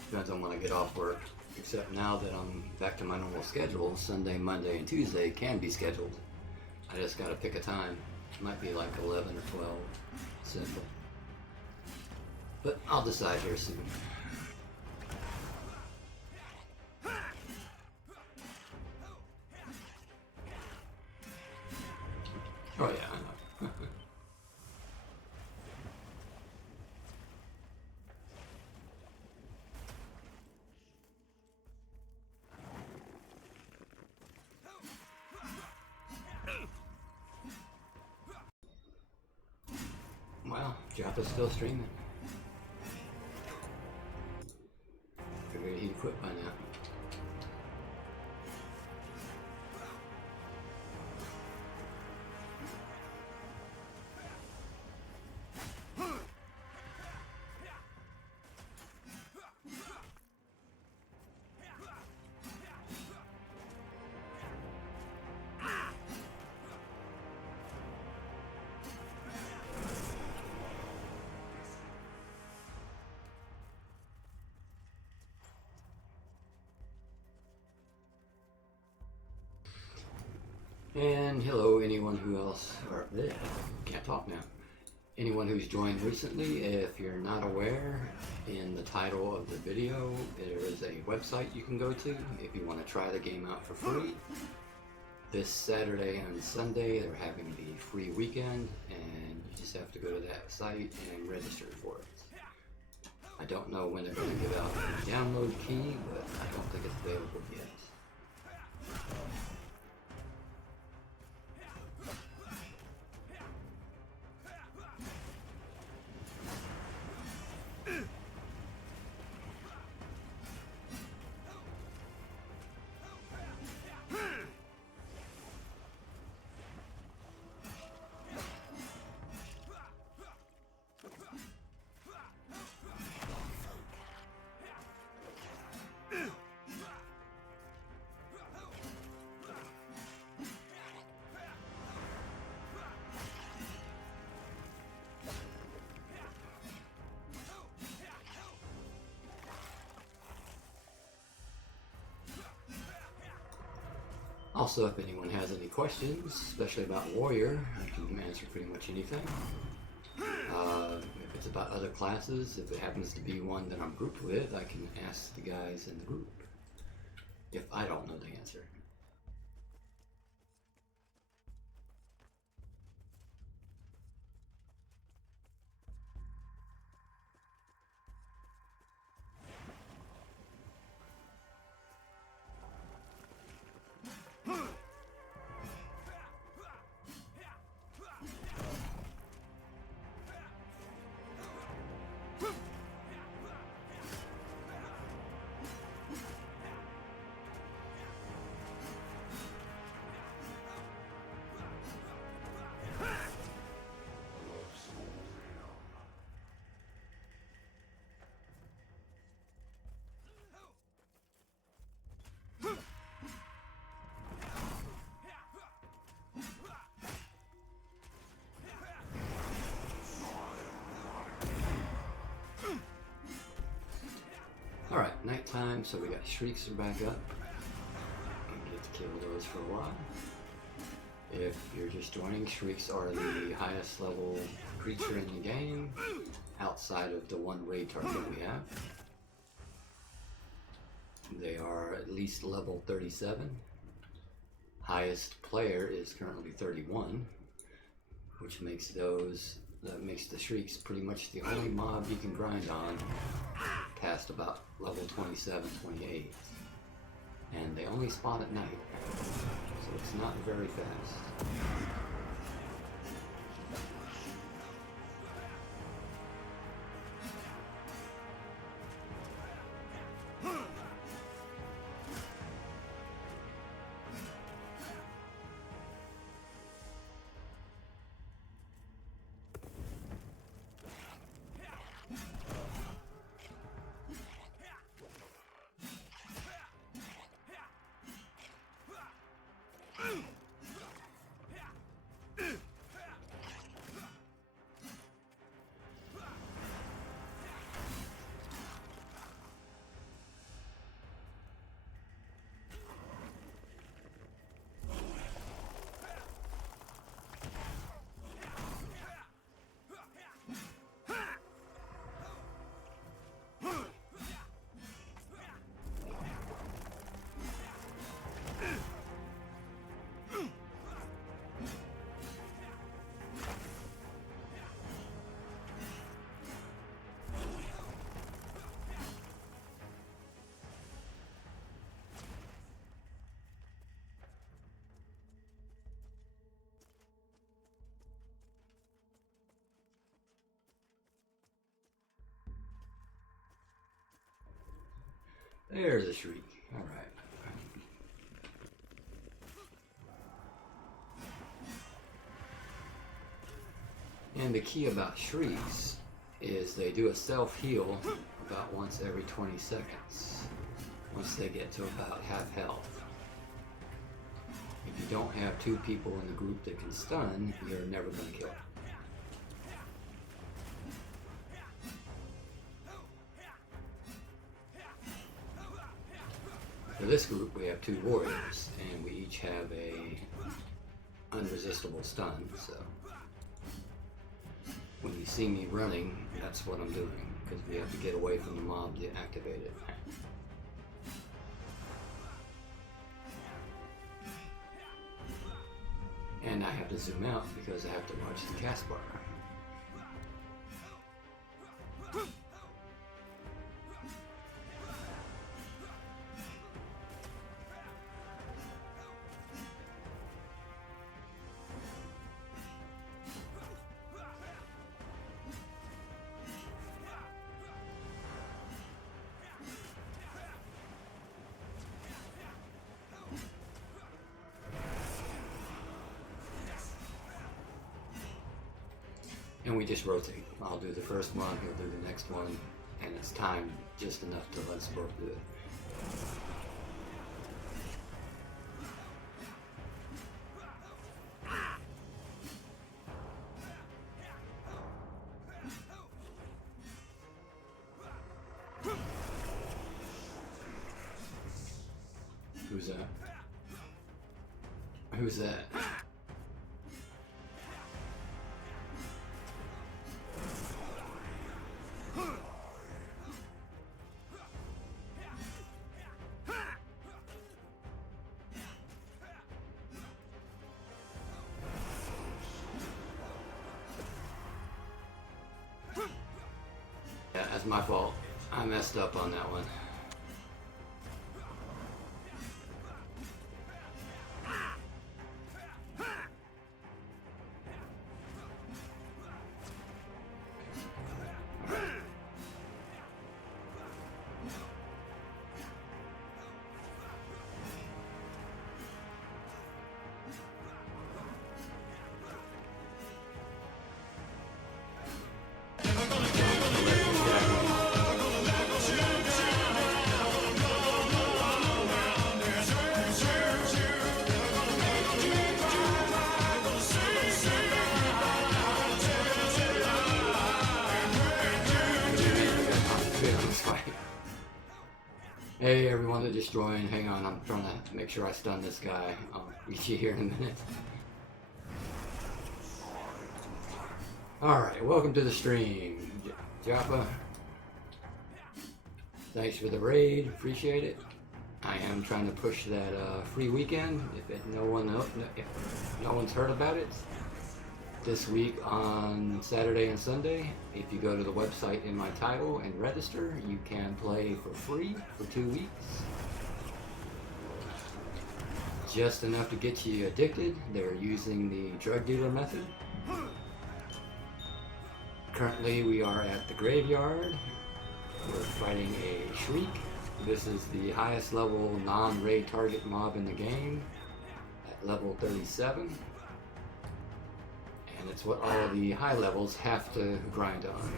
Depends on when I get off work. Except now that I'm back to my normal schedule, Sunday, Monday, and Tuesday can be scheduled. I just gotta pick a time. It might be like 11 or 12. Simple. But I'll decide here soon. Oh yeah, I know. Well, Joppa's still streaming. Figured he'd quit by now. And hello, anyone who else, or bleh, can't talk now. Anyone who's joined recently, if you're not aware, in the title of the video, there is a website you can go to if you want to try the game out for free. This Saturday and Sunday, they're having the free weekend, and you just have to go to that site and register for it. I don't know when they're going to give out the download key, but I don't think it's available yet. Also, if anyone has any questions, especially about Warrior, I can answer pretty much anything. If it's about other classes, if it happens to be one that I'm grouped with, I can ask the guys in the group if I don't know the answer. Alright, nighttime, so we got Shrieks are back up. And get to kill those for a while. If you're just joining, Shrieks are the highest level creature in the game, outside of the one raid target we have. They are at least level 37. Highest player is currently 31, which makes the Shrieks pretty much the only mob you can grind on past about level 27, 28. And they only spawn at night, so it's not very fast. There's a shriek. Alright. And the key about shrieks is they do a self-heal about once every 20 seconds. Once they get to about half health. If you don't have two people in the group that can stun, you're never going to kill it. For this group, we have two warriors, and we each have a unresistible stun, so when you see me running, that's what I'm doing, because we have to get away from the mob to activate it. And I have to zoom out because I have to watch the cast bar. And we just rotate. I'll do the first one, he'll do the next one, and it's timed just enough to let us both do it. Who's that? Who's that? Yeah, that's my fault. I messed up on that one. Hey everyone that just joined, hang on, I'm trying to make sure I stun this guy. I'll reach you here in a minute. Alright, welcome to the stream, Joppa. Thanks for the raid, appreciate it. I am trying to push that free weekend, if no one's heard about it. This week on Saturday and Sunday, if you go to the website in my title and register, you can play for free for 2 weeks. Just enough to get you addicted. They're using the drug dealer method. Currently we are at the graveyard. We're fighting a Shriek. This is the highest level non-raid target mob in the game at level 37. And it's what all the high levels have to grind on.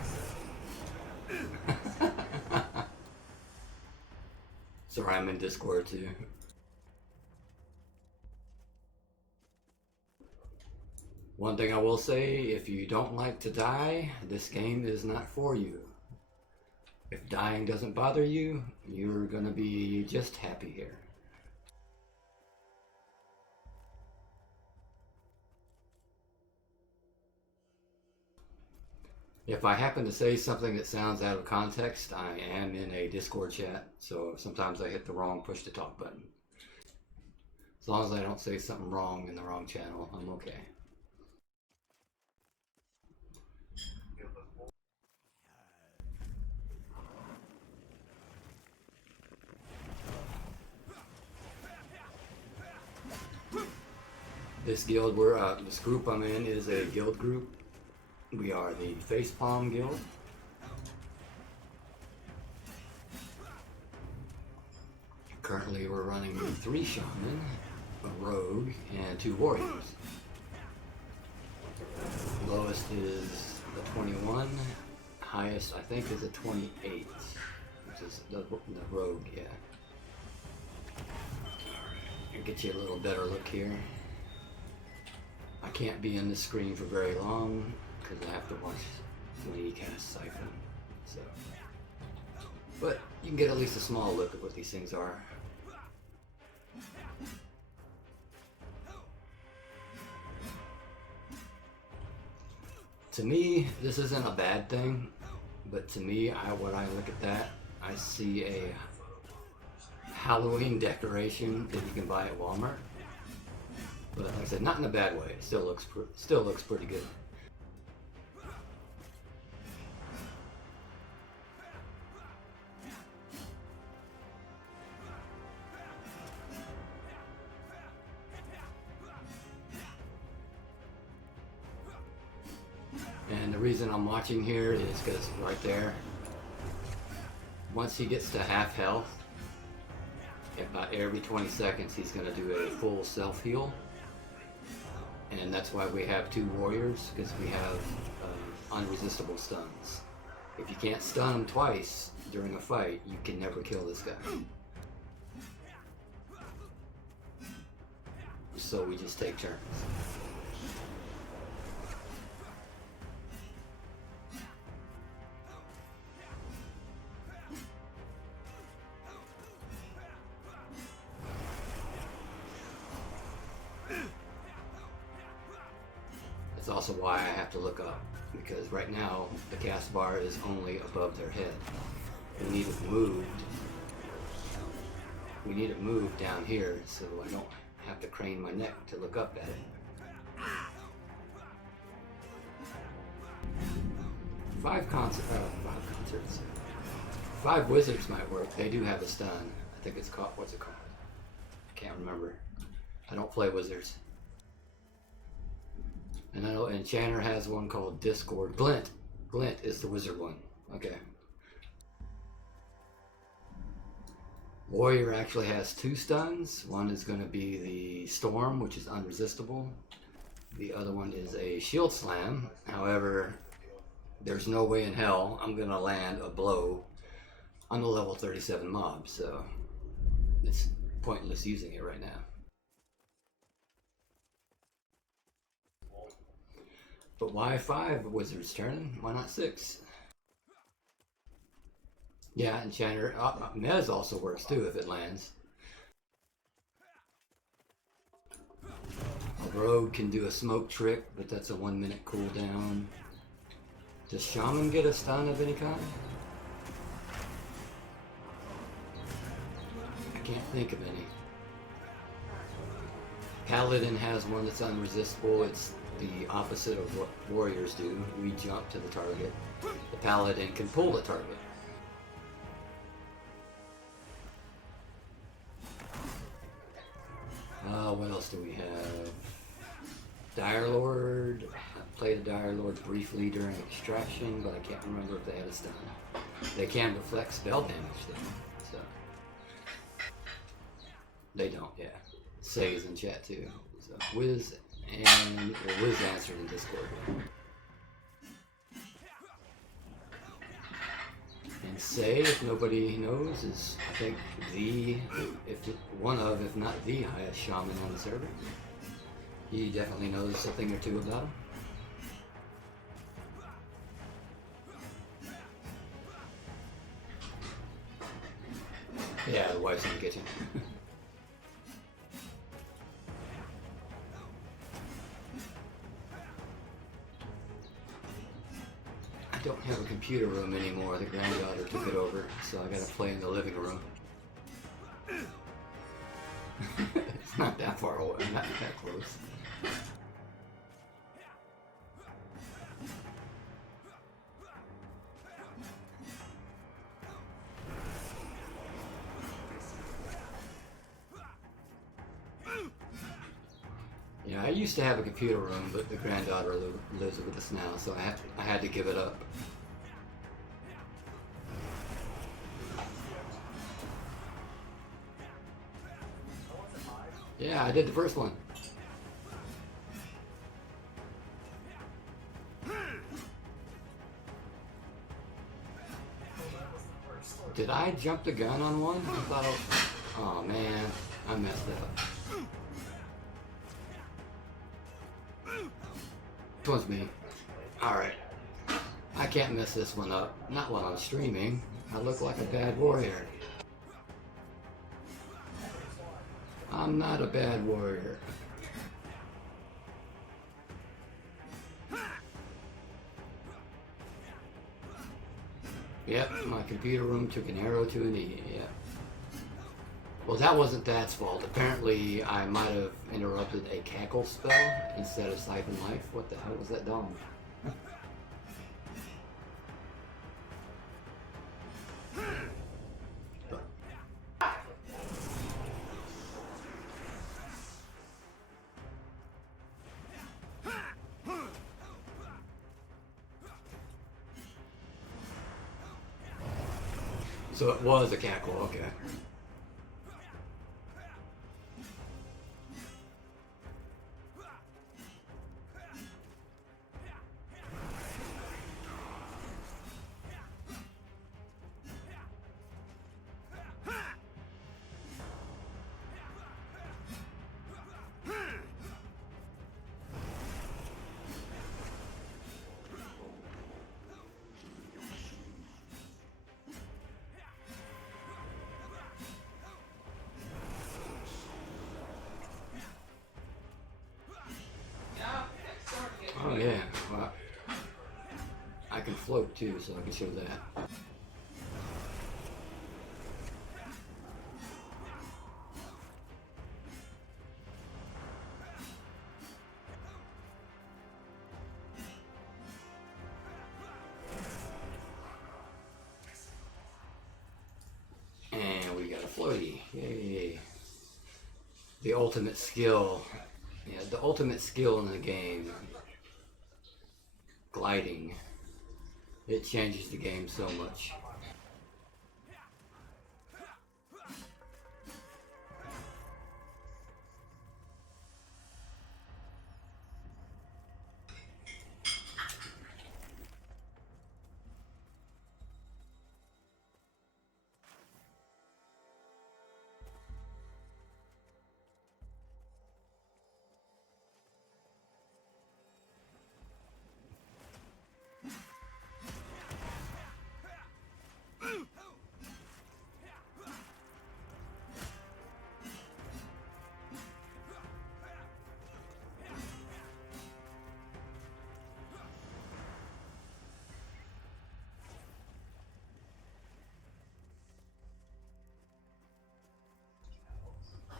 Sorry, I'm in Discord too. One thing I will say, if you don't like to die, this game is not for you. If dying doesn't bother you, you're gonna be just happy here. If I happen to say something that sounds out of context, I am in a Discord chat, so sometimes I hit the wrong push to talk button. As long as I don't say something wrong in the wrong channel, I'm okay. This guild this group I'm in is a guild group. We are the Facepalm Guild. Currently we're running 3 shaman, a rogue, and 2 warriors. Lowest is the 21, highest I think is a 28, which is the rogue, yeah. I'll get you a little better look here. I can't be in this screen for very long because I have to watch when he casts Siphon. So, but you can get at least a small look at what these things are. To me, this isn't a bad thing, but to me, when I look at that, I see a Halloween decoration that you can buy at Walmart. But like I said, not in a bad way. It still looks pretty good. And the reason I'm watching here is because right there, once he gets to half health, about every 20 seconds he's going to do a full self-heal. And that's why we have 2 warriors, because we have unresistible stuns. If you can't stun him twice during a fight, you can never kill this guy. So we just take turns. That's also why I have to look up, because right now the cast bar is only above their head. We need it moved. We need it moved down here so I don't have to crane my neck to look up at it. 5 concerts. 5 wizards might work. They do have a stun. I think it's called, what's it called? I can't remember. I don't play wizards. And I know Enchanter has one called Discord. Glint. Glint is the wizard one. Okay. Warrior actually has 2 stuns. One is going to be the Storm, which is unresistible. The other one is a Shield Slam. However, there's no way in hell I'm going to land a blow on the level 37 mob, so it's pointless using it right now. But why 5 wizards turn? Why not 6? Yeah, Enchanter. Mez also works too if it lands. A rogue can do a smoke trick, but that's a 1-minute cooldown. Does Shaman get a stun of any kind? I can't think of any. Paladin has one that's unresistible. It's the opposite of what warriors do. We jump to the target. The Paladin can pull the target. What else do we have? Dire Lord. I played a Dire Lord briefly during extraction, but I can't remember if they had a stun. They can reflect spell damage though, so they don't. Yeah, Say's in chat too. So Wiz and Wiz answered in Discord. And Say, if nobody knows, is I think one of, if not the highest shaman on the server. He definitely knows a thing or two about him. Yeah, the wife's in the kitchen. I don't have a computer room anymore. The granddaughter took it over, so I gotta play in the living room. It's not that far away, not that close. Yeah, I used to have a computer room, but the granddaughter lives with us now, so I had to give it up. Yeah, I did the first one. Did I jump the gun on one? I thought oh man, I messed up. This one's me. Alright. I can't mess this one up. Not while I'm streaming. I look like a bad warrior. I'm not a bad warrior. Yep, my computer room took an arrow to a knee. Yep. Well, that wasn't that's fault. Apparently, I might have interrupted a cackle spell instead of siphon life. What the hell was that dong? So it was a cackle, okay. Oh yeah, well, I can float too, so I can show that. And we got a floaty, yay. The ultimate skill, yeah, the ultimate skill in the game. Gliding. It changes the game so much.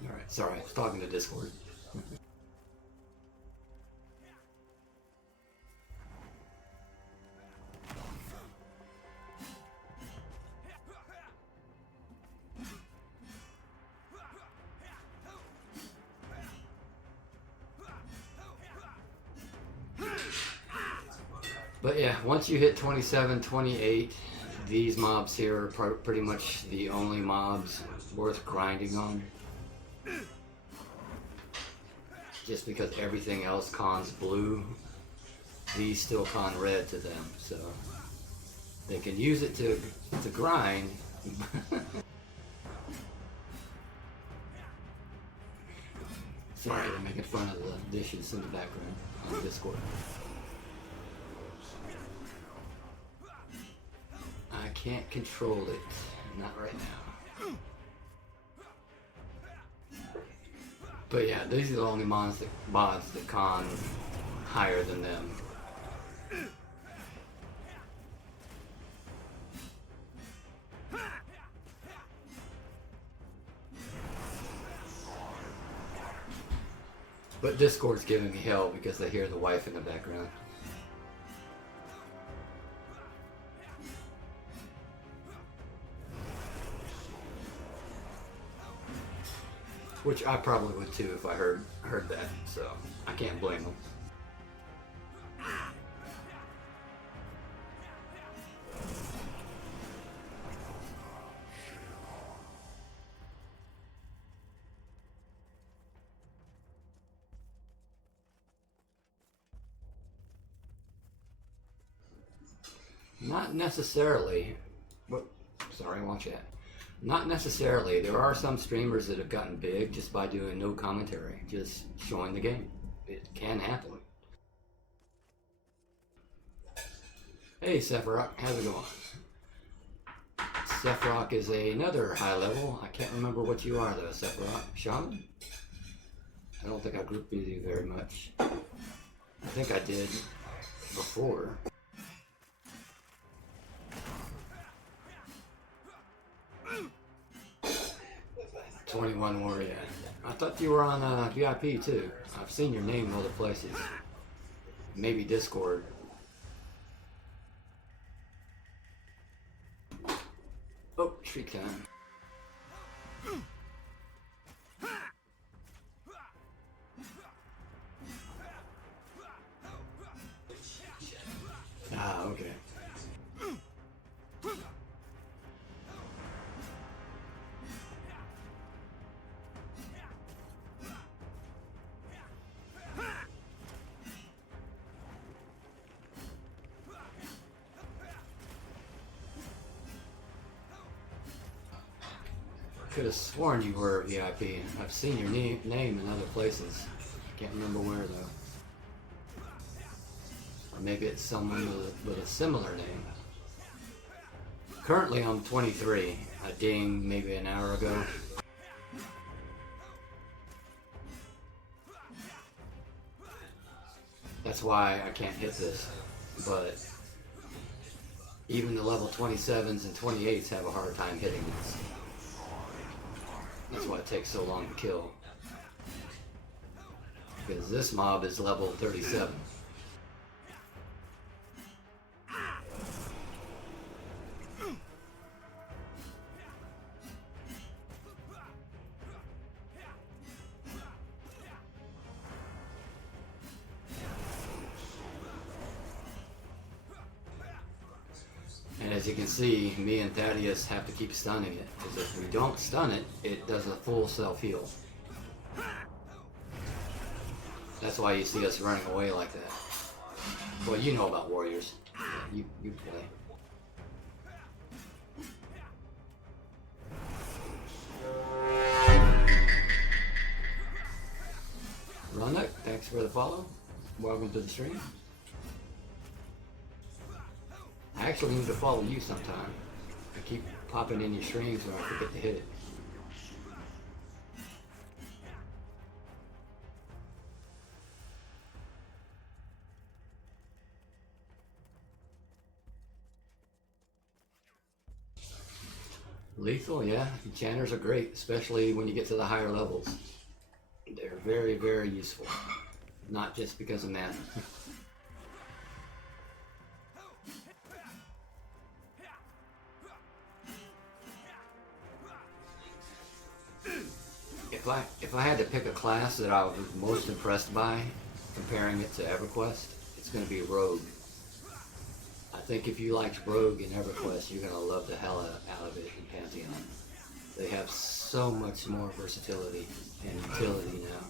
Alright, sorry, I was talking to Discord. But yeah, once you hit 27, 28, these mobs here are pretty much the only mobs worth grinding on. Just because everything else cons blue, these still con red to them, so they can use it to grind. Sorry, they're making fun of the dishes in the background on Discord. I can't control it, not right now. But yeah, these are the only mods that con higher than them. But Discord's giving me hell because they hear the wife in the background. Which I probably would too if I heard that, so I can't blame them. Not necessarily. Sorry, watch that. Not necessarily. There are some streamers that have gotten big just by doing no commentary, just showing the game. It can happen. Hey Sephiroth, how's it going? Sephiroth is another high level. I can't remember what you are though, Sephiroth. Shaman? I don't think I grouped with you very much. I think I did before. "21 Warrior." I thought you were on VIP too. I've seen your name in other places. Maybe Discord. Oh, shriek time. Ah, okay. Could have sworn you were VIP. I've seen your name in other places. Can't remember where though. Or maybe it's someone with a similar name. Currently I'm 23. I dinged maybe an hour ago. That's why I can't hit this. But even the level 27s and 28s have a hard time hitting this. That's why it takes so long to kill. Because this mob is level 37. And as you can see, me and Thaddeus have to keep stunning it, because if we don't stun it, it does a full self-heal. That's why you see us running away like that. Well, you know about warriors. You play. Ronak, thanks for the follow. Welcome to the stream. I actually need to follow you sometime. I keep popping in your streams when I forget to hit it. Lethal, yeah. Enchanters are great, especially when you get to the higher levels. They're very, very useful. Not just because of mana. If I had to pick a class that I was most impressed by, comparing it to EverQuest, it's going to be Rogue. I think if you liked Rogue in EverQuest, you're going to love the hell out of it in Pantheon. They have so much more versatility and utility now.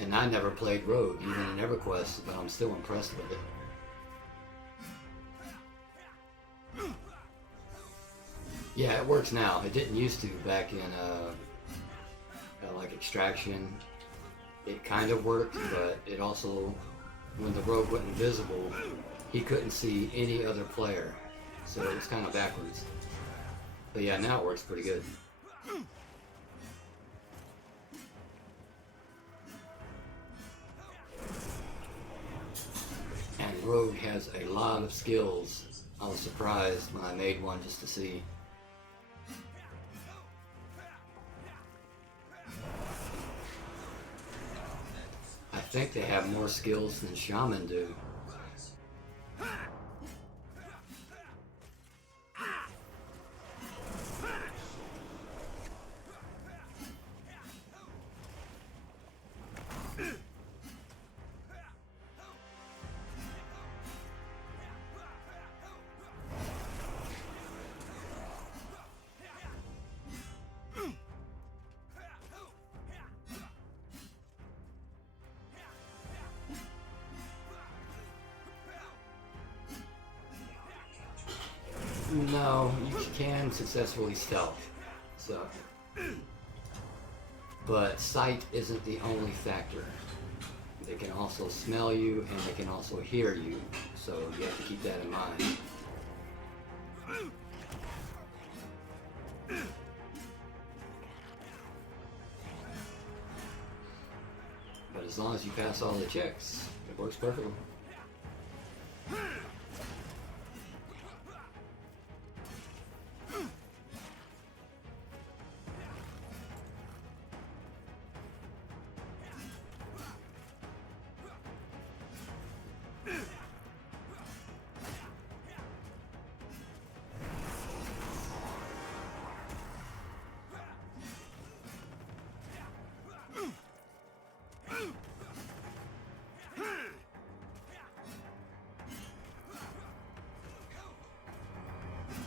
And I never played Rogue, even in EverQuest, but I'm still impressed with it. Yeah, it works now. It didn't used to back in like Extraction. It kind of worked, but it also, when the Rogue went invisible, he couldn't see any other player. So it was kind of backwards. But yeah, now it works pretty good. And Rogue has a lot of skills. I was surprised when I made one just to see. I think they have more skills than Shaman do. No, you can successfully stealth. So, but sight isn't the only factor. They can also smell you and they can also hear you. So you have to keep that in mind. But as long as you pass all the checks, it works perfectly.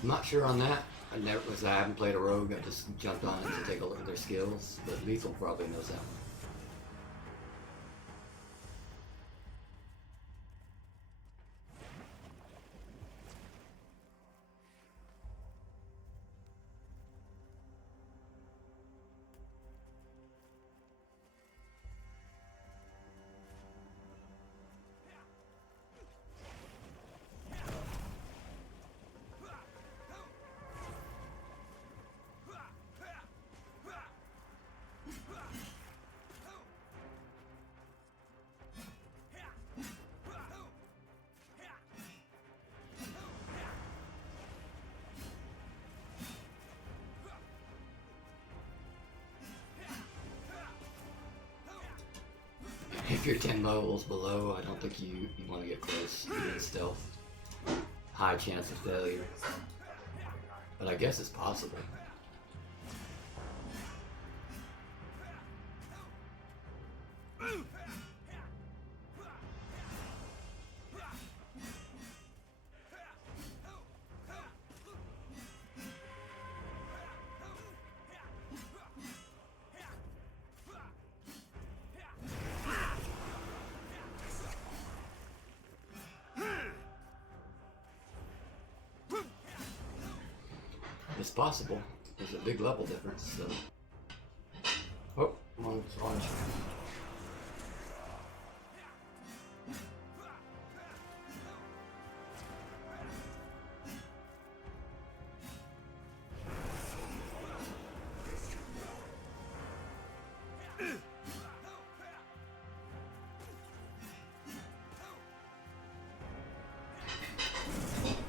I'm not ssure on that. I haven't played a rogue. I just jumped on it to take a look at their skills. But Lethal probably knows that one. If you're 10 levels below, I don't think you want to get close to stealth. High chance of failure. But I guess it's possible. It's possible. There's a big level difference, so. Oh, launch.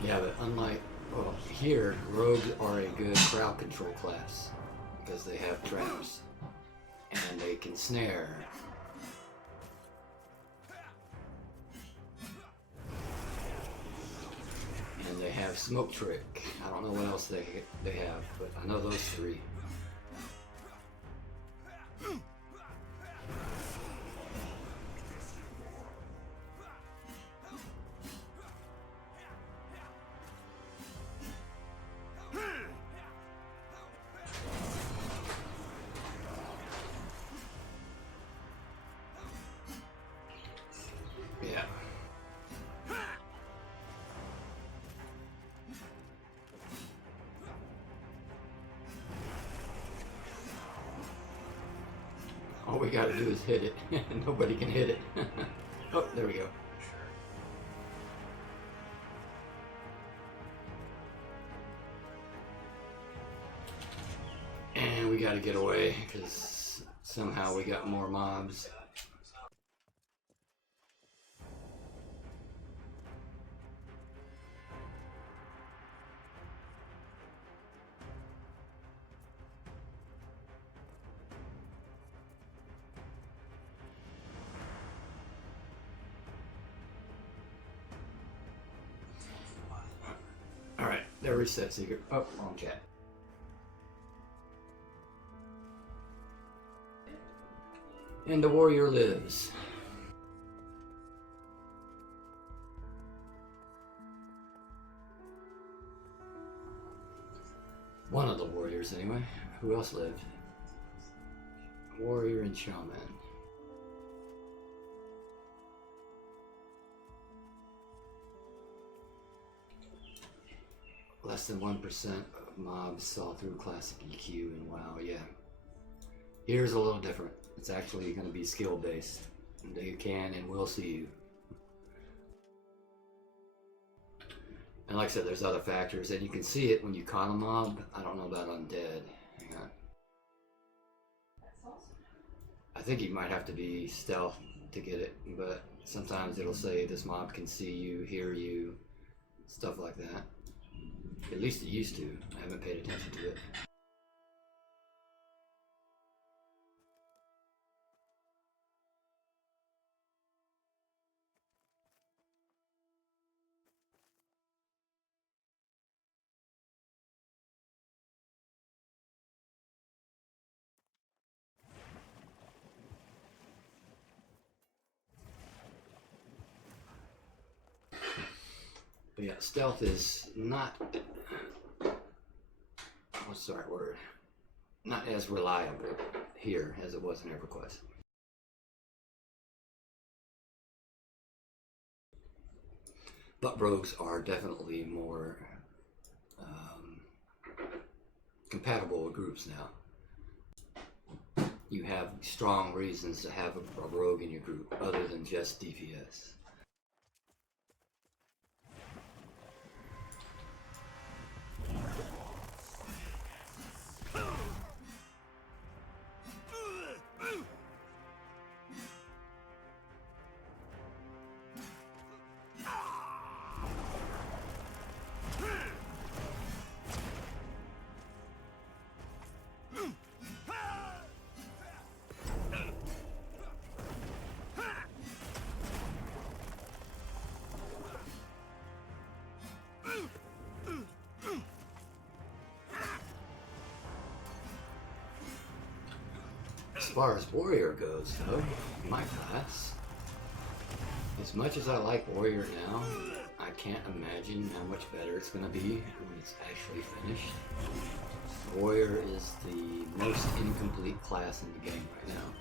Yeah, but unlike, well, here, rogues are a good crowd control class because they have traps and they can snare. And they have smoke trick. I don't know what else they have, but I know those three. Yeah. All we gotta do is hit it. Nobody can hit it. Oh, there we go. And we gotta get away because somehow we got more mobs. Alright, there reset secret. Oh, wrong chat. And the warrior lives. One of the warriors, anyway. Who else lived? Warrior and shaman. less than 1% of mobs saw through classic EQ and WoW. Yeah. Here's a little different. It's actually going to be skill based. They can and will see you. And like I said, there's other factors, and you can see it when you con a mob. I don't know about undead. Hang on. I think you might have to be stealth to get it, but sometimes it'll say this mob can see you, hear you, stuff like that. At least it used to. I haven't paid attention to it. But yeah, stealth is not, what's the right word? Not as reliable here as it was in EverQuest. But rogues are definitely more compatible with groups now. You have strong reasons to have a rogue in your group other than just DPS. As far as warrior goes, though, my class, as much as I like warrior now, I can't imagine how much better it's going to be when it's actually finished. Warrior is the most incomplete class in the game right now,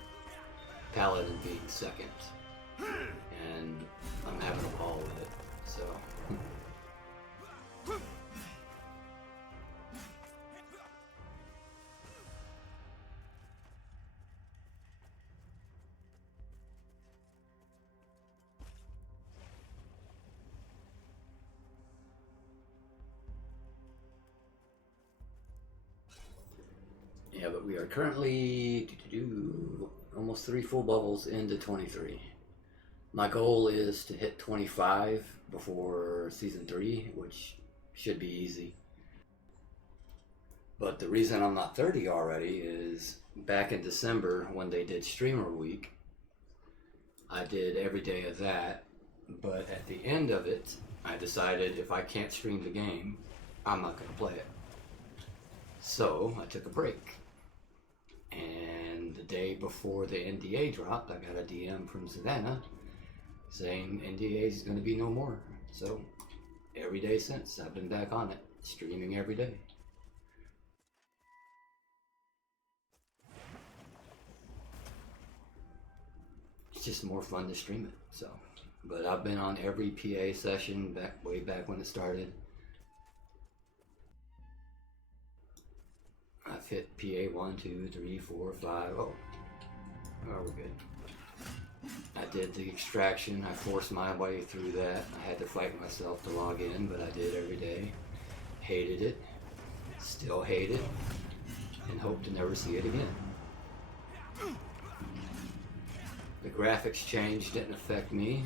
Paladin being second, and I'm having a ball with it, so... Yeah, but we are currently almost 3 full bubbles into 23. My goal is to hit 25 before Season 3, which should be easy. But the reason I'm not 30 already is back in December when they did Streamer Week, I did every day of that, but at the end of it, I decided if I can't stream the game, I'm not going to play it. So I took a break. And the day before the NDA dropped, I got a DM from Savannah saying NDA is going to be no more. So every day since, I've been back on it, streaming every day. It's just more fun to stream it. So, but I've been on every PA session way back when it started. I've hit PA 1, 2, 3, 4, 5. Oh, we're good. I did the extraction. I forced my way through that. I had to fight myself to log in, but I did every day. Hated it. Still hate it. And hope to never see it again. The graphics change didn't affect me.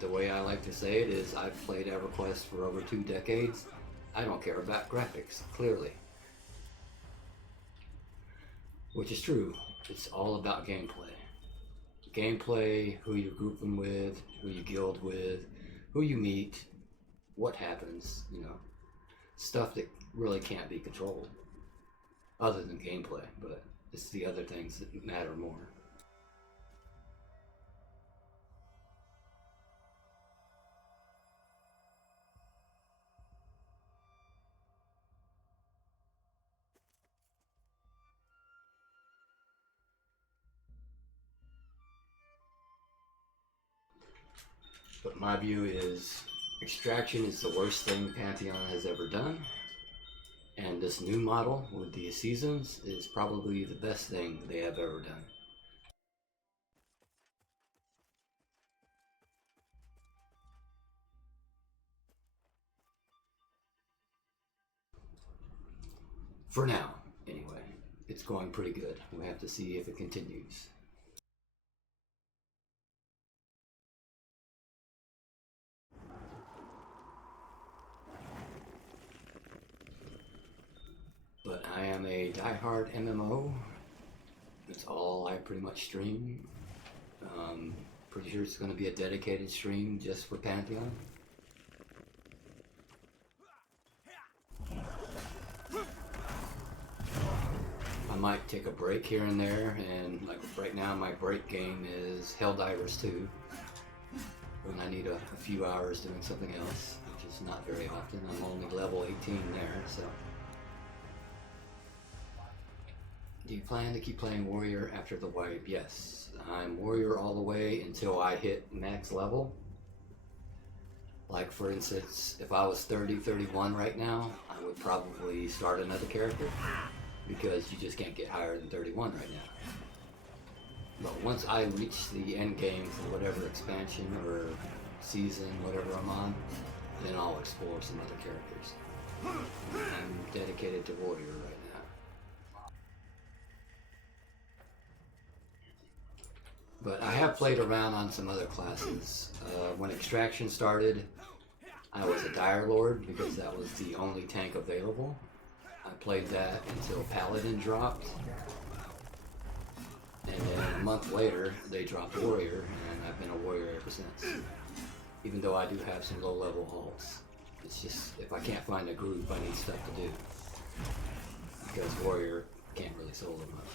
The way I like to say it is I've played EverQuest for over 2 decades. I don't care about graphics, clearly. Which is true. It's all about gameplay. Gameplay, who you're grouping with, who you guild with, who you meet, what happens, you know. Stuff that really can't be controlled. Other than gameplay, but it's the other things that matter more. But my view is extraction is the worst thing Pantheon has ever done. And this new model with the seasons is probably the best thing they have ever done. For now, anyway. It's going pretty good. We have to see if it continues. But I am a diehard MMO. That's all I pretty much stream. Pretty sure it's going to be a dedicated stream just for Pantheon. I might take a break here and there, and like right now my break game is Helldivers 2. When I need a few hours doing something else, which is not very often. I'm only level 18 there, so. Do you plan to keep playing Warrior after the wipe? Yes. I'm Warrior all the way until I hit max level. Like for instance, if I was 30, 31 right now, I would probably start another character. Because you just can't get higher than 31 right now. But once I reach the end game for whatever expansion or season, whatever I'm on, then I'll explore some other characters. I'm dedicated to Warrior right now. But I have played around on some other classes. When Extraction started, I was a Dire Lord because that was the only tank available. I played that until Paladin dropped, and then a month later they dropped Warrior, and I've been a Warrior ever since. Even though I do have some low-level halts. It's just, if I can't find a group, I need stuff to do. Because Warrior can't really solo much.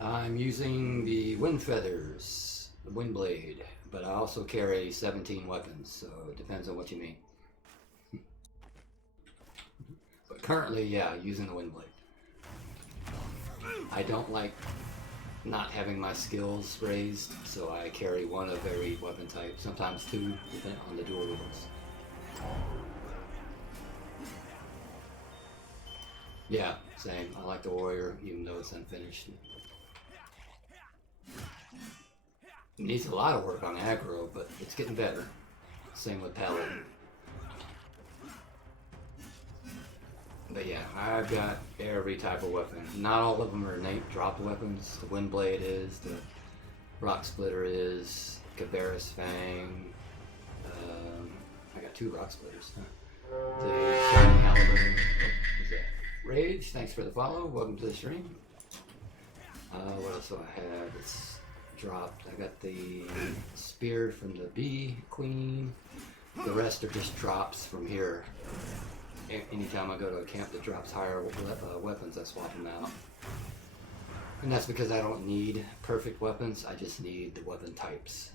I'm using the Wind Feathers, the Wind Blade, but I also carry 17 weapons, so it depends on what you mean. Currently, yeah, using the Wind Blade. I don't like not having my skills raised, so I carry one of every weapon type, sometimes two, depending on the dual wields. Yeah, same. I like the Warrior, even though it's unfinished. It needs a lot of work on aggro, but it's getting better. Same with Paladin. But yeah, I've got every type of weapon. Not all of them are innate drop weapons. The Wind Blade is, the Rock Splitter is, Cabarrus Fang. I got 2 Rock Splitters. Huh? The Shining Halberd. Oh, is that Rage? Thanks for the follow. Welcome to the stream. What else do I have? It's dropped. I got the Spear from the Bee Queen. The rest are just drops from here. Anytime I go to a camp that drops higher weapons, I swap them out. And that's because I don't need perfect weapons, I just need the weapon types.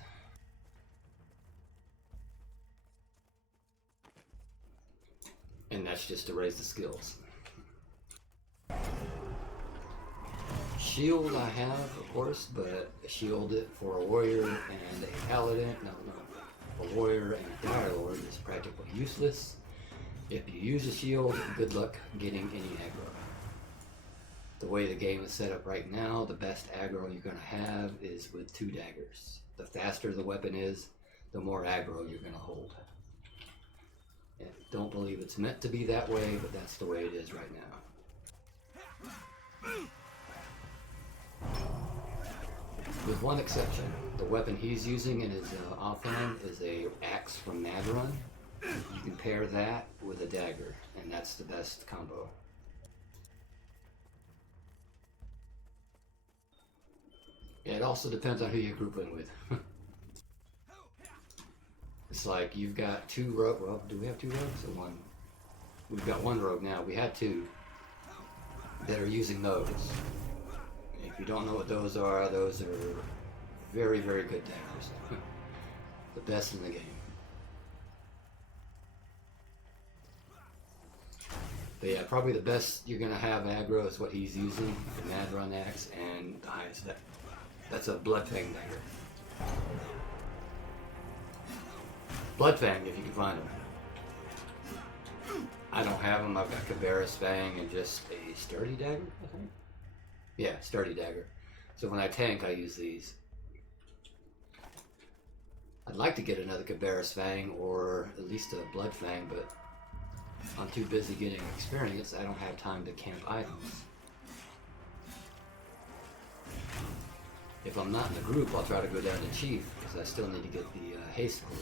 And that's just to raise the skills. Shield I have, of course, but a shield for a warrior and a paladin, a warrior and a dire lord is practically useless. If you use a shield, good luck getting any aggro. The way the game is set up right now, the best aggro you're going to have is with 2 daggers. The faster the weapon is, the more aggro you're going to hold. I don't believe it's meant to be that way, but that's the way it is right now. With one exception, the weapon he's using in his offhand is a axe from Madrun. You can pair that with a dagger, and that's the best combo. Yeah, it also depends on who you're grouping with. It's like you've got 2 rogue. Well, do we have 2 rogues or 1? We've got 1 rogue now. We had 2 that are using those. If you don't know what those are very, very good daggers. The best in the game. But yeah, probably the best you're going to have aggro is what he's using, the Madrun axe, and the highest deck. That's a Bloodfang dagger. Bloodfang, if you can find them. I don't have them. I've got Cabarrus Fang and just a Sturdy Dagger, I think. Yeah, Sturdy Dagger. So when I tank, I use these. I'd like to get another Cabarrus Fang or at least a Blood Fang, but I'm too busy getting experience. I don't have time to camp items. If I'm not in the group, I'll try to go down to Chief because I still need to get the haste clue.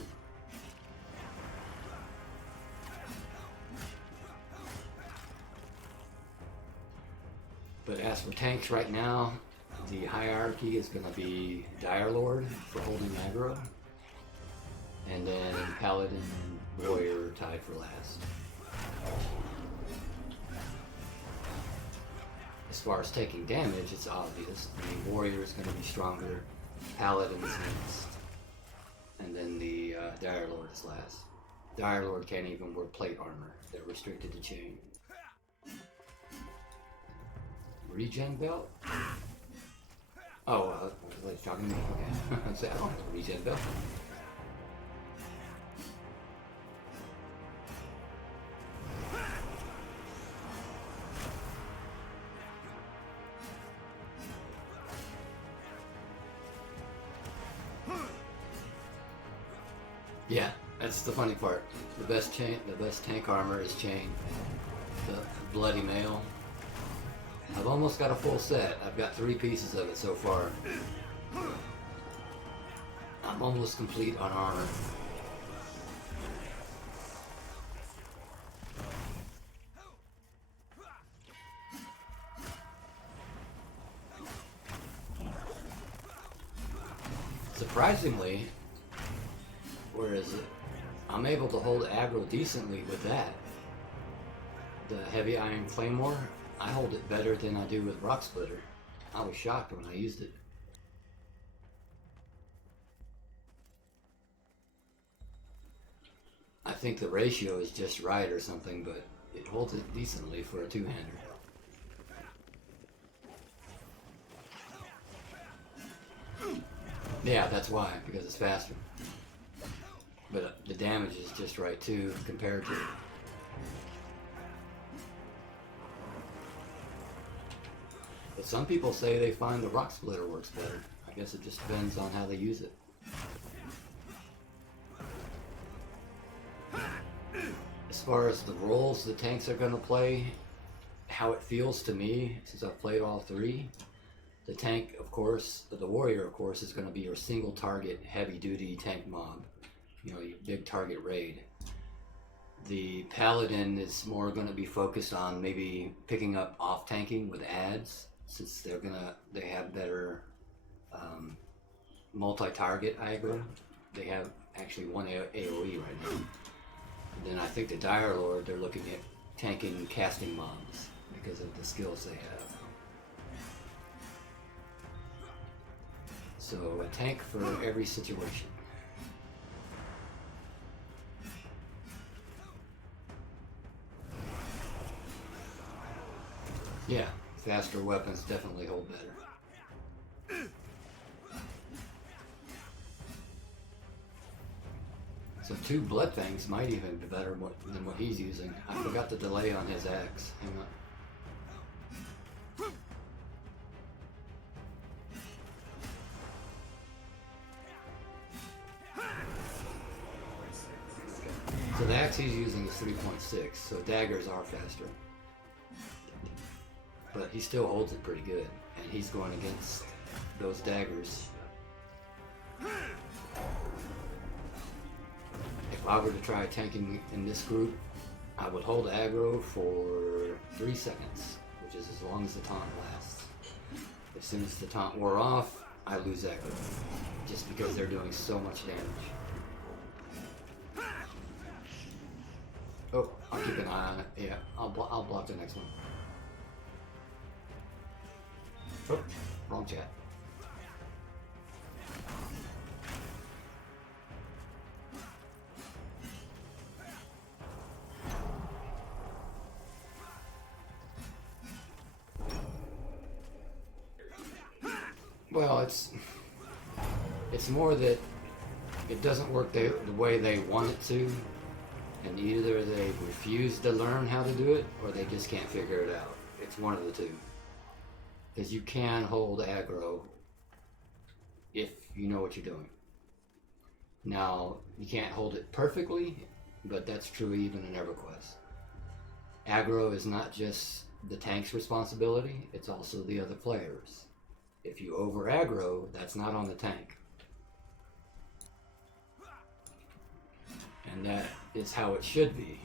But as for tanks right now, the hierarchy is going to be Dire Lord for holding aggro, and then Paladin and Warrior tied for last. As far as taking damage, it's obvious. I mean, Warrior is going to be stronger, Paladin's next, and then the Dire Lord is last. Dire Lord can't even wear plate armor; they're restricted to chain. Regen belt? Oh, like talking to me. Okay. I say I don't have a regen belt. Yeah, that's the funny part. The best tank armor is chain. The bloody mail. I've almost got a full set. I've got 3 pieces of it so far. I'm almost complete on armor. Surprisingly, whereas I'm able to hold aggro decently with that. The Heavy Iron Claymore, I hold it better than I do with Rock Splitter. I was shocked when I used it. I think the ratio is just right or something, but it holds it decently for a two-hander. Yeah, that's why, because it's faster. But the damage is just right too, compared to... But some people say they find the Rock Splitter works better. I guess it just depends on how they use it. As far as the roles the tanks are going to play, how it feels to me, since I've played all 3, the tank, of course, the warrior, of course, is going to be your single target, heavy duty tank mob. You know, your big target raid. The paladin is more going to be focused on maybe picking up off tanking with adds, since they have better multi-target aggro. They have actually one AoE right now. And then I think the Dire Lord, they're looking at tanking casting mobs because of the skills they have. So a tank for every situation. Yeah, faster weapons definitely hold better. So 2 Blood Fangs might even be better than what he's using. I forgot the delay on his axe. Hang on. So the axe he's using is 3.6, so daggers are faster. But he still holds it pretty good, and he's going against those daggers. If I were to try tanking in this group, I would hold aggro for 3 seconds, which is as long as the taunt lasts. As soon as the taunt wore off, I lose aggro, just because they're doing so much damage. Oh, I'll keep an eye on it. Yeah, I'll block the next one. Oh, wrong chat. Well, it's more that it doesn't work the way they want it to. And either they refuse to learn how to do it, or they just can't figure it out. It's one of the two. Because you can hold aggro if you know what you're doing. Now, you can't hold it perfectly, but that's true even in EverQuest. Aggro is not just the tank's responsibility, it's also the other players. If you over aggro, that's not on the tank. And that is how it should be.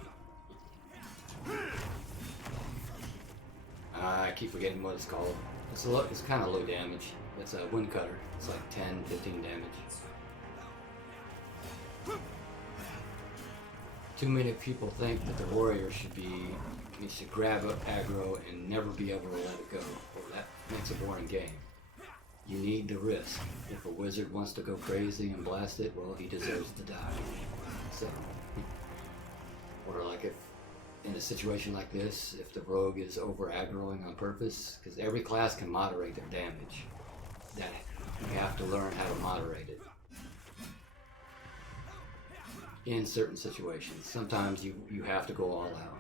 I keep forgetting what it's called. It's kind of low damage. It's a wind cutter. It's like 10, 15 damage. Too many people think that the warrior should grab up aggro and never be able to let it go. Well, that makes a boring game. You need the risk. If a wizard wants to go crazy and blast it, well, he deserves to die. So, or like if in a situation like this, if the rogue is over aggroing on purpose, because every class can moderate their damage, that you have to learn how to moderate it. In certain situations, sometimes you have to go all out.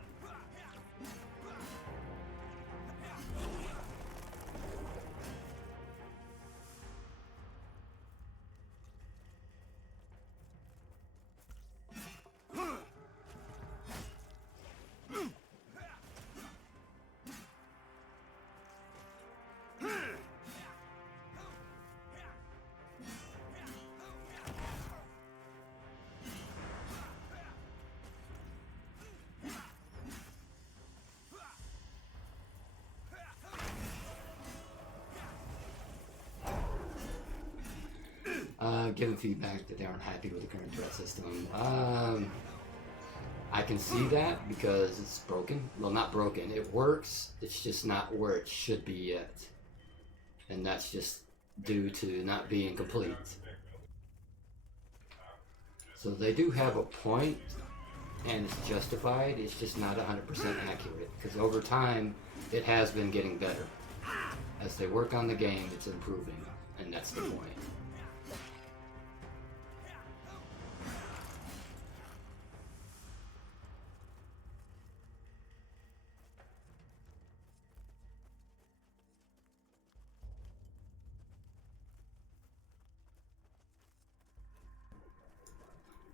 Giving feedback that they aren't happy with the current threat system. I can see that because it's broken. Well, not broken. It works. It's just not where it should be yet. And that's just due to not being complete. So they do have a point, and it's justified. It's just not 100% accurate. Because over time, it has been getting better. As they work on the game, it's improving. And that's the point.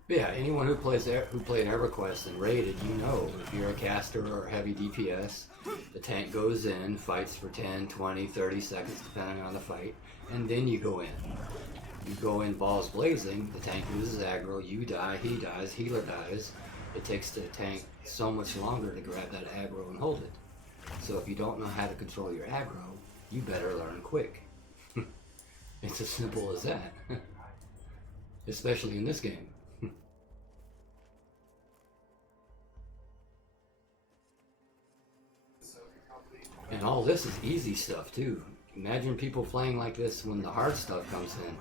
But yeah, anyone who played EverQuest and raided, you know, if you're a caster or a heavy DPS, the tank goes in, fights for 10, 20, 30 seconds, depending on the fight, and then you go in. You go in balls blazing, the tank loses aggro, you die, he dies, healer dies. It takes the tank so much longer to grab that aggro and hold it. So if you don't know how to control your aggro, you better learn quick. It's as simple as that. Especially in this game. And all this is easy stuff too. Imagine people playing like this when the hard stuff comes in.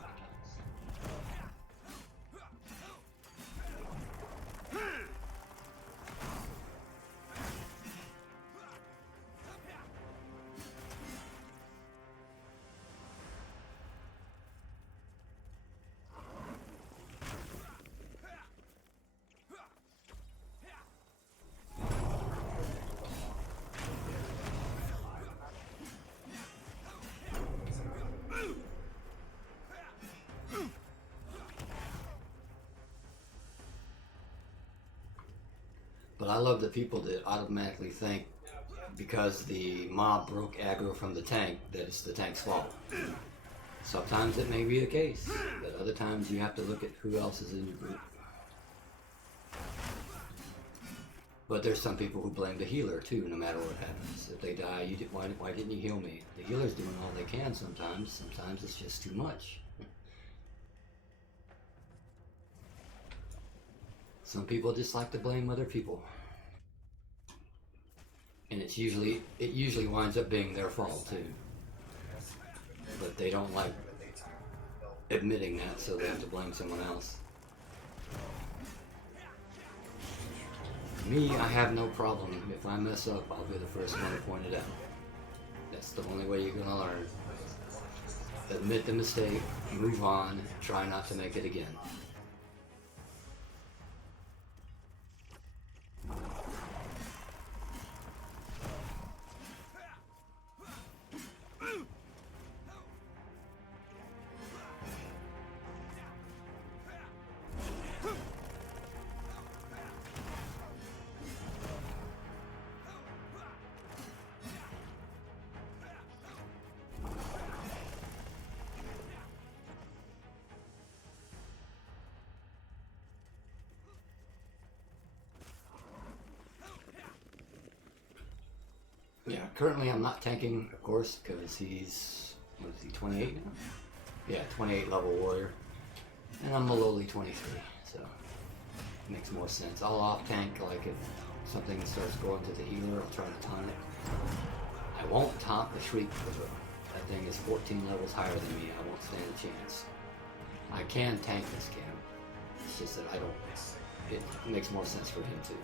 But I love the people that automatically think because the mob broke aggro from the tank that it's the tank's fault. Sometimes it may be the case, but other times you have to look at who else is in your group. But there's some people who blame the healer too, no matter what happens. If they die, why didn't you heal me? The healer's doing all they can sometimes. Sometimes it's just too much. Some people just like to blame other people. And it usually winds up being their fault too. But they don't like admitting that, so they have to blame someone else. Me, I have no problem. If I mess up, I'll be the first one to point it out. That's the only way you're gonna learn. Admit the mistake, move on, try not to make it again. Currently, I'm not tanking, of course, because he's, what is he, 28 now? Yeah, 28 level warrior. And I'm a lowly 23, so it makes more sense. I'll off tank, like if something starts going to the healer, I'll try to taunt it. I won't taunt the Shriek though. That thing is 14 levels higher than me. I won't stand a chance. I can tank this cam. It's just that I don't. It makes more sense for him to.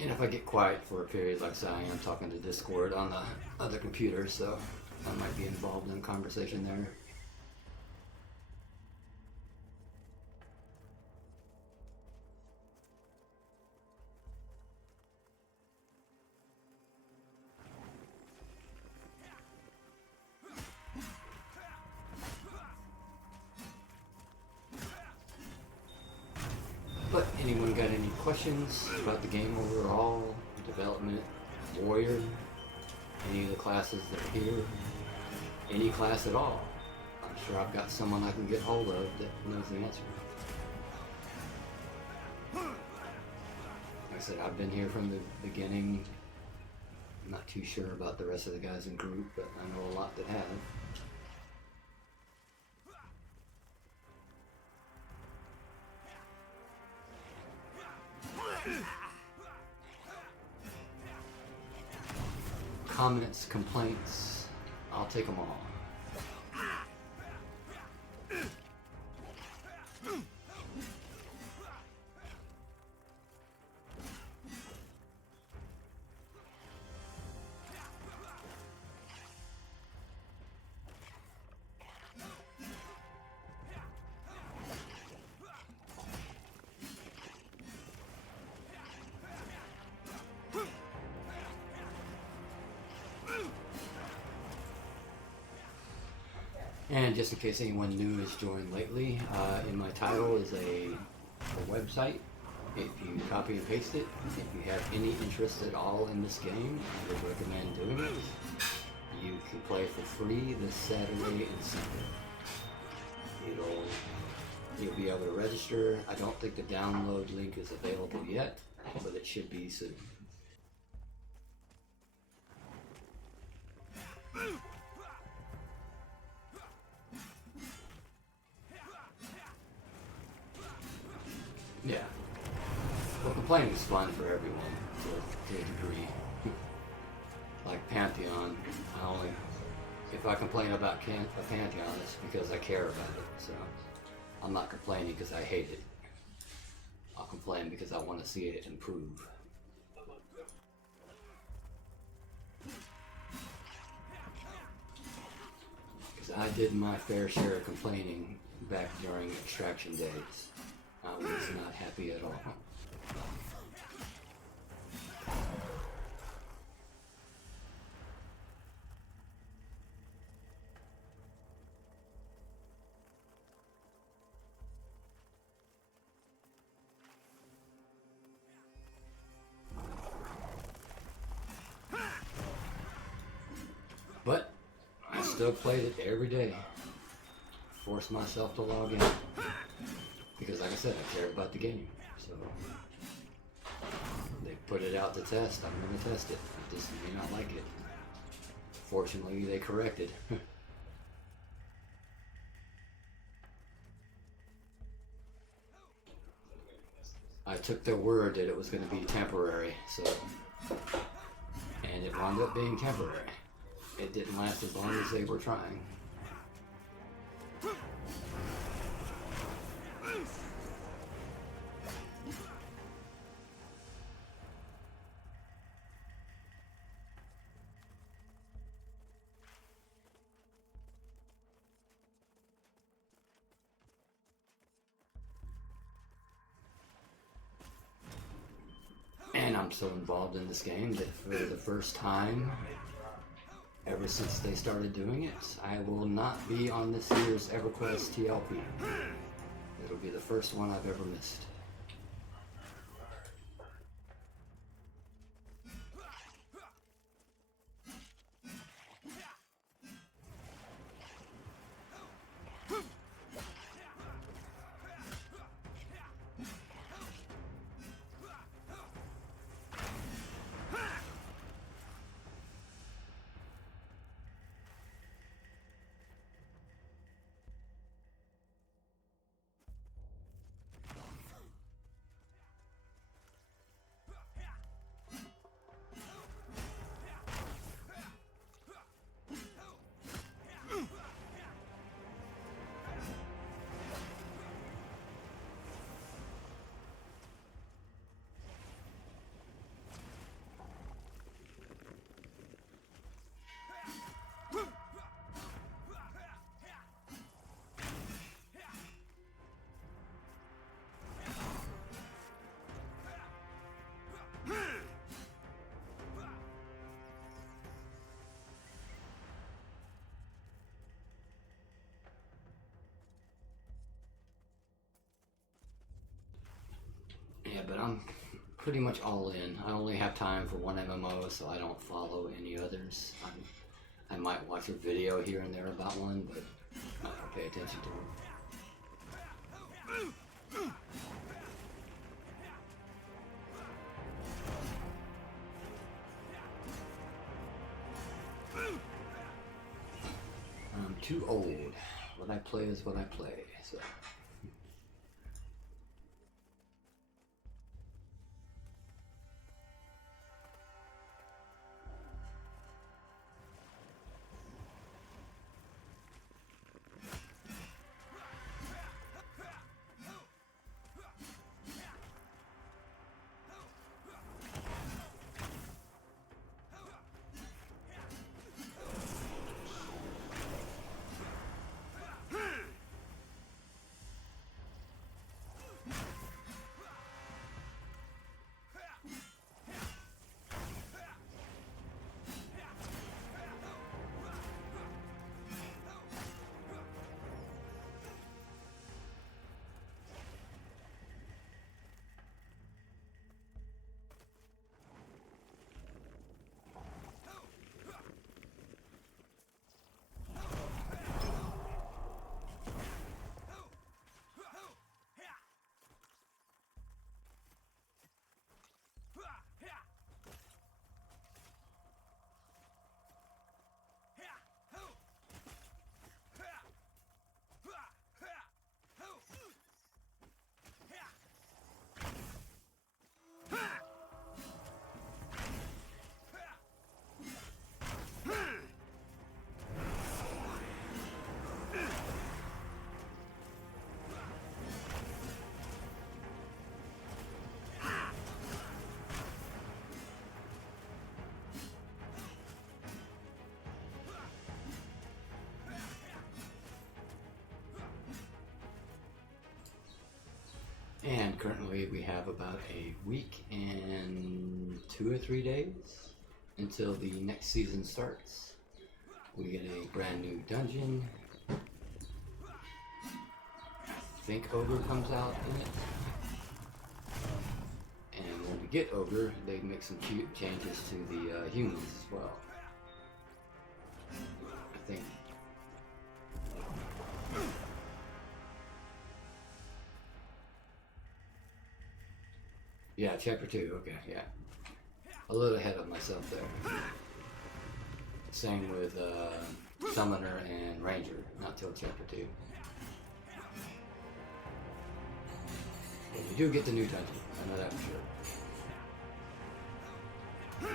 And if I get quiet for a period, like I say, I am talking to Discord on the other computer, so I might be involved in a conversation there. But anyone got any questions about the game overall, development, warrior, any of the classes that are here, any class at all? I'm sure I've got someone I can get hold of that knows the answer. Like I said, I've been here from the beginning. I'm not too sure about the rest of the guys in group, but I know a lot that have. Comments, complaints, I'll take them all. And just in case anyone new has joined lately, in my title is a website. If you copy and paste it, if you have any interest at all in this game, I would recommend doing it. You can play for free this Saturday and Sunday. You'll be able to register. I don't think the download link is available yet, but it should be soon. Yeah. Well, complaining is fun for everyone to a degree. Like Pantheon, if I complain about a Pantheon, it's because I care about it. So I'm not complaining because I hate it. I'll complain because I want to see it improve. Because I did my fair share of complaining back during extraction days. I was not happy at all. But I still played it every day. Forced myself to log in. Because like I said, I cared about the game. So they put it out to test. I'm going to test it. I just may not like it. Fortunately, they corrected. I took their word that it was going to be temporary, and it wound up being temporary. It didn't last as long as they were trying. And I'm so involved in this game that for the first time, ever since they started doing it, I will not be on this year's EverQuest TLP. It'll be the first one I've ever missed. Yeah, but I'm pretty much all in. I only have time for one MMO, so I don't follow any others. I might watch a video here and there about one, but I don't pay attention to them. I'm too old. What I play is what I play, so... And currently we have about a week and 2 or 3 days until the next season starts. We get a brand new dungeon. I think Ogre comes out in it. And when we get Ogre, they make some cute changes to the humans as well. I think. Yeah, chapter 2, okay, yeah. A little ahead of myself there. Same with Summoner and Ranger, not till chapter 2. But we do get the new dungeon, I know that for sure.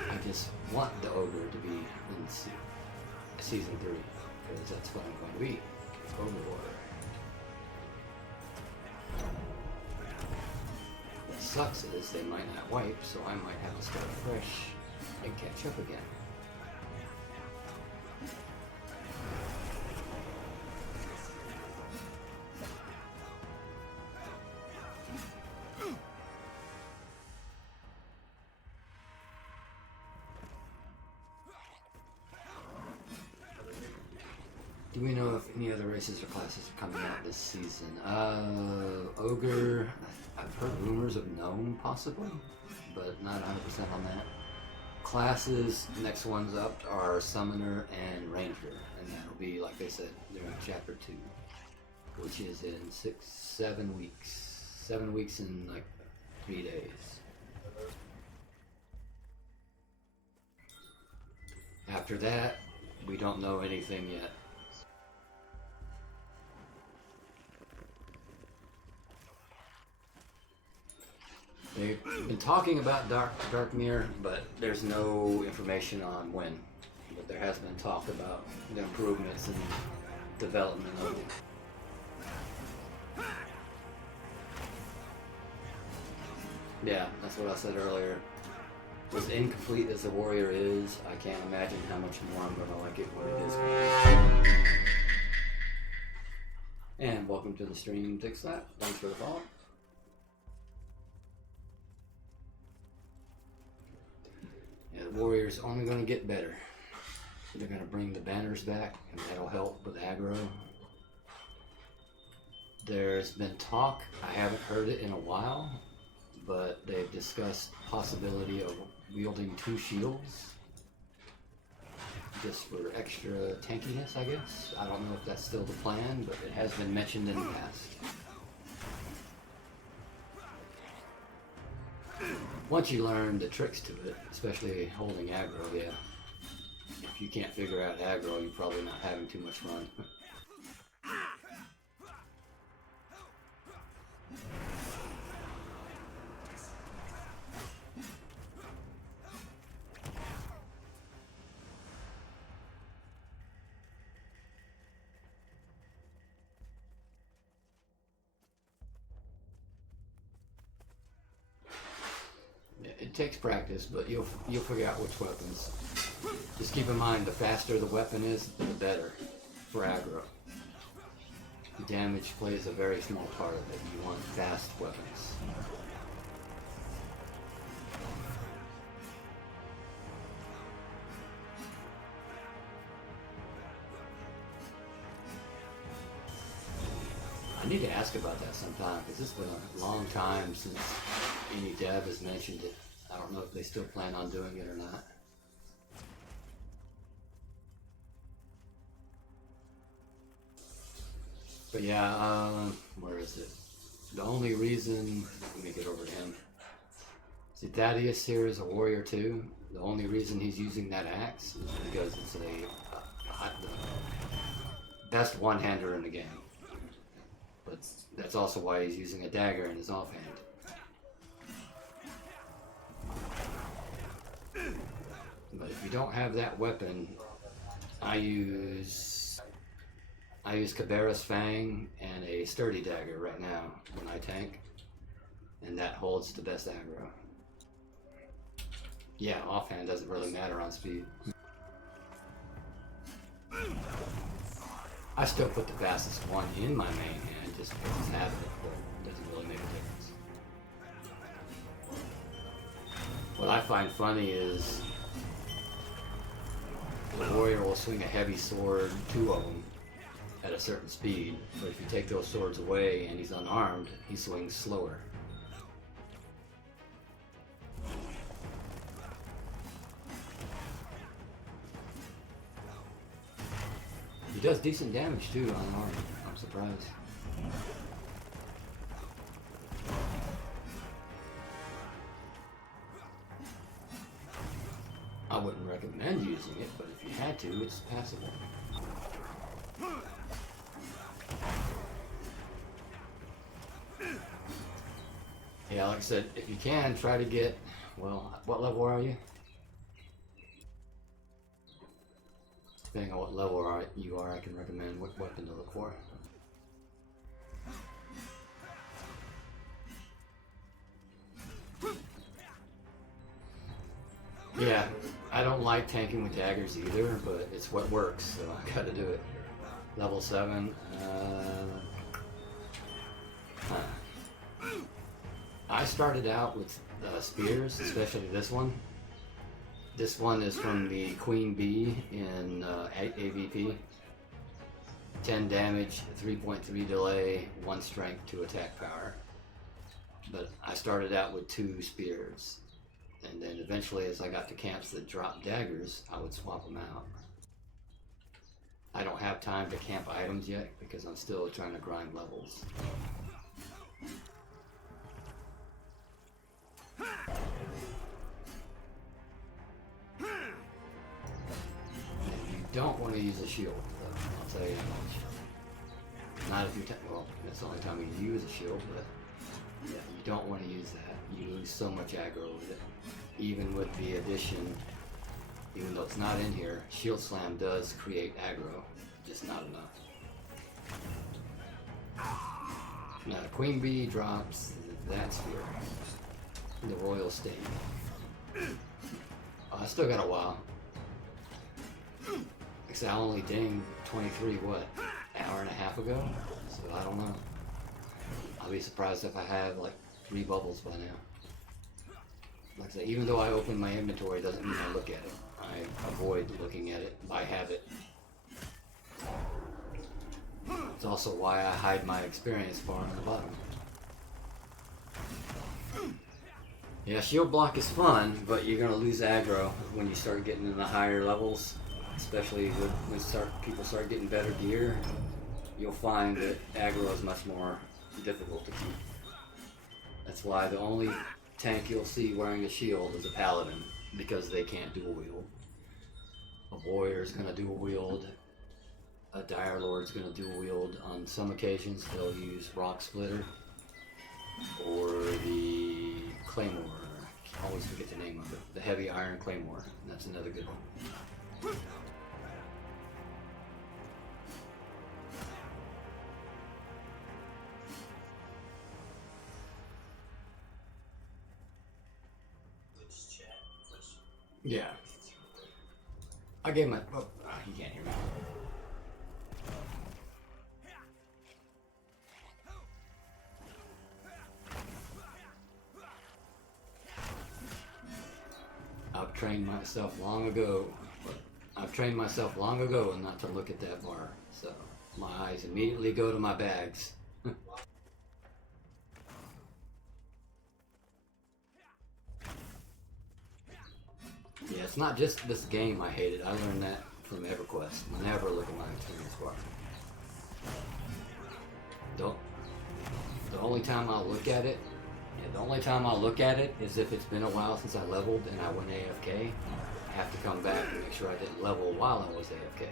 I just want the Ogre to be in season 3, because that's what I'm going to be, Ogre Warrior. What sucks is they might not wipe, so I might have to start fresh and catch up again. Do we know if any other races or classes are coming out this season? Ogre, I've heard rumors of Gnome possibly, but not 100% on that. Classes, next ones up are Summoner and Ranger, and that'll be, like they said, during Chapter 2, which is in 7 weeks. 7 weeks in like 3 days. After that, we don't know anything yet. They've been talking about Darkmere, but there's no information on when. But there has been talk about the improvements and development of it. Yeah, that's what I said earlier. As incomplete as the warrior is, I can't imagine how much more I'm gonna like it when it is. And welcome to the stream, Dixlat. Thanks for the follow. Yeah, the warrior's only gonna get better. They're gonna bring the banners back, and that'll help with aggro. There's been talk, I haven't heard it in a while, but they've discussed possibility of wielding 2 shields just for extra tankiness, I guess. I don't know if that's still the plan, but it has been mentioned in the past. Once you learn the tricks to it, especially holding aggro, yeah. If you can't figure out aggro, you're probably not having too much fun. It takes practice, but you'll figure out which weapons. Just keep in mind, the faster the weapon is, the better for aggro. Damage plays a very small part of it. You want fast weapons. I need to ask about that sometime, because it's been a long time since any dev has mentioned it. I don't know if they still plan on doing it or not. But yeah, where is it? The only reason, let me get over to him. See, Thaddeus here is a warrior too. The only reason he's using that axe is because it's the best one-hander in the game. But that's also why he's using a dagger in his offhand. But if you don't have that weapon, I use Cabera's Fang and a sturdy dagger right now when I tank, and that holds the best aggro. Yeah, offhand doesn't really matter on speed. I still put the fastest one in my main hand just because it's habit, but it doesn't really make a difference. What I find funny is the warrior will swing a heavy sword, 2 of them, at a certain speed, but if you take those swords away and he's unarmed, he swings slower. He does decent damage too unarmed. I'm surprised. I wouldn't recommend using it, but if you had to, it's passable. Yeah, like I said, if you can, try to get, well, what level are you? Depending on what level you are, I can recommend what weapon to look for. Yeah, I don't like tanking with daggers either, but it's what works, so I gotta do it. Level 7, I started out with spears, especially this one. This one is from the Queen Bee in AVP. 10 damage, 3.3 delay, 1 strength, 2 attack power. But I started out with 2 spears. And then eventually, as I got to camps that dropped daggers, I would swap them out. I don't have time to camp items yet because I'm still trying to grind levels. You don't want to use a shield, though. I'll tell you that much. Not if you well, that's the only time you use a shield, but yeah, you don't want to use that. You lose so much aggro with it. Even with the addition, even though it's not in here, Shield Slam does create aggro, just not enough. Now Queen Bee drops that spear, the Royal State. I still got a while. Because I only dinged 23, what, hour and a half ago? So I don't know. I'll be surprised if I have like 3 bubbles by now. Like I say, even though I open my inventory, doesn't mean I look at it. I avoid looking at it by habit. It's also why I hide my experience bar on the bottom. Yeah, shield block is fun, but you're gonna lose aggro when you start getting in the higher levels. Especially when people start getting better gear, you'll find that aggro is much more difficult to keep. That's why the only tank you'll see wearing a shield is a paladin, because they can't dual wield. A warrior's gonna dual wield. A dire lord's gonna dual wield. On some occasions, they'll use rock splitter or the claymore. I always forget the name of it. The heavy iron claymore. That's another good one. Yeah. I gave my. Oh, he can't hear me. I've trained myself long ago. Not to look at that bar. So my eyes immediately go to my bags. Yeah, it's not just this game I hate it. I learned that from EverQuest. Never look at my experience bar. The only time I'll look at it, is if it's been a while since I leveled and I went AFK. I have to come back and make sure I didn't level while I was AFK.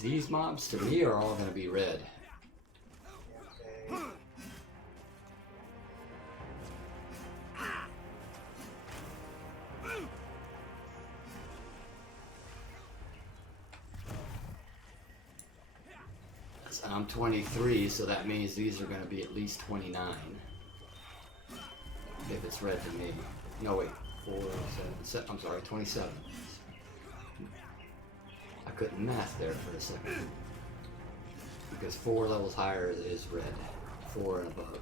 These mobs, to me, are all going to be red. I'm 23, so that means these are going to be at least 29. If it's red to me. No, wait. 27. I couldn't math there for a second. Because 4 levels higher is red. 4 and above.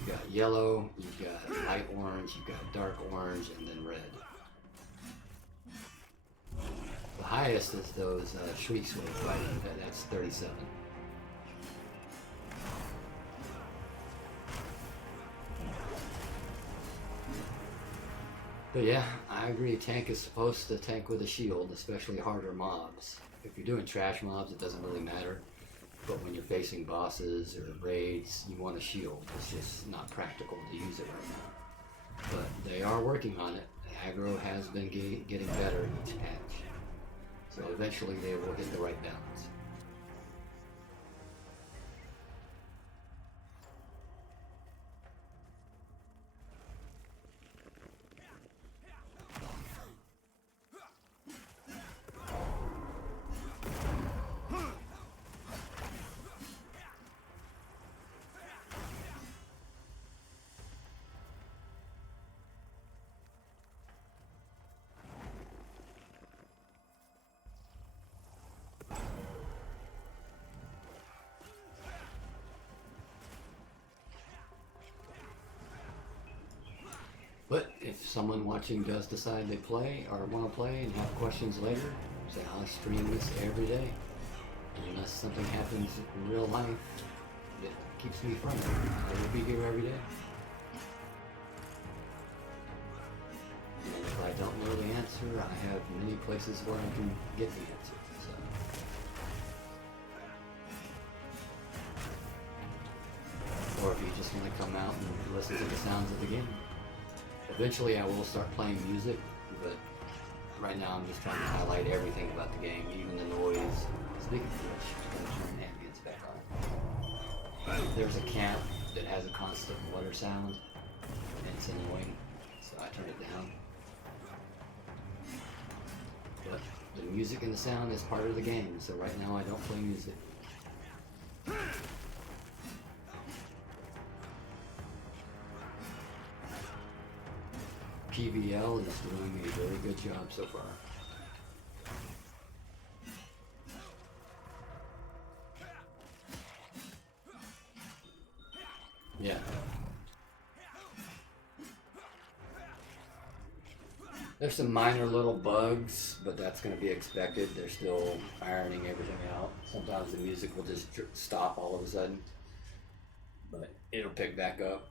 You've got yellow, you've got light orange, you've got dark orange, and then red. The highest is those shrieks with fighting. That's 37. But yeah, I agree. Tank is supposed to tank with a shield, especially harder mobs. If you're doing trash mobs, it doesn't really matter. But when you're facing bosses or raids, you want a shield. It's just not practical to use it right now. But they are working on it. Aggro has been getting better each patch. So eventually they will hit the right balance. someone watching does decide they play or want to play and have questions later, say I'll stream this every day. Unless something happens in real life that keeps me from it, I will be here every day. And if I don't know the answer, I have many places where I can get the answer. So. Or if you just want to come out and listen to the sounds of the game. Eventually I will start playing music, but right now I'm just trying to highlight everything about the game, even the noise. Speaking of which, I'm going to turn ambience back on. There's a camp that has a constant water sound, and it's annoying, so I turned it down. But the music and the sound is part of the game, so right now I don't play music. PVL is doing a very good job so far. Yeah. There's some minor little bugs, but that's going to be expected. They're still ironing everything out. Sometimes the music will just stop all of a sudden, but it'll pick back up.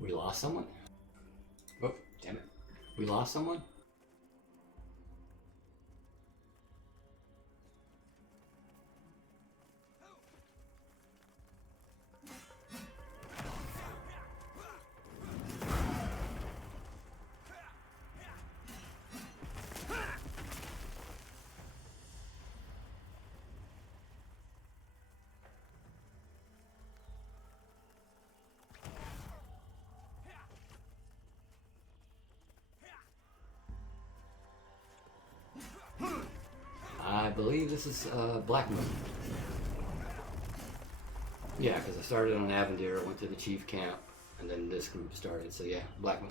We lost someone? Oh, damn it. We lost someone? I believe this is Black Moon. Yeah, because I started on Avendir, went to the Chief Camp, and then this group started. So yeah, Black Moon.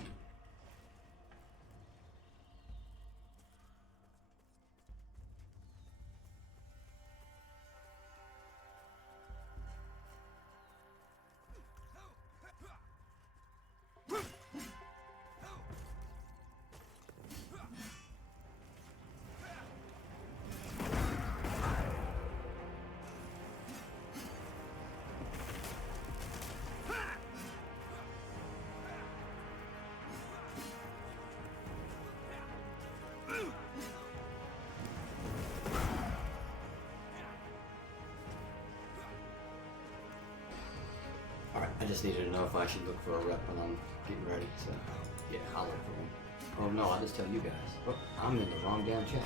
I just needed to know if I should look for a rep when I'm getting ready, so yeah, I'll look for one. Or no, I'll just tell you guys. Oh, I'm in the wrong damn chat.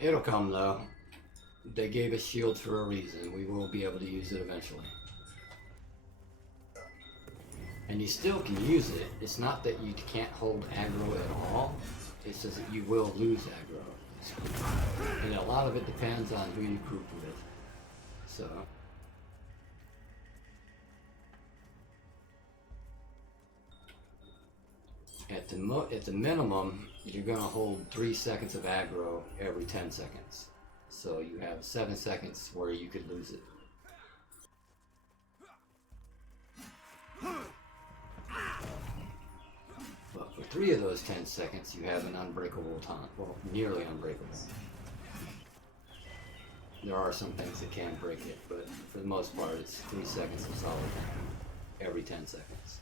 It'll come though. They gave us shields for a reason. We will be able to use it eventually. And you still can use it. It's not that you can't hold aggro at all. It's just that you will lose aggro. And a lot of it depends on who you group with. So. At the minimum, you're going to hold 3 seconds of aggro every 10 seconds. So you have 7 seconds where you could lose it. But for 3 of those 10 seconds, you have an unbreakable taunt. Well, nearly unbreakable. There are some things that can break it, but for the most part, it's 3 seconds of solid every 10 seconds.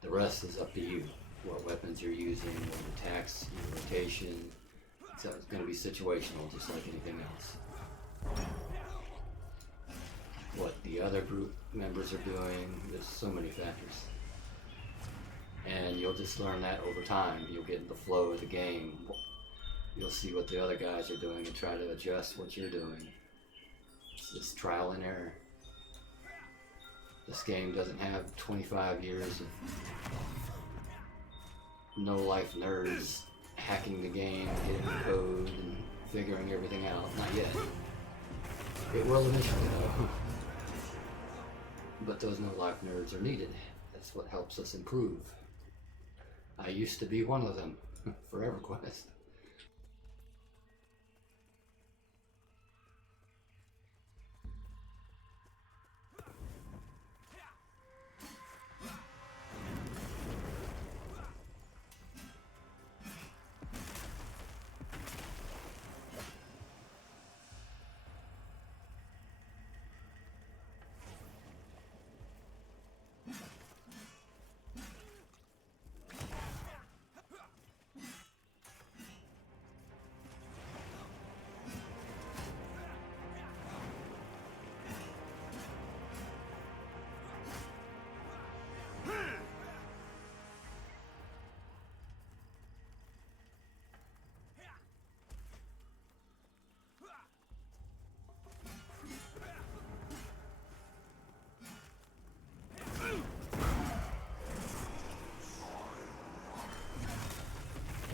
The rest is up to you. What weapons you're using, what attacks, your rotation. So it's going to be situational, just like anything else. what the other group members are doing. There's so many factors. And you'll just learn that over time. You'll get in the flow of the game. You'll see what the other guys are doing and try to adjust what you're doing. It's just trial and error. This game doesn't have 25 years of no-life nerds hacking the game, hitting the code, and figuring everything out. Not yet. It will eventually, though. But those no-life nerds are needed. That's what helps us improve. I used to be one of them for EverQuest.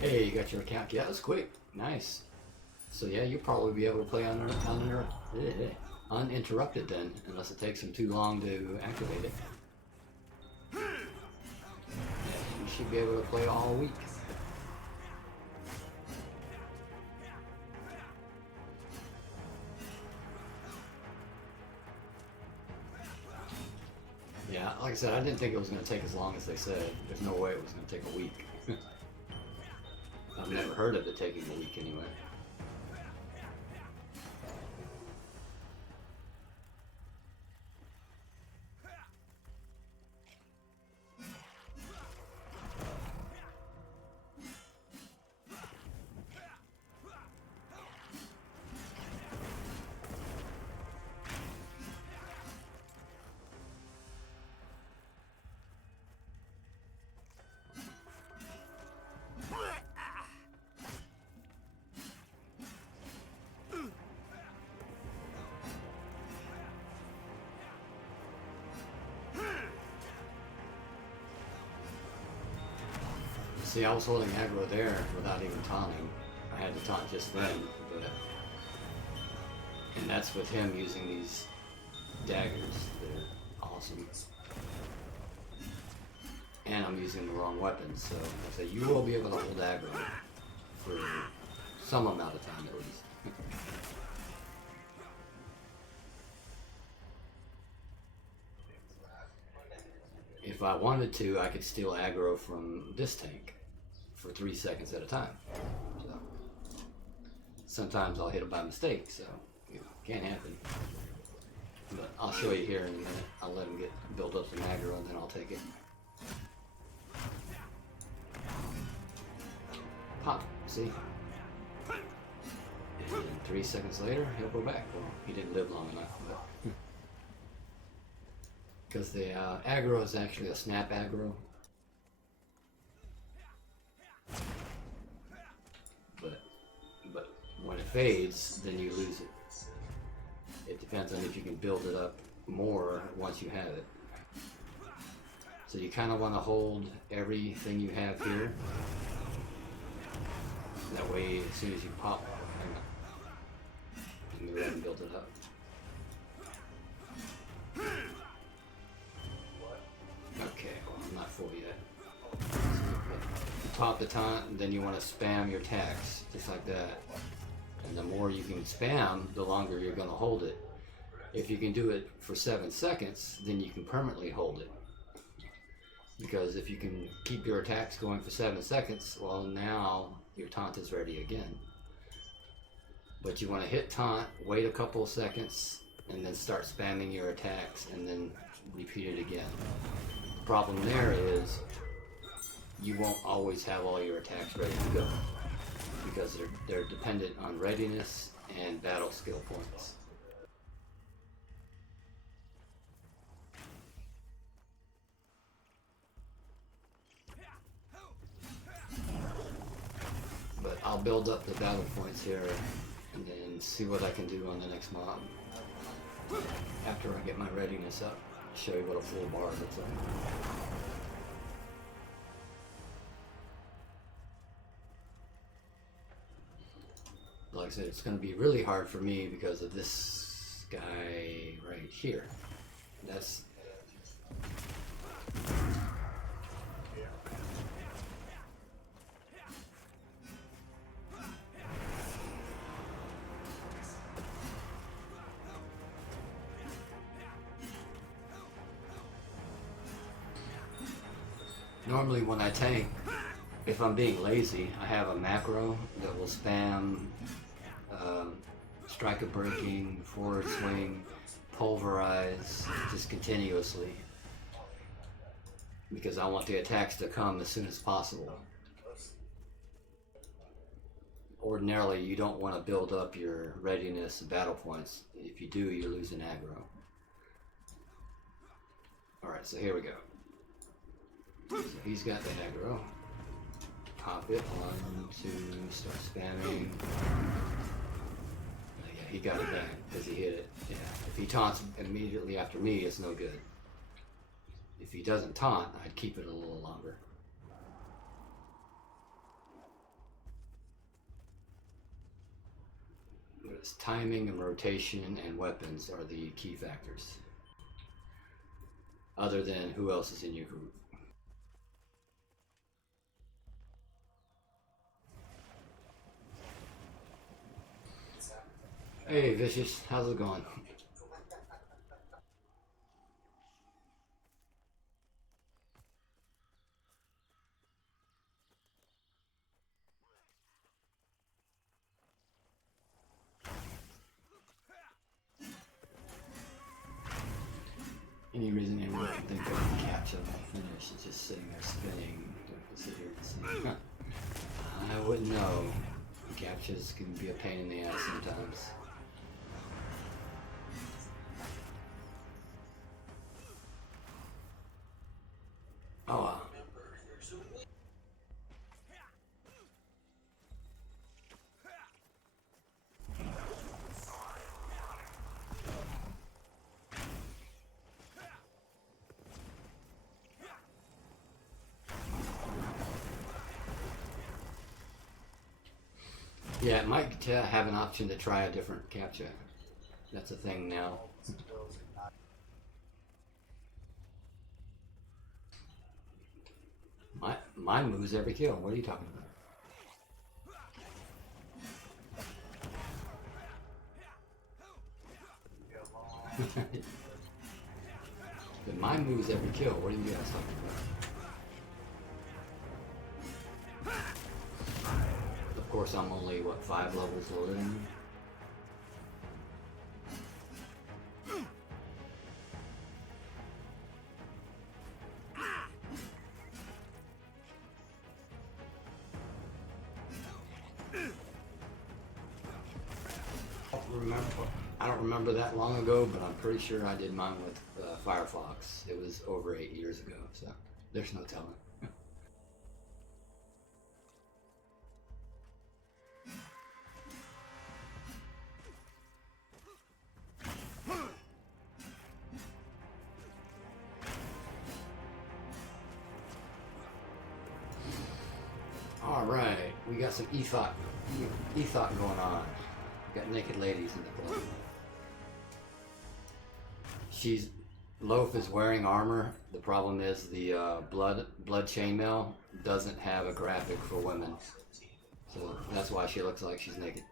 Hey, you got your account. Yeah, that was quick. Nice. So yeah, you'll probably be able to play uninterrupted then, unless it takes them too long to activate it. Yeah, you should be able to play all week. Yeah, like I said, I didn't think it was going to take as long as they said. There's no way it was going to take a week. I've never heard of it taking a week anyway. See, I was holding aggro there without even taunting. I had to taunt just then, but... And that's with him using these daggers. They're awesome. And I'm using the wrong weapons, so I say you will be able to hold aggro for some amount of time at least. If I wanted to, I could steal aggro from this tank for 3 seconds at a time. So sometimes I'll hit him by mistake, so you know, can't happen. But I'll show you here in a minute. I'll let him build up some aggro and then I'll take it. Pop, see? And 3 seconds later, he'll go back. Well, he didn't live long enough, but... Because the aggro is actually a snap aggro. But when it fades, then you lose it. It depends on if you can build it up more once you have it. So you kind of want to hold everything you have here. That way, as soon as you pop, you can go ahead and build it up. Okay, well, I'm not full yet. Top the taunt, then you want to spam your attacks, just like that. And the more you can spam, the longer you're going to hold it. If you can do it for 7 seconds, then you can permanently hold it. Because if you can keep your attacks going for 7 seconds, well, now your taunt is ready again. But you want to hit taunt, wait a couple of seconds, and then start spamming your attacks, and then repeat it again. The problem there is you won't always have all your attacks ready to go because they're dependent on readiness and battle skill points. build up the battle points here and then see what I can do on the next mob. After I get my readiness up, show you what a full bar looks like. Like I said, it's going to be really hard for me because of this guy right here. That's... Normally when I tank, if I'm being lazy, I have a macro that will spam striker breaking, forward swing, pulverize, just continuously. Because I want the attacks to come as soon as possible. Ordinarily, you don't want to build up your readiness and battle points. If you do, you're losing aggro. Alright, so here we go. So he's got the aggro. Pop it, 1, 2, start spamming. Yeah, he got it back because he hit it. Yeah, if he taunts immediately after me, it's no good. If he doesn't taunt, I'd keep it a little longer. But it's timing and rotation and weapons are the key factors. Other than who else is in your group. Hey Vicious, how's it going? Any reason anyone would think that the capture will finish is just sitting there spinning. Do I have to sit here and see? I wouldn't know. Captures can be a pain in the ass sometimes. Oh, yeah, it might have an option to try a different capture. That's a thing now. Mine moves every kill. What are you talking about? But mine moves every kill. What are you guys talking about? Of course, I'm only, what, 5 levels lower than you? I don't remember that long ago, but I'm pretty sure I did mine with Firefox. It was over 8 years ago, so there's no telling. Alright, we got some ethot going on. We got naked ladies in the club. Loaf is wearing armor. The problem is the blood chainmail doesn't have a graphic for women. So that's why she looks like she's naked.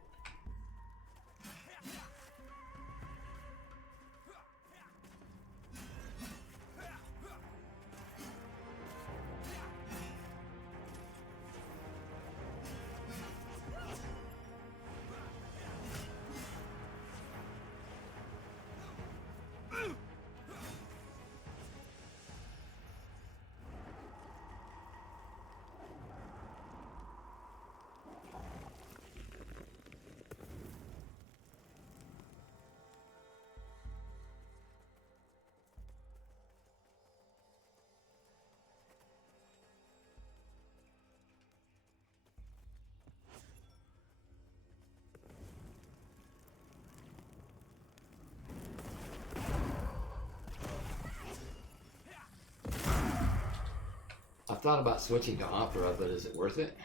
thought about switching to Opera, but is it worth it?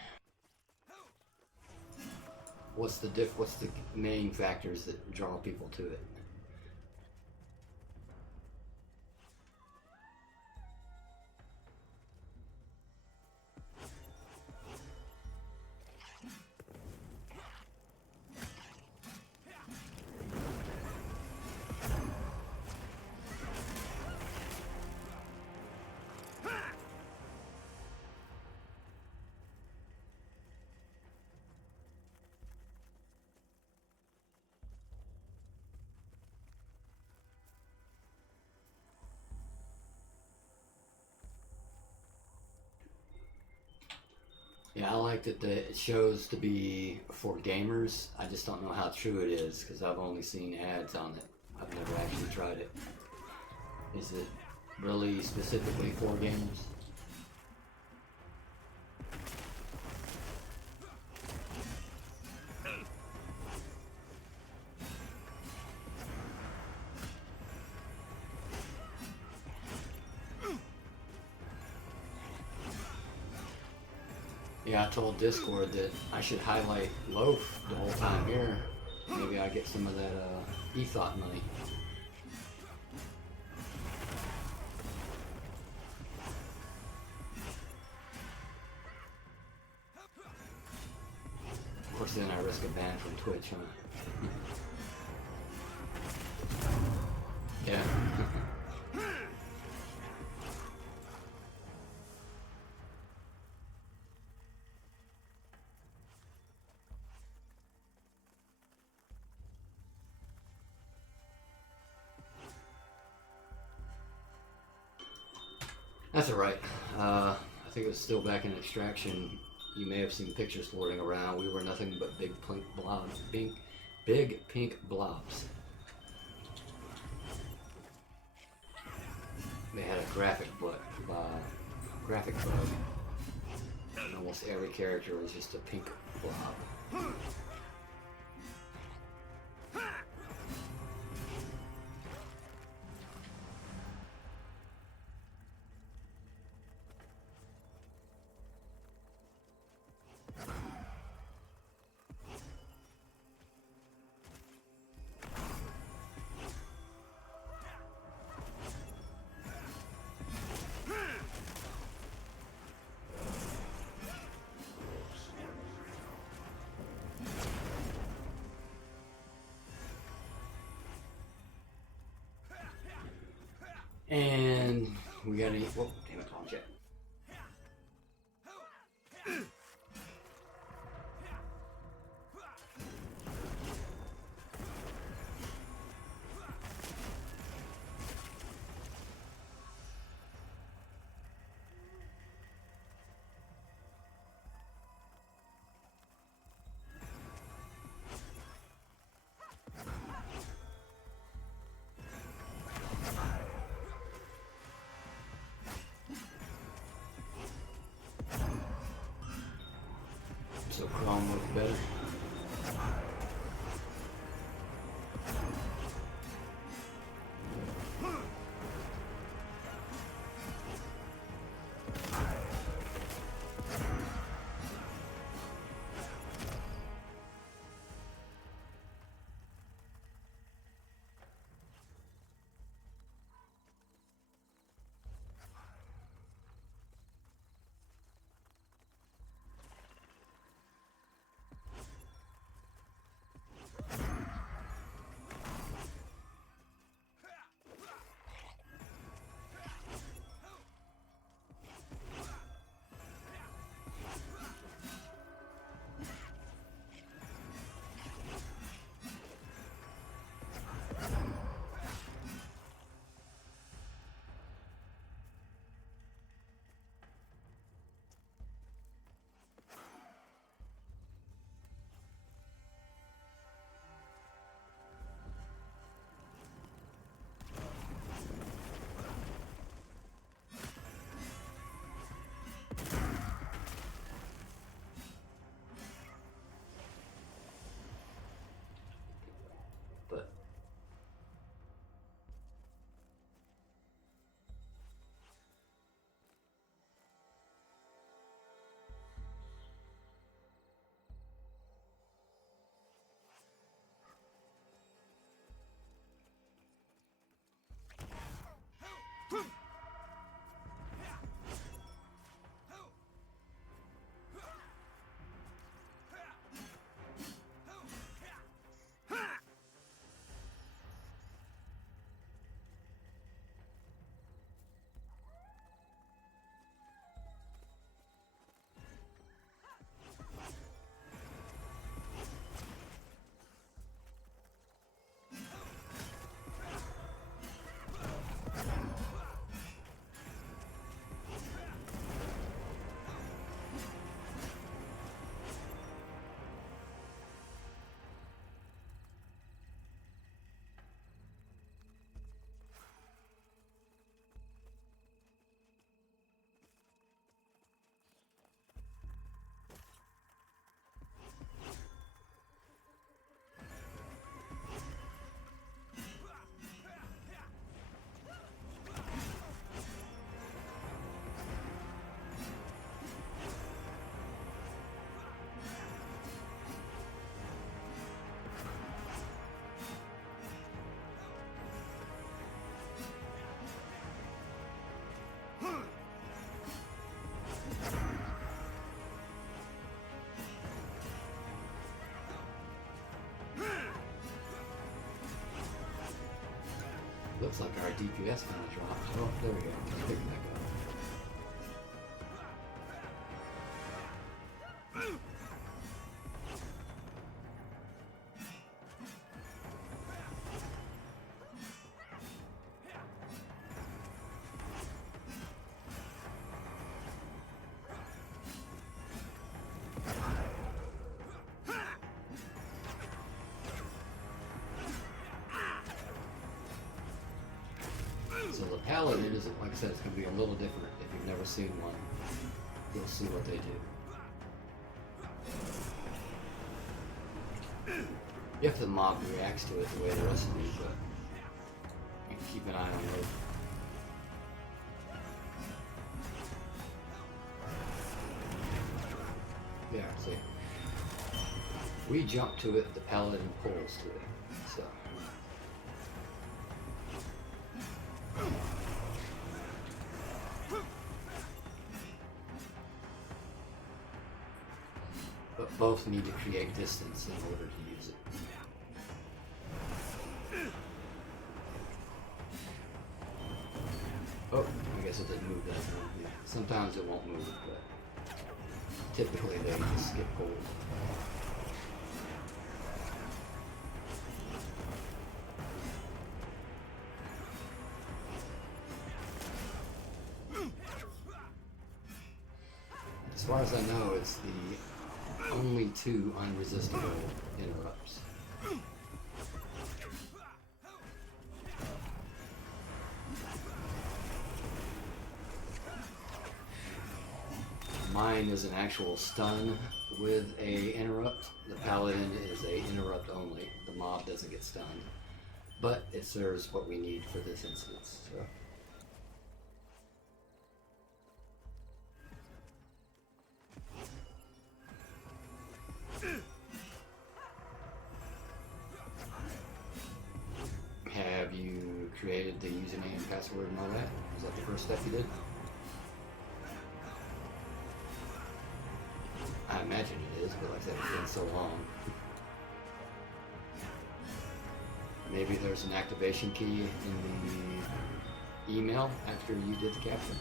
What's the main factors that draw people to it? Yeah, I like that it shows to be for gamers. I just don't know how true it is because I've only seen ads on it. I've never actually tried it. Is it really specifically for gamers? Yeah, I told Discord that I should highlight Loaf the whole time here. Maybe I get some of that Ethot money. Of course, then I risk a ban from Twitch, huh? Yeah. That's alright. I think it was still back in Extraction. You may have seen pictures floating around. We were nothing but big pink blobs. Big pink blobs. They had a graphic bug. And almost every character was just a pink blob. And we gotta eat. Whoa, damn it, wrong jet. So Chrome looks better. Looks like our DPS kind of dropped. Oh, there we go. Let's pick it back up. So the paladin is, like I said, it's going to be a little different. If you've never seen one, you'll see what they do. If the mob reacts to it the way the rest of you, but keep an eye on it. Yeah, see. We jump to it, the paladin pulls to it. So. But both need to create distance in order to use it. Oh, I guess it didn't move that time. Yeah. Sometimes it won't move, but typically they just skip cold. As far as I know, it's the only 2 unresistible interrupts. Mine is an actual stun with a interrupt. The paladin is a interrupt only. The mob doesn't get stunned. But it serves what we need for this instance. So. Have you created the username and password and all that? Was that the first step you did? I imagine it is, but like I said, it's been so long. Maybe there's an activation key in the email after you did the capture.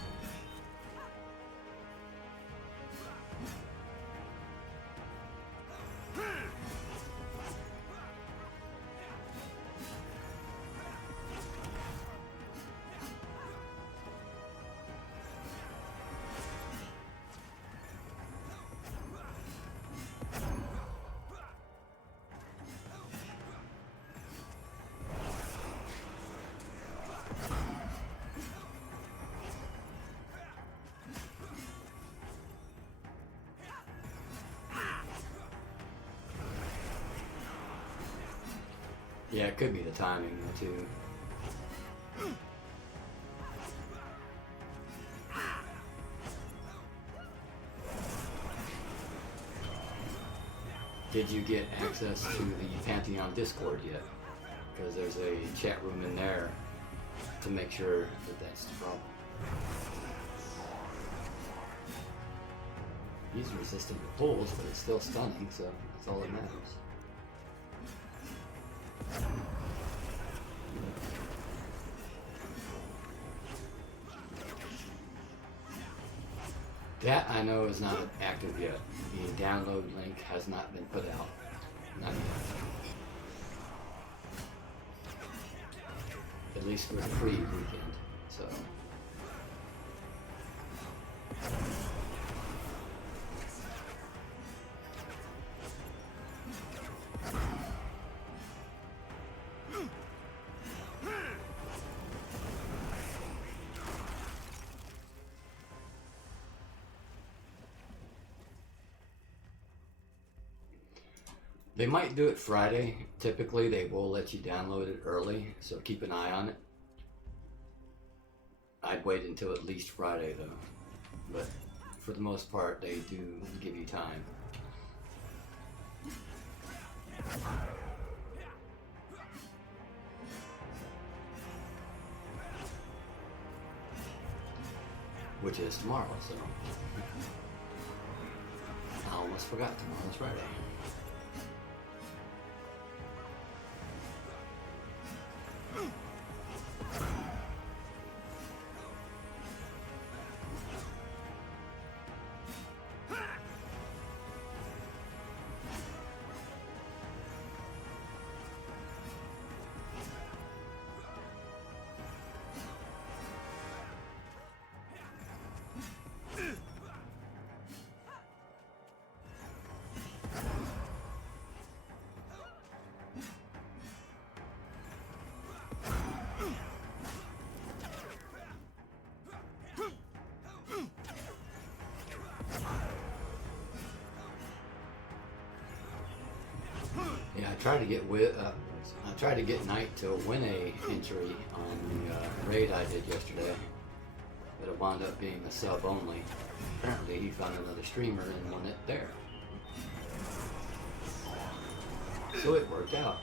Yeah, it could be the timing though, too. Did you get access to the Pantheon Discord yet? Because there's a chat room in there to make sure that that's the problem. He's resistant to pulls, but it's still stunning, so that's all that matters. That I know is not active yet. The download link has not been put out. Not yet. At least for the free weekend. So. They might do it Friday. Typically, they will let you download it early, so keep an eye on it. I'd wait until at least Friday, though. But for the most part, they do give you time. Which is tomorrow, so. I almost forgot tomorrow's Friday. I tried to get Knight to win a entry on the raid I did yesterday, but it wound up being a sub only. Apparently he found another streamer and won it there. So it worked out.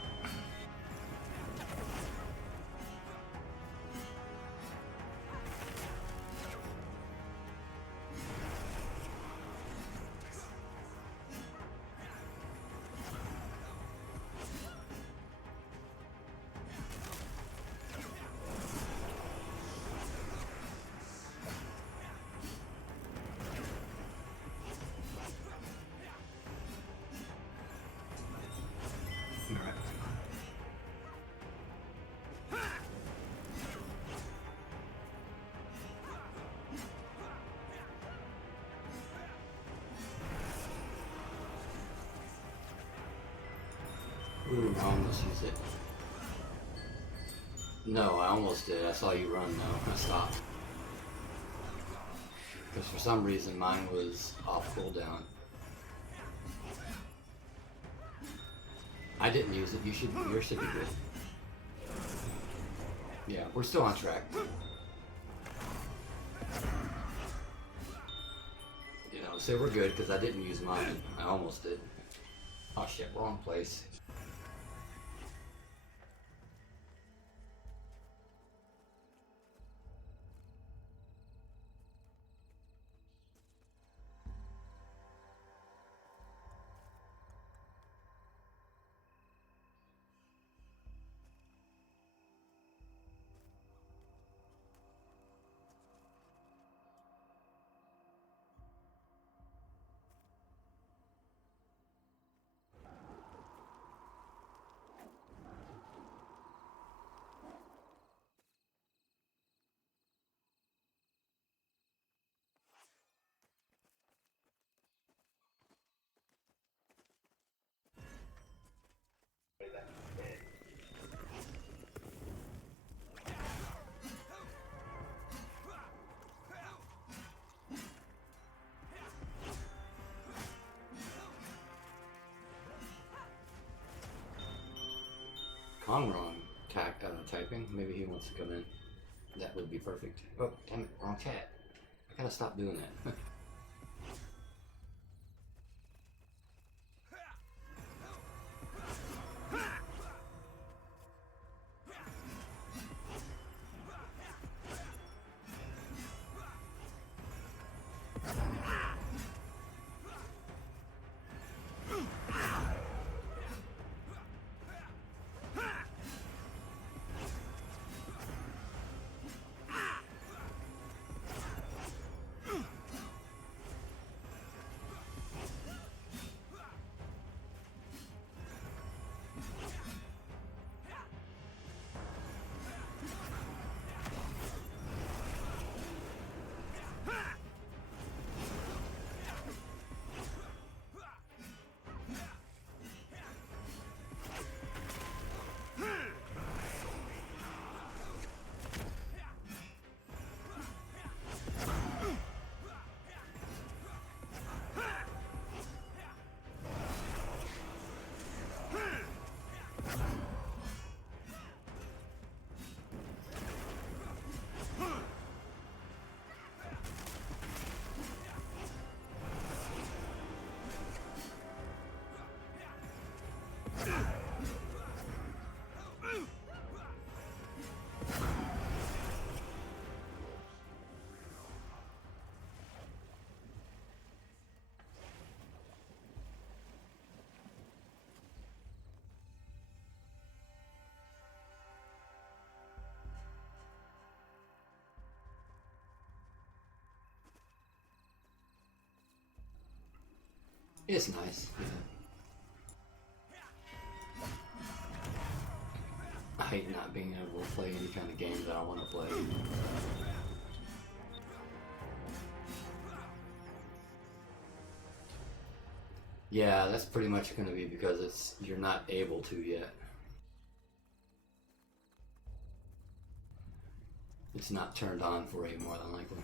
Ooh, I almost used it. No, I almost did. I saw you run though. I stopped. Because for some reason mine was off cooldown. I didn't use it. You should. Yours should be good. Yeah, we're still on track. You know, say we're good because I didn't use mine. I almost did. Oh shit, wrong place. Conron typing. Maybe he wants to come in. That would be perfect. Oh, damn it, wrong chat. I gotta stop doing that. It's nice. Yeah. I hate not being able to play any kind of game that I want to play. Yeah, that's pretty much going to be because you're not able to yet. It's not turned on for you more than likely.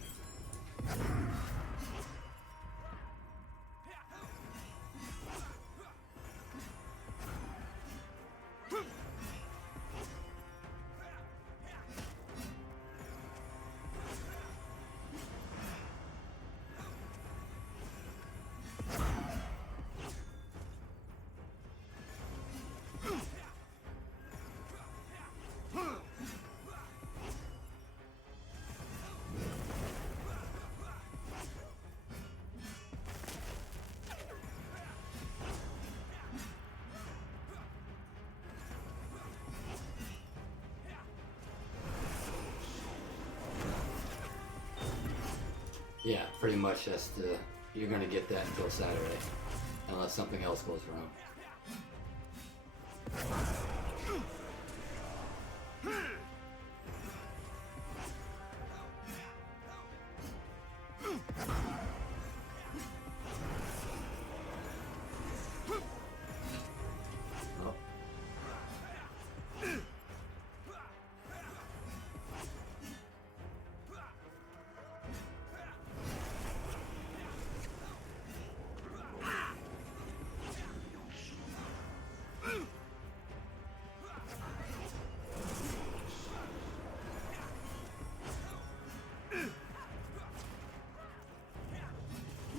Yeah, pretty much you're gonna get that until Saturday, unless something else goes wrong. Oh.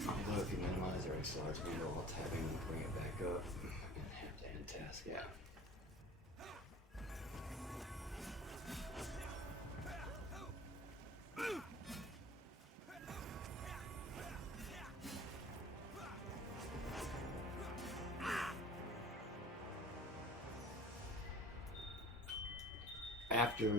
Although if you minimize or X-large window while tapping and bring it back up, and have to end task, yeah. After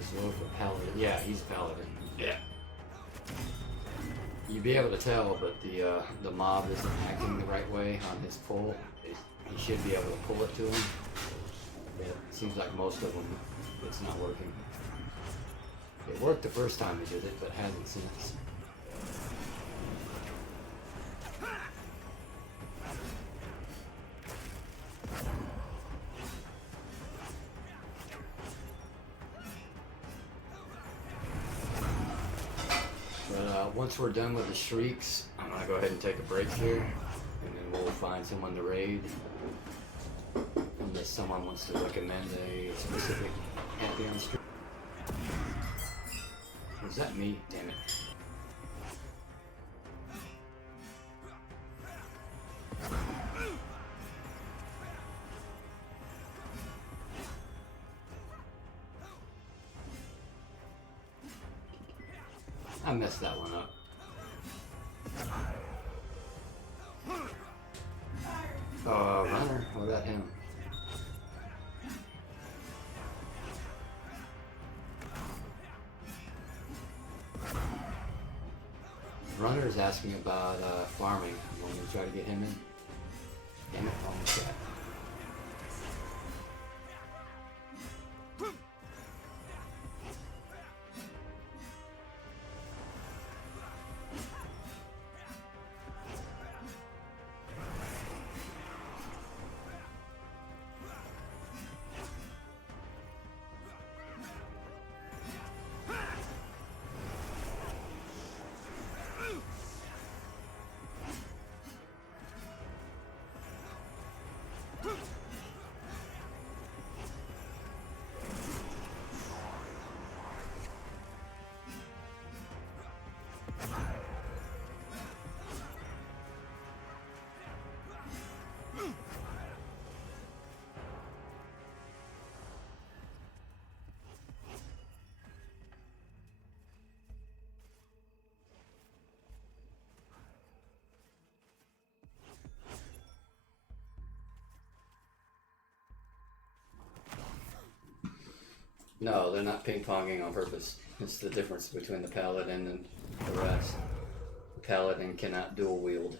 is Wolf a paladin? Yeah, he's a paladin. Yeah. You'd be able to tell, but the mob isn't acting the right way on his pull. He should be able to pull it to him. But it seems like most of them, it's not working. It worked the first time he did it, but hasn't since. Once we're done with the shrieks, I'm gonna go ahead and take a break here, and then we'll find someone to raid. Unless someone wants to recommend a specific Pantheon stream. Was that me? Damn it. I messed that one up. Runner, what about him? Runner is asking about farming. You want me to try to get him in? Damn it, almost got it. No, they're not ping-ponging on purpose. It's the difference between the paladin and the rest. The paladin cannot dual wield.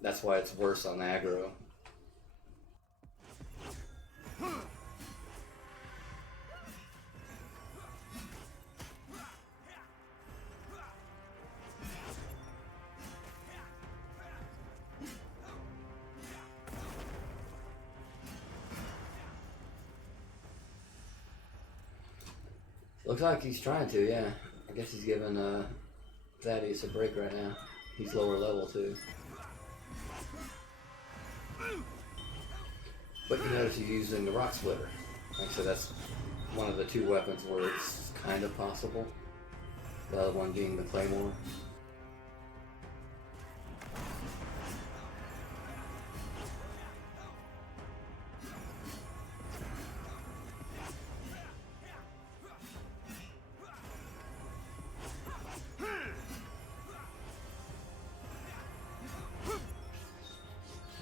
That's why it's worse on aggro. Looks like he's trying to, yeah. I guess he's giving Thaddeus a break right now. He's lower level too. But you notice he's using the Rock Splitter. Like I said, that's one of the two weapons where it's kind of possible. The other one being the Claymore.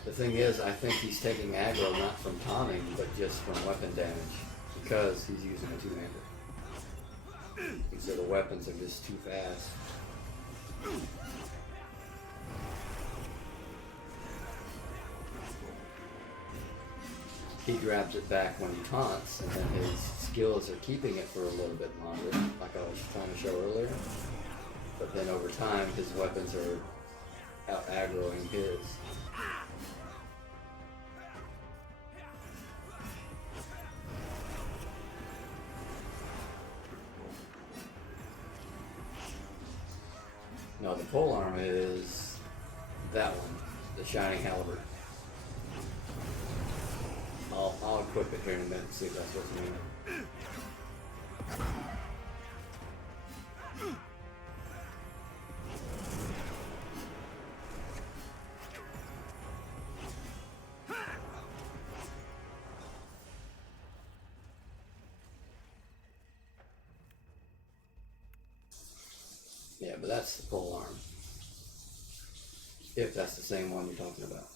The thing is, I think he's taking aggro not from taunting, but just from weapon damage, because he's using a two-hander. These other weapons are just too fast. He grabs it back when he taunts, and then his skills are keeping it for a little bit longer, like I was trying to show earlier. But then over time, his weapons are out aggroing his. No, the polearm is that one, the Shining Halberd. I'll equip it here in a minute and see if that's what you mean. Yeah, but that's the polearm. If that's the same one you're talking about.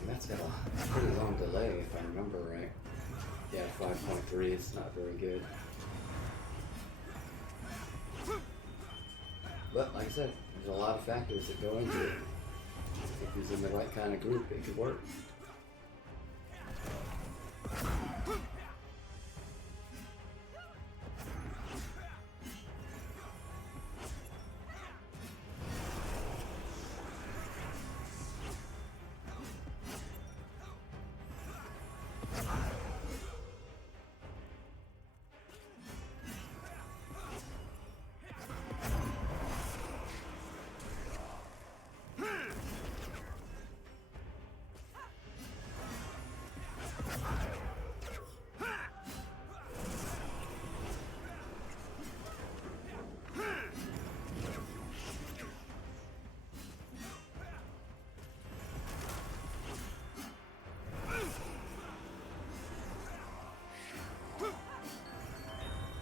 And that's got a pretty long delay if I remember right. Yeah, 5.3, it's not very good. But like I said, there's a lot of factors that go into it. If he's in the right kind of group, it could work.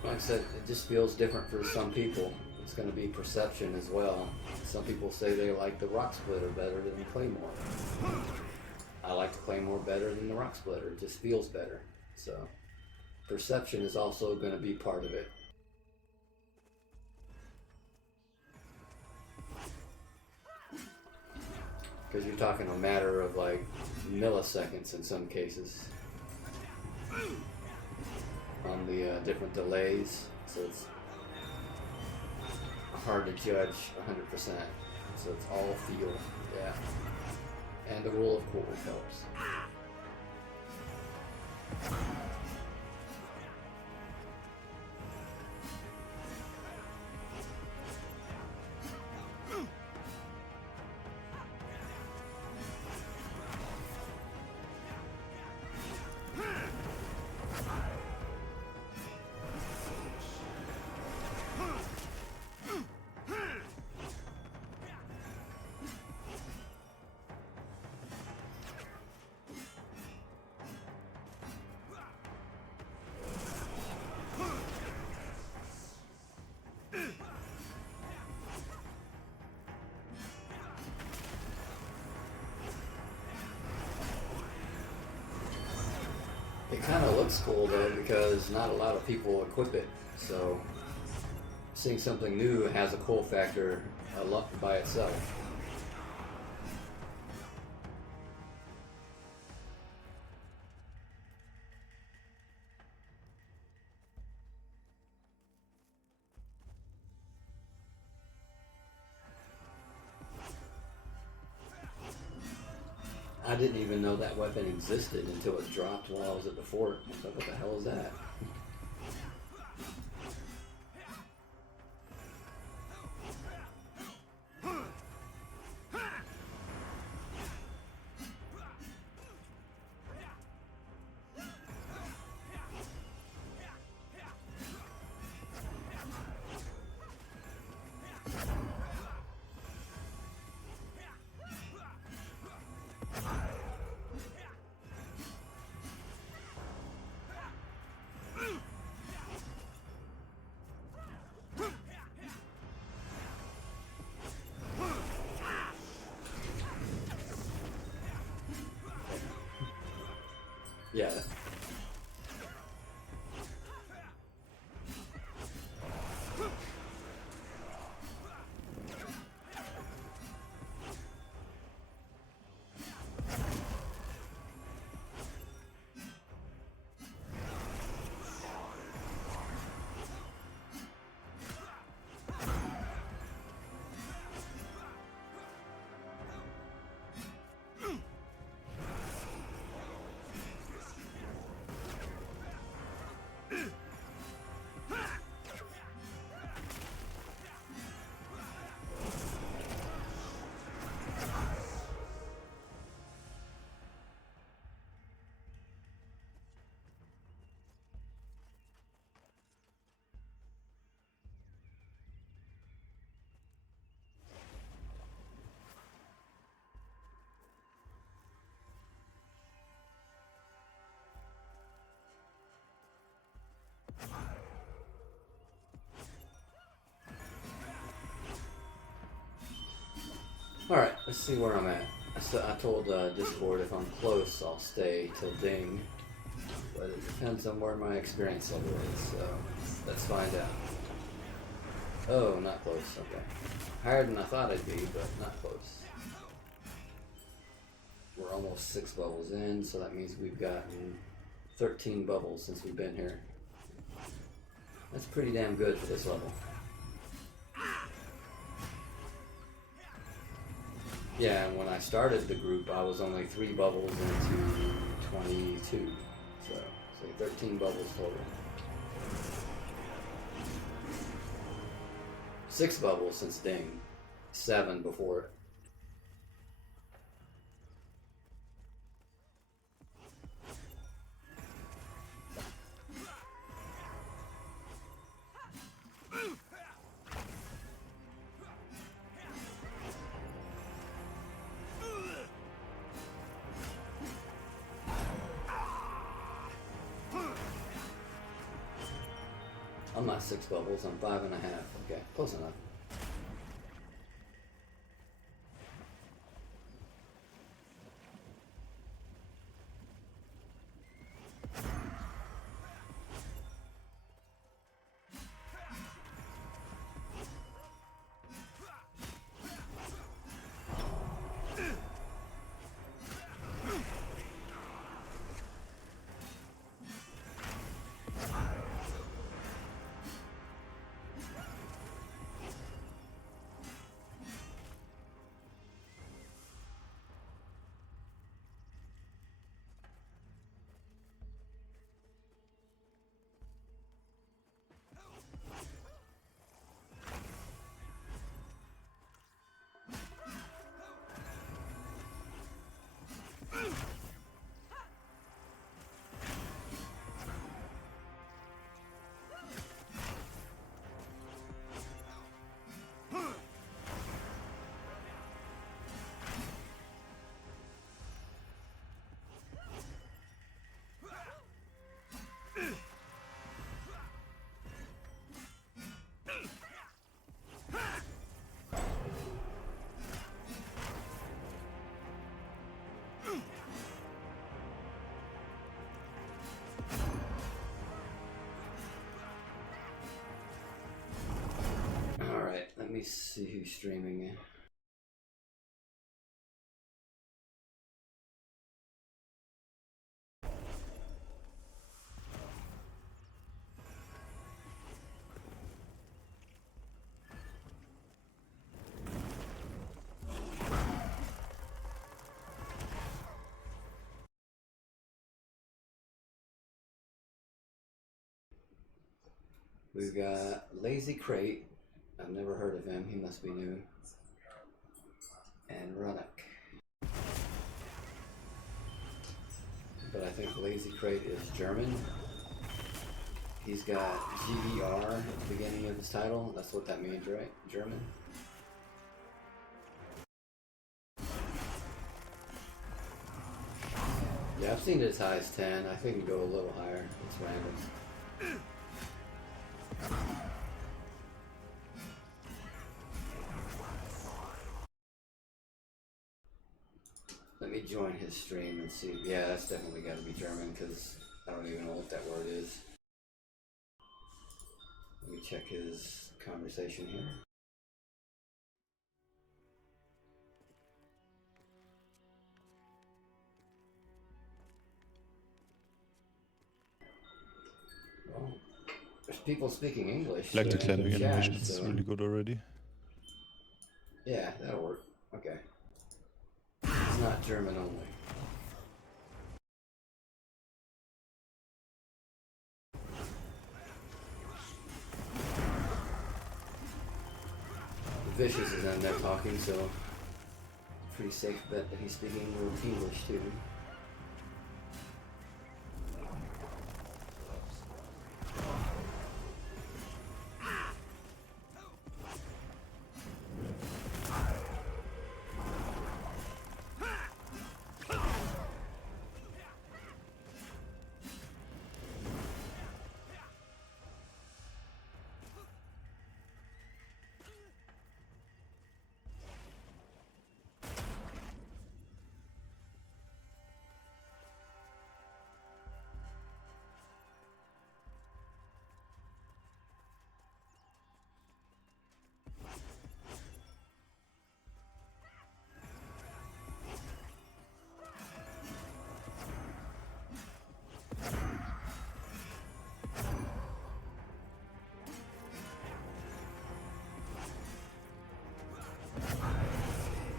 Like I said, it just feels different for some people. It's going to be perception as well. Some people say they like the Rock Splitter better than the Claymore. I like the Claymore better than the Rock Splitter. It just feels better. So, perception is also going to be part of it. Because you're talking a matter of like milliseconds in some cases on the different delays, so it's hard to judge 100%. So it's all feel, yeah. And the rule of cool helps. It kind of looks cool though because not a lot of people equip it, so seeing something new has a cool factor a lot by itself. I didn't even know that weapon existed until it dropped while I was at the fort. I was like, what the hell is that? Yeah. Alright, let's see where I'm at. So I told Discord if I'm close, I'll stay till ding. But it depends on where my experience level is, so let's find out. Oh, not close, okay. Higher than I thought I'd be, but not close. We're almost 6 bubbles in, so that means we've gotten 13 bubbles since we've been here. That's pretty damn good for this level. Yeah, and when I started the group, I was only 3 bubbles into 22. So, 13 bubbles total. 6 bubbles since Ding. 7 before it. I'm not 6 bubbles, I'm 5.5. Okay, close enough. me see who's streaming. We've got Lazy Crate. I've never heard of him. He must be new. And Runnock. But I think Lazy Crate is German. He's got GER at the beginning of his title. That's what that means, right? German. Yeah, I've seen it as high as 10. I think it can go a little higher. It's random. Let me join his stream and see. Yeah, that's definitely got to be German because I don't even know what that word is. Let me check his conversation here. Well, there's people speaking English. Like the in climbing chat, animation, it's so- really good already. Yeah, that'll work. Okay. It's not German only. Vicious is in there talking, so pretty safe bet that he's speaking English too.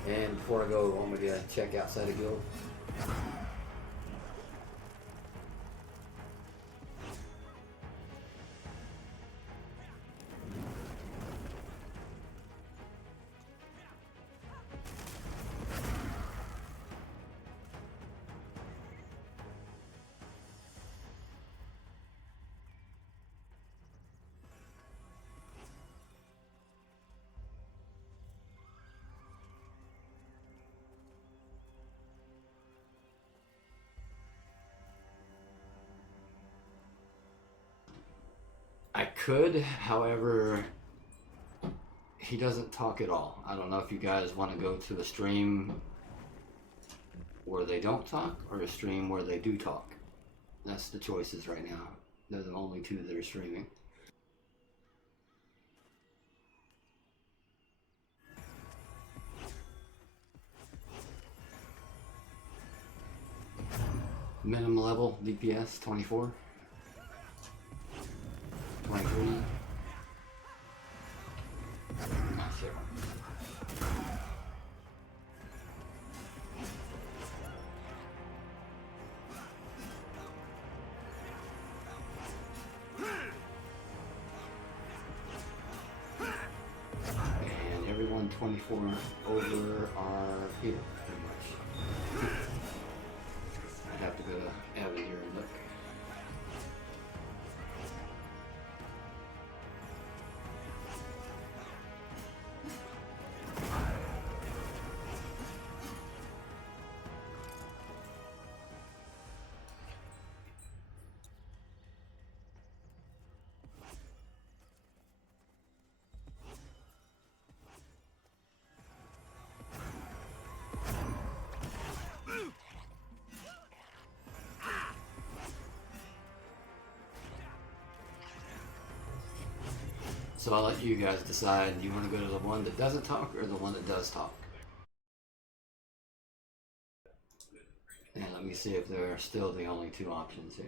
And before I go, I'm gonna check outside of guild. I could, however, he doesn't talk at all. I don't know if you guys want to go to a stream where they don't talk or a stream where they do talk. That's the choices right now. They're the only two that are streaming. Minimum level DPS 24, 23. Not sure. And everyone 24 over are here, pretty much. I have to go to Evan here and look. So I'll let you guys decide. Do you want to go to the one that doesn't talk or the one that does talk? And let me see if there are still the only two options here.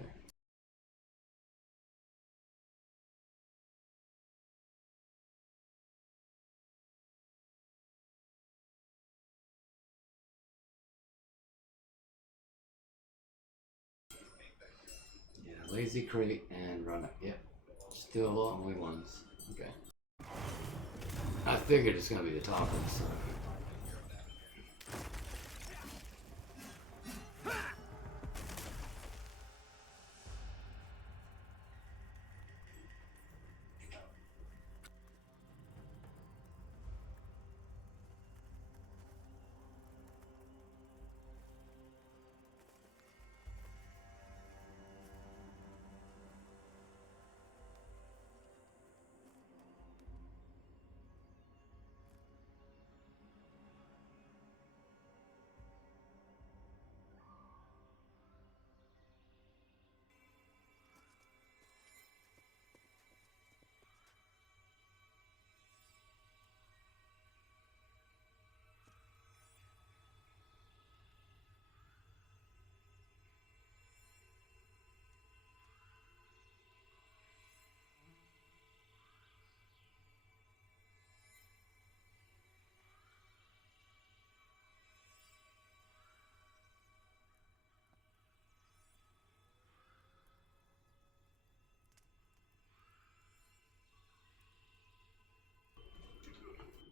Yeah, Lazy Crate and Run Up. Yep. Still the only ones. Okay. I figured it's gonna be the talkers. So.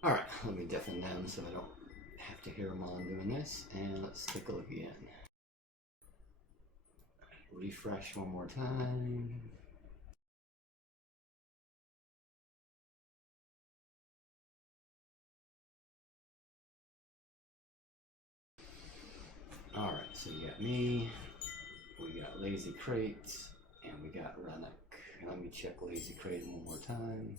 Alright, let me deafen them so I don't have to hear them while I'm doing this. And let's take a look again. Refresh one more time. Alright, so you got me, we got Lazy Crate, and we got Rennick. Let me check Lazy Crate one more time.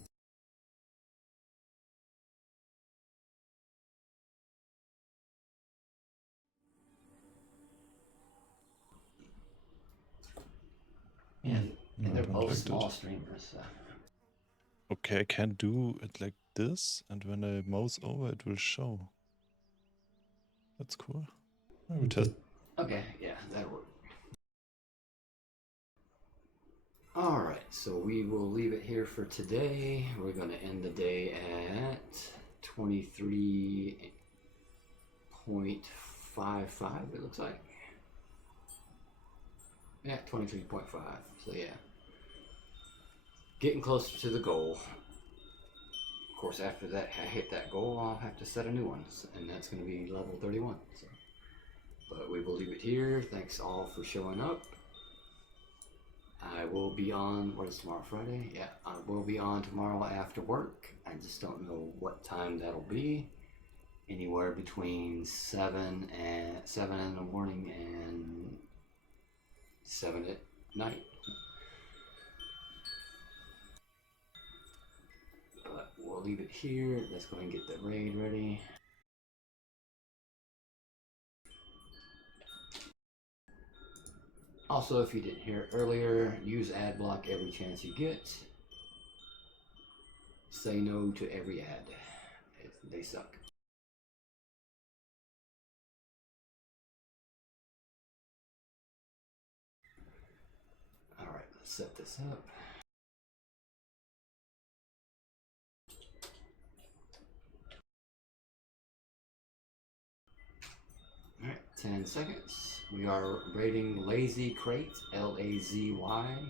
And they're both small streamers. So. Okay, I can do it like this, and when I mouse over, it will show. That's cool. I will test. Okay, yeah, that'll work. Alright, so we will leave it here for today. We're going to end the day at 23.55, it looks like. Yeah, 23.5. So yeah. Getting closer to the goal. Of course, after that, I hit that goal, I'll have to set a new one. And that's going to be level 31. So. But we will leave it here. Thanks all for showing up. I will be on, what is tomorrow, Friday? Yeah, I will be on tomorrow after work. I just don't know what time that'll be. Anywhere between 7 in the morning and 7 at night. But we'll leave it here. Let's go ahead and get the raid ready. Also, if you didn't hear it earlier, use ad block every chance you get. Say no to every ad. They suck. Alright, let's set this up. Alright, 10 seconds. We are rating Lazy Crate, LAZYCRATE.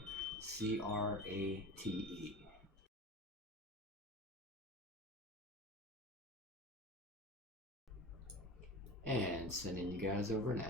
And sending you guys over now.